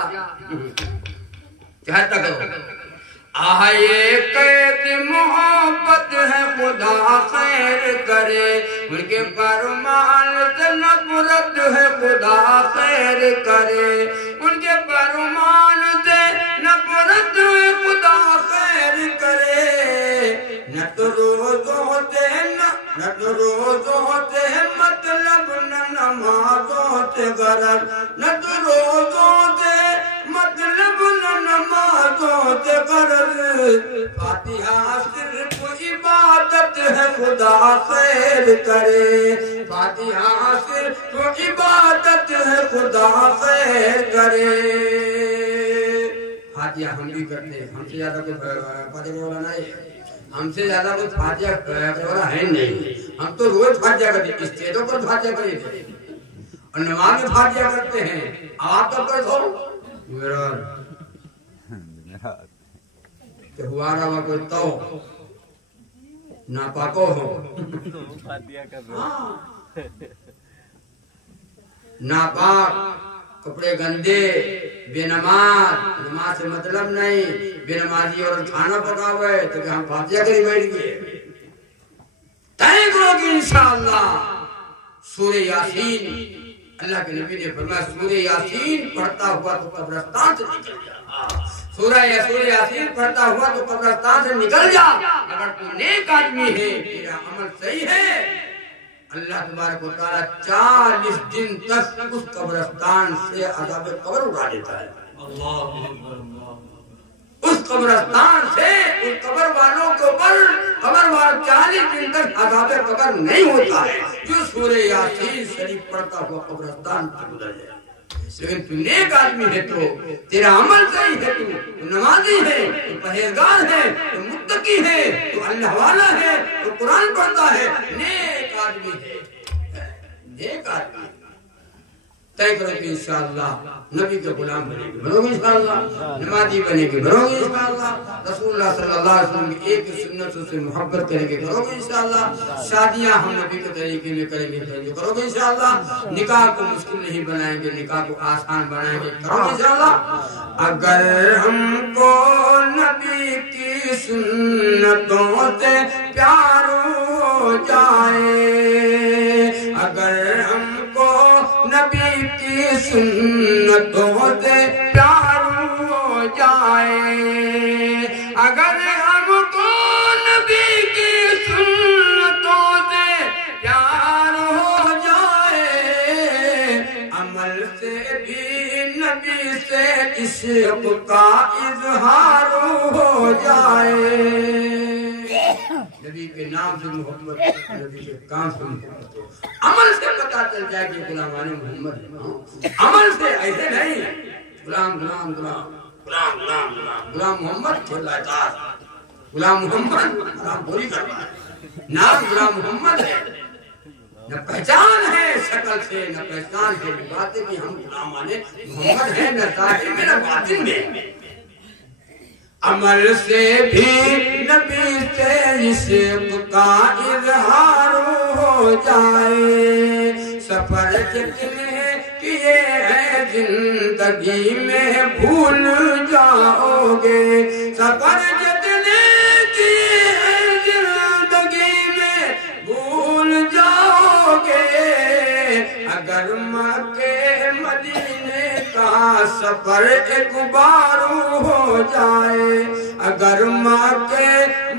کہتا کرو. آہ یہ کیسی محبت ہے خدا خیر کرے، ان کے فرمان سے نفرت ہے خدا خیر کرے، ان کے فرمان سے نفرت ہے خدا خیر کرے. نہ تو روز ہوتے مطلب نہ نمازوں سے غرض، نہ تو روز ہوتے مطلب نہ نمازوں سے غرض. فاتحہ صرف عبادت ہے خدا خیر کرے، فاتحہ صرف عبادت ہے خدا خیر کرے. فاتحہ ہم بھی کرتے ہیں، ہم سے زیادہ کوئی فاتحہ والا نہیں ہے، ہم سے زیادہ کوئی فاتحہ والا ہے نہیں. ہم تو روز فاتحہ کرتے ہیں، اسٹیجوں پر فاتحہ کرتے ہیں اور نماز میں فاتحہ کرتے ہیں. آپ کب کرتے ہو؟ میرا کہ ہوا رہا کوئی تو ناپاکو ہو، ناپاک کپڑے گندے، بے نماز، نماز سے مطلب نہیں، بے نمازی اور کھانا پکا ہوئے تو کہ ہم فاتحہ کری بیٹھ گئے. طے کرو گے انشاءاللہ. سورہ یاسین، اللہ کے نبی نے فرمایا سورہ یاسین پڑھتا ہوا تو قبرستان سے نکل جا. سورہ یاسین پڑھتا ہوا تو قبرستان سے نکل جا. اگر تو نیک آدمی ہے، تیرا عمل صحیح ہے، اللہ تبارک و تعالیٰ 40 دن تک اس قبرستان سے عذاب قبر اڑا دیتا ہے. اس قبرستان سے اس قبر والوں کے اوپر قبر وال 40 دن تک عذاب قبر نہیں ہوتا ہے جو سورہ یاسین شریف پڑھتا ہوا قبرستان سے گزر جائے. لیکن تو نیک آدمی ہے، تو تیرا عمل صحیح ہے، تو نمازی ہے، تو پرہیزگار ہے، تو متقی ہے، تو اللہ والا ہے، تو قرآن پڑھتا ہے، نیک آدمی ہے، نیک آدمی. طے کرو کہ انشاءاللہ نبی کے غلام بنے گے، بنو گے انشاءاللہ، نمازی بنے گے، بنو گے انشاءاللہ، رسول اللہ صلی اللہ علیہ وسلم کی ایک سنتوں سے محبت کریں گے، کرو گے انشاءاللہ. شادیاں ہم نبی کے طریقے میں کریں گے، کرو گے انشاءاللہ. نکاح کو مشکل نہیں بنائیں گے، نکاح کو آسان بنائیں گے، کرو گے انشاءاللہ. اگر ہم کو نبی کی سنتوں سے پیار ہو جائے، اگر ہم کو نبی کی سنتوں سے پیار ہو جائے، اگر ہم کو نبی کی سنتوں سے پیار ہو جائے، عمل سے بھی نبی سے عشق کا اظہار ہو جائے. نبی کے نام سے محبت، نبی کے کام سے محبت، عمل سے پتا چل جائے کہ غلامان محمد ہے. عمل سے ایسے نہیں غلام غلام غلام غلام غلام غلام غلام محمد کھلاتا، غلام محمد غلام بولی کرتا ہے. نام غلام محمد ہے، نہ پہچان ہے شکل سے، نہ پہچان ہے باتیں بھی ہم غلامان محمد ہیں، نہ ظاہر میں نہ باطن میں. عمل سے بھی نبی سے عشق کا اظہار ہو جائے. سفر جتنے کیے ہیں زندگی میں بھول جاؤ گے، سفر جتنے کیے ہیں زندگی میں بھول جاؤ گے. اگر مکے مدینے کا سفر ایک بار ہو جائے، اگر مکے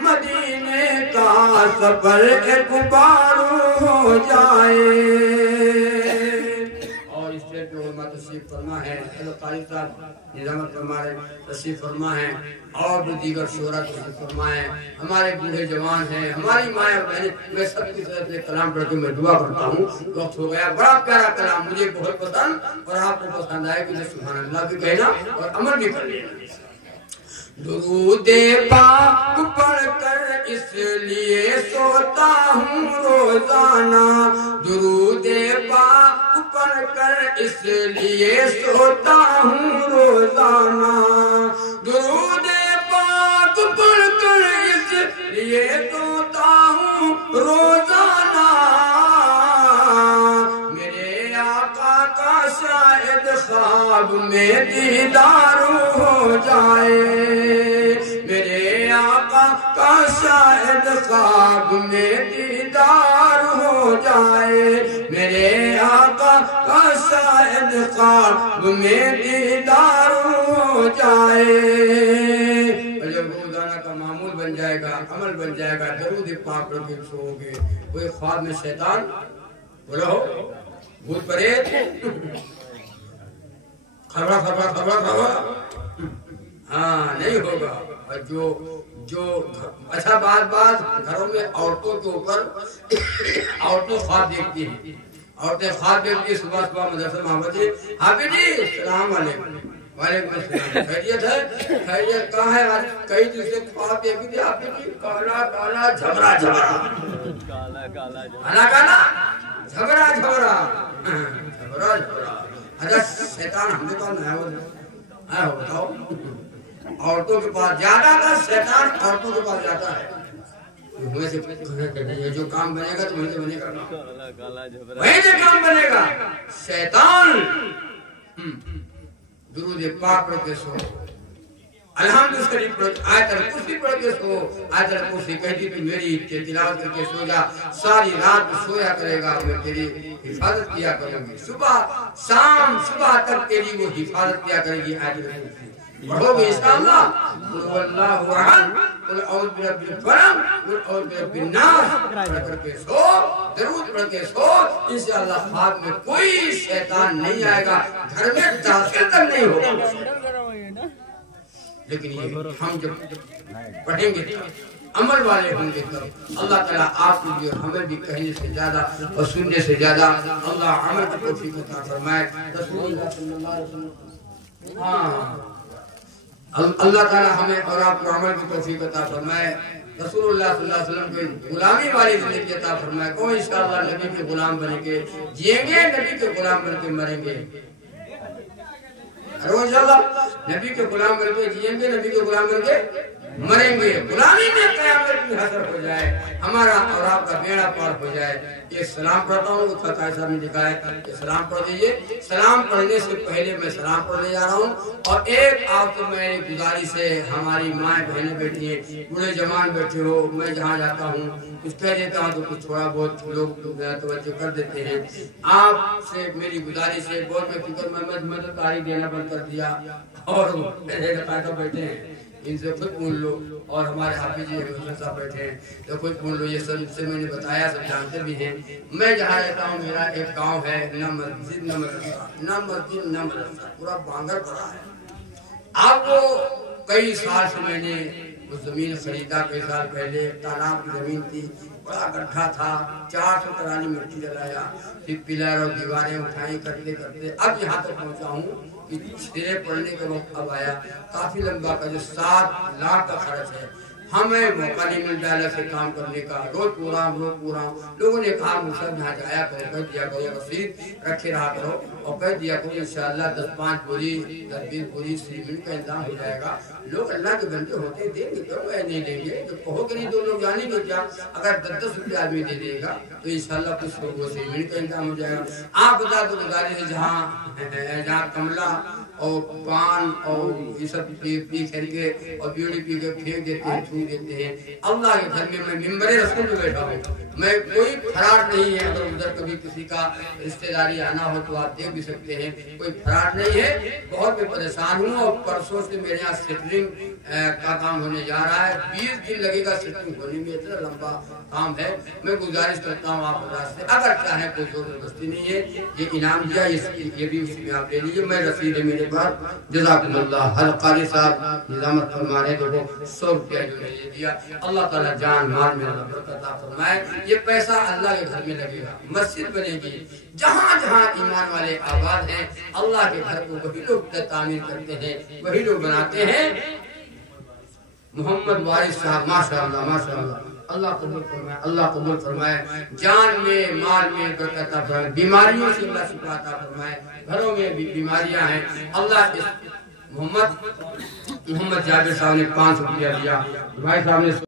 مدینے کا سفر ایک بار ہو جائے. اور اس سے جو علماء تشریف فرما فرما ہے، قاری صاحب نظامت فرما ہے، تشریف فرما ہے، اور بھی دیگر شعراء تشریف فرما ہے، ہمارے بوڑھے جوان ہیں، ہماری مائیں اور بہنیں، میں سب کی طرف سے کلام پڑھ کے میں دعا کرتا ہوں. وقت ہو گیا. بڑا پیارا کلام مجھے بہت پسند اور آپ کو پسند آئے کہ سبحان اللہ بھی کہنا اور عمل بھی کر لینا. درود پاک پڑھ کر اس لیے سوتا ہوں روزانہ، درود پاک پڑھ کر اس لیے سوتا ہوں روزانہ، درود پاک پڑھ کر اس لیے سوتا ہوں روزانہ. میرے آقا کا شاید خواب میں دیدار ہو جائے، میرے آقا کا شاید خواب میں دیدار ہو جائے، میرے آقا کا شاید خواب میں دیدار ہو جائے. اور جب روزانہ کا معمول بن جائے گا، عمل بن جائے گا، درود پاک پڑھ کے سو گے، کوئی خواب میں شیطان بولو بھوت پریت خبر خبر خبر خبر ہاں نہیں ہوگا. اور جو اچھا بعض گھروں میں عورتوں کے اوپر عورتیں خواب دیکھتی ہیں، عورتیں خواب دیکھتی ہیں صبح صبح مدرسہ محمد جی حافظ جی السلام علیکم. وعلیکم السلام. خیریت ہے؟ خیریت کہاں ہے؟ آج کئی دن سے خواب دیکھی تھی حافظ جی کالا کالا جھبرا جھبرا کالا کالا جھبرا جھبرا جھبرا جھبرا. اچھا شیطان ہم نے تو نیا ہو بتاؤ عورتوں کے پاس زیادہ تر شیطان عورتوں کے پاس جاتا ہے. جو کام بنے گا تو وہیں سے بنے گا، وہیں سے کام بنے گا. شیطان درود پاک پڑھ کے سو، الحمد شریف پڑھ کے آیت الکرسی پڑھ کے سو. آیت الکرسی کہتی تو میری تلاوت کر کے سو جا، ساری رات سویا کرے گا، میں تیری حفاظت کیا کروں گی، صبح شام صبح تک تیری وہ حفاظت کیا کرے گی. آیت الکرسی پڑھو گے انشاءاللہ. قل واللہ احد، قل اعوذ برب الفلق، قل اعوذ برب الناس پڑھ کر کے سو، درود پڑھ کے سو. انشاءاللہ خواب میں کوئی شیطان نہیں آئے گا، گھر میں داخل تک نہیں ہوگا. لیکن یہ ہم جب پڑھیں گے عمل والے ہوں گے تو اللہ تعالیٰ آپ کے لیے ہمیں بھی کہنے سے زیادہ اور سننے سے زیادہ اللہ عمل کی توفیق عطا فرمائے. رسول اللہ صلی اللہ علیہ وسلم ہاں اللہ تعالیٰ ہمیں اور آپ کو عمل کی توفیق عطا فرمائے. رسول اللہ صلی اللہ علیہ وسلم کے غلامی والی زندگی عطا فرمائے. کوئی انشاءاللہ نبی کے غلام بن کے جئیں گے، نبی کے غلام بن کے مریں گے. انشاءاللہ نبی کے غلام بن کے جئیں گے، نبی کے غلام بن کے مریں گے. غلامی میں قیامت کی حسر ہو جائے، ہمارا اور آپ کا بیڑا پار ہو جائے. یہ سلام پڑھتا ہوں، خطائی صاحب نے لکھا ہے کہ سلام پڑھ دیجئے. سلام پڑھنے سے پہلے میں سلام پڑھنے جا رہا ہوں. اور ایک آپ کو میں گزارش ہے، ہماری مائیں بہنیں بیٹھی ہیں، بوڑھے جوان بیٹھے ہو، میں جہاں جاتا ہوں کچھ کہہ دیتا ہوں تو کچھ تھوڑا بہت لوگ توجہ کر دیتے ہیں. آپ سے میری گزارش ہے، بہت میں فکر مدد کاری دینا بند کر دیا اور بیٹھے ہیں، ان سے خود پون لو. اور ہمارے حافظ جی صاحب بیٹھے ہیں تو خود پون لو. یہ سب سے میں نے بتایا، سب جانتے بھی ہیں. میں جہاں رہتا ہوں میرا ایک گاؤں ہے، نہ مسجد نہ مدرسہ، نہ مسجد نہ مدرسہ، پورا بانگر پڑا ہے. آپ کو کئی سال سے میں نے وہ زمین خریدا. کئی سال پہلے تالاب کی زمین تھی، بڑا گڈھا تھا، 400 ترالی مٹی ڈلایا، پھر پلر اور دیواریں اٹھائیں کرتے کرتے اب یہاں تک پہنچا ہوں کہ سرے پڑنے کا وقت اب آیا. کافی لمبا کا جو 7 لاکھ کا خرچ ہے. ہمیں موقع نہیں مل جائے سے کام کرنے کا. روز پورا لوگوں نے کہا مجھے یہاں جایا کرو، کہہ دیا کرو، رسید رکھے رہا کرو اور کہہ دیا کرو انشاءاللہ 10-5 بوری 10-20 بوری سیمنٹ کا انتظام ہو جائے گا. لوگ اللہ کے بندے ہوتے دیں گے، کیوں نہیں دیں گے؟ تو کہو کہ نہیں دو لوگ جانیں گے کیا؟ اگر 10-10 روپے آدمی دے دے گا تو انشاءاللہ کچھ وہ سیمنٹ کا انتظام ہو جائے گا. آپ بتا دو گزارش ہے، جہاں کملا اور پان اور یہ سب پی کر کے اور بیڑی پی کے پھینک دیتے ہیں چھو دیتے ہیں۔ اللہ کے گھر میں ممبر رسول میں بیٹھا ہوں، میں کوئی فراڈ نہیں ہے، اگر ادھر کبھی کسی کا رشتہ داری آنا ہو تو آپ دیکھ بھی سکتے ہیں، کوئی فراڈ نہیں ہے۔ بہت میں پریشان ہوں اور پرسوں سے میرے یہاں سیٹلنگ کا کام ہونے جا رہا ہے، 20 دن لگے گا سیٹلنگ ہونے میں، اتنا لمبا کام ہے۔ میں گزارش کرتا ہوں آپ حضرات سے، اگر چاہیں کوئی زبردستی نہیں ہے، یہ انعام دیا یہ بھی اس میں آپ لے لیجیے، میں رسید ہے میرے پاس۔ جزاکم اللہ۔ ہر قاری صاحب نظامت فرمانے تو 100 روپیہ جو میں نے دیا، اللہ تعالیٰ جان مال میں برکت عطا فرمائے۔ یہ پیسہ اللہ کے گھر میں لگے گا، مسجد بنے گی، جہاں جہاں ایمان والے آباد ہیں اللہ کے گھر کو وہی لوگ تعمیر کرتے ہیں، وہی لوگ بناتے ہیں۔ محمد وارث صاحب ماشاءاللہ ماشاءاللہ، اللہ قبول فرمائے، اللہ قبول فرمائے، جان میں مال میں برکت عطا فرمائے، بیماریوں سے اللہ شفا عطا فرمائے، گھروں میں بھی بیماریاں ہیں، اللہ محمد جابر صاحب نے 500 روپیہ دیا، بھائی صاحب نے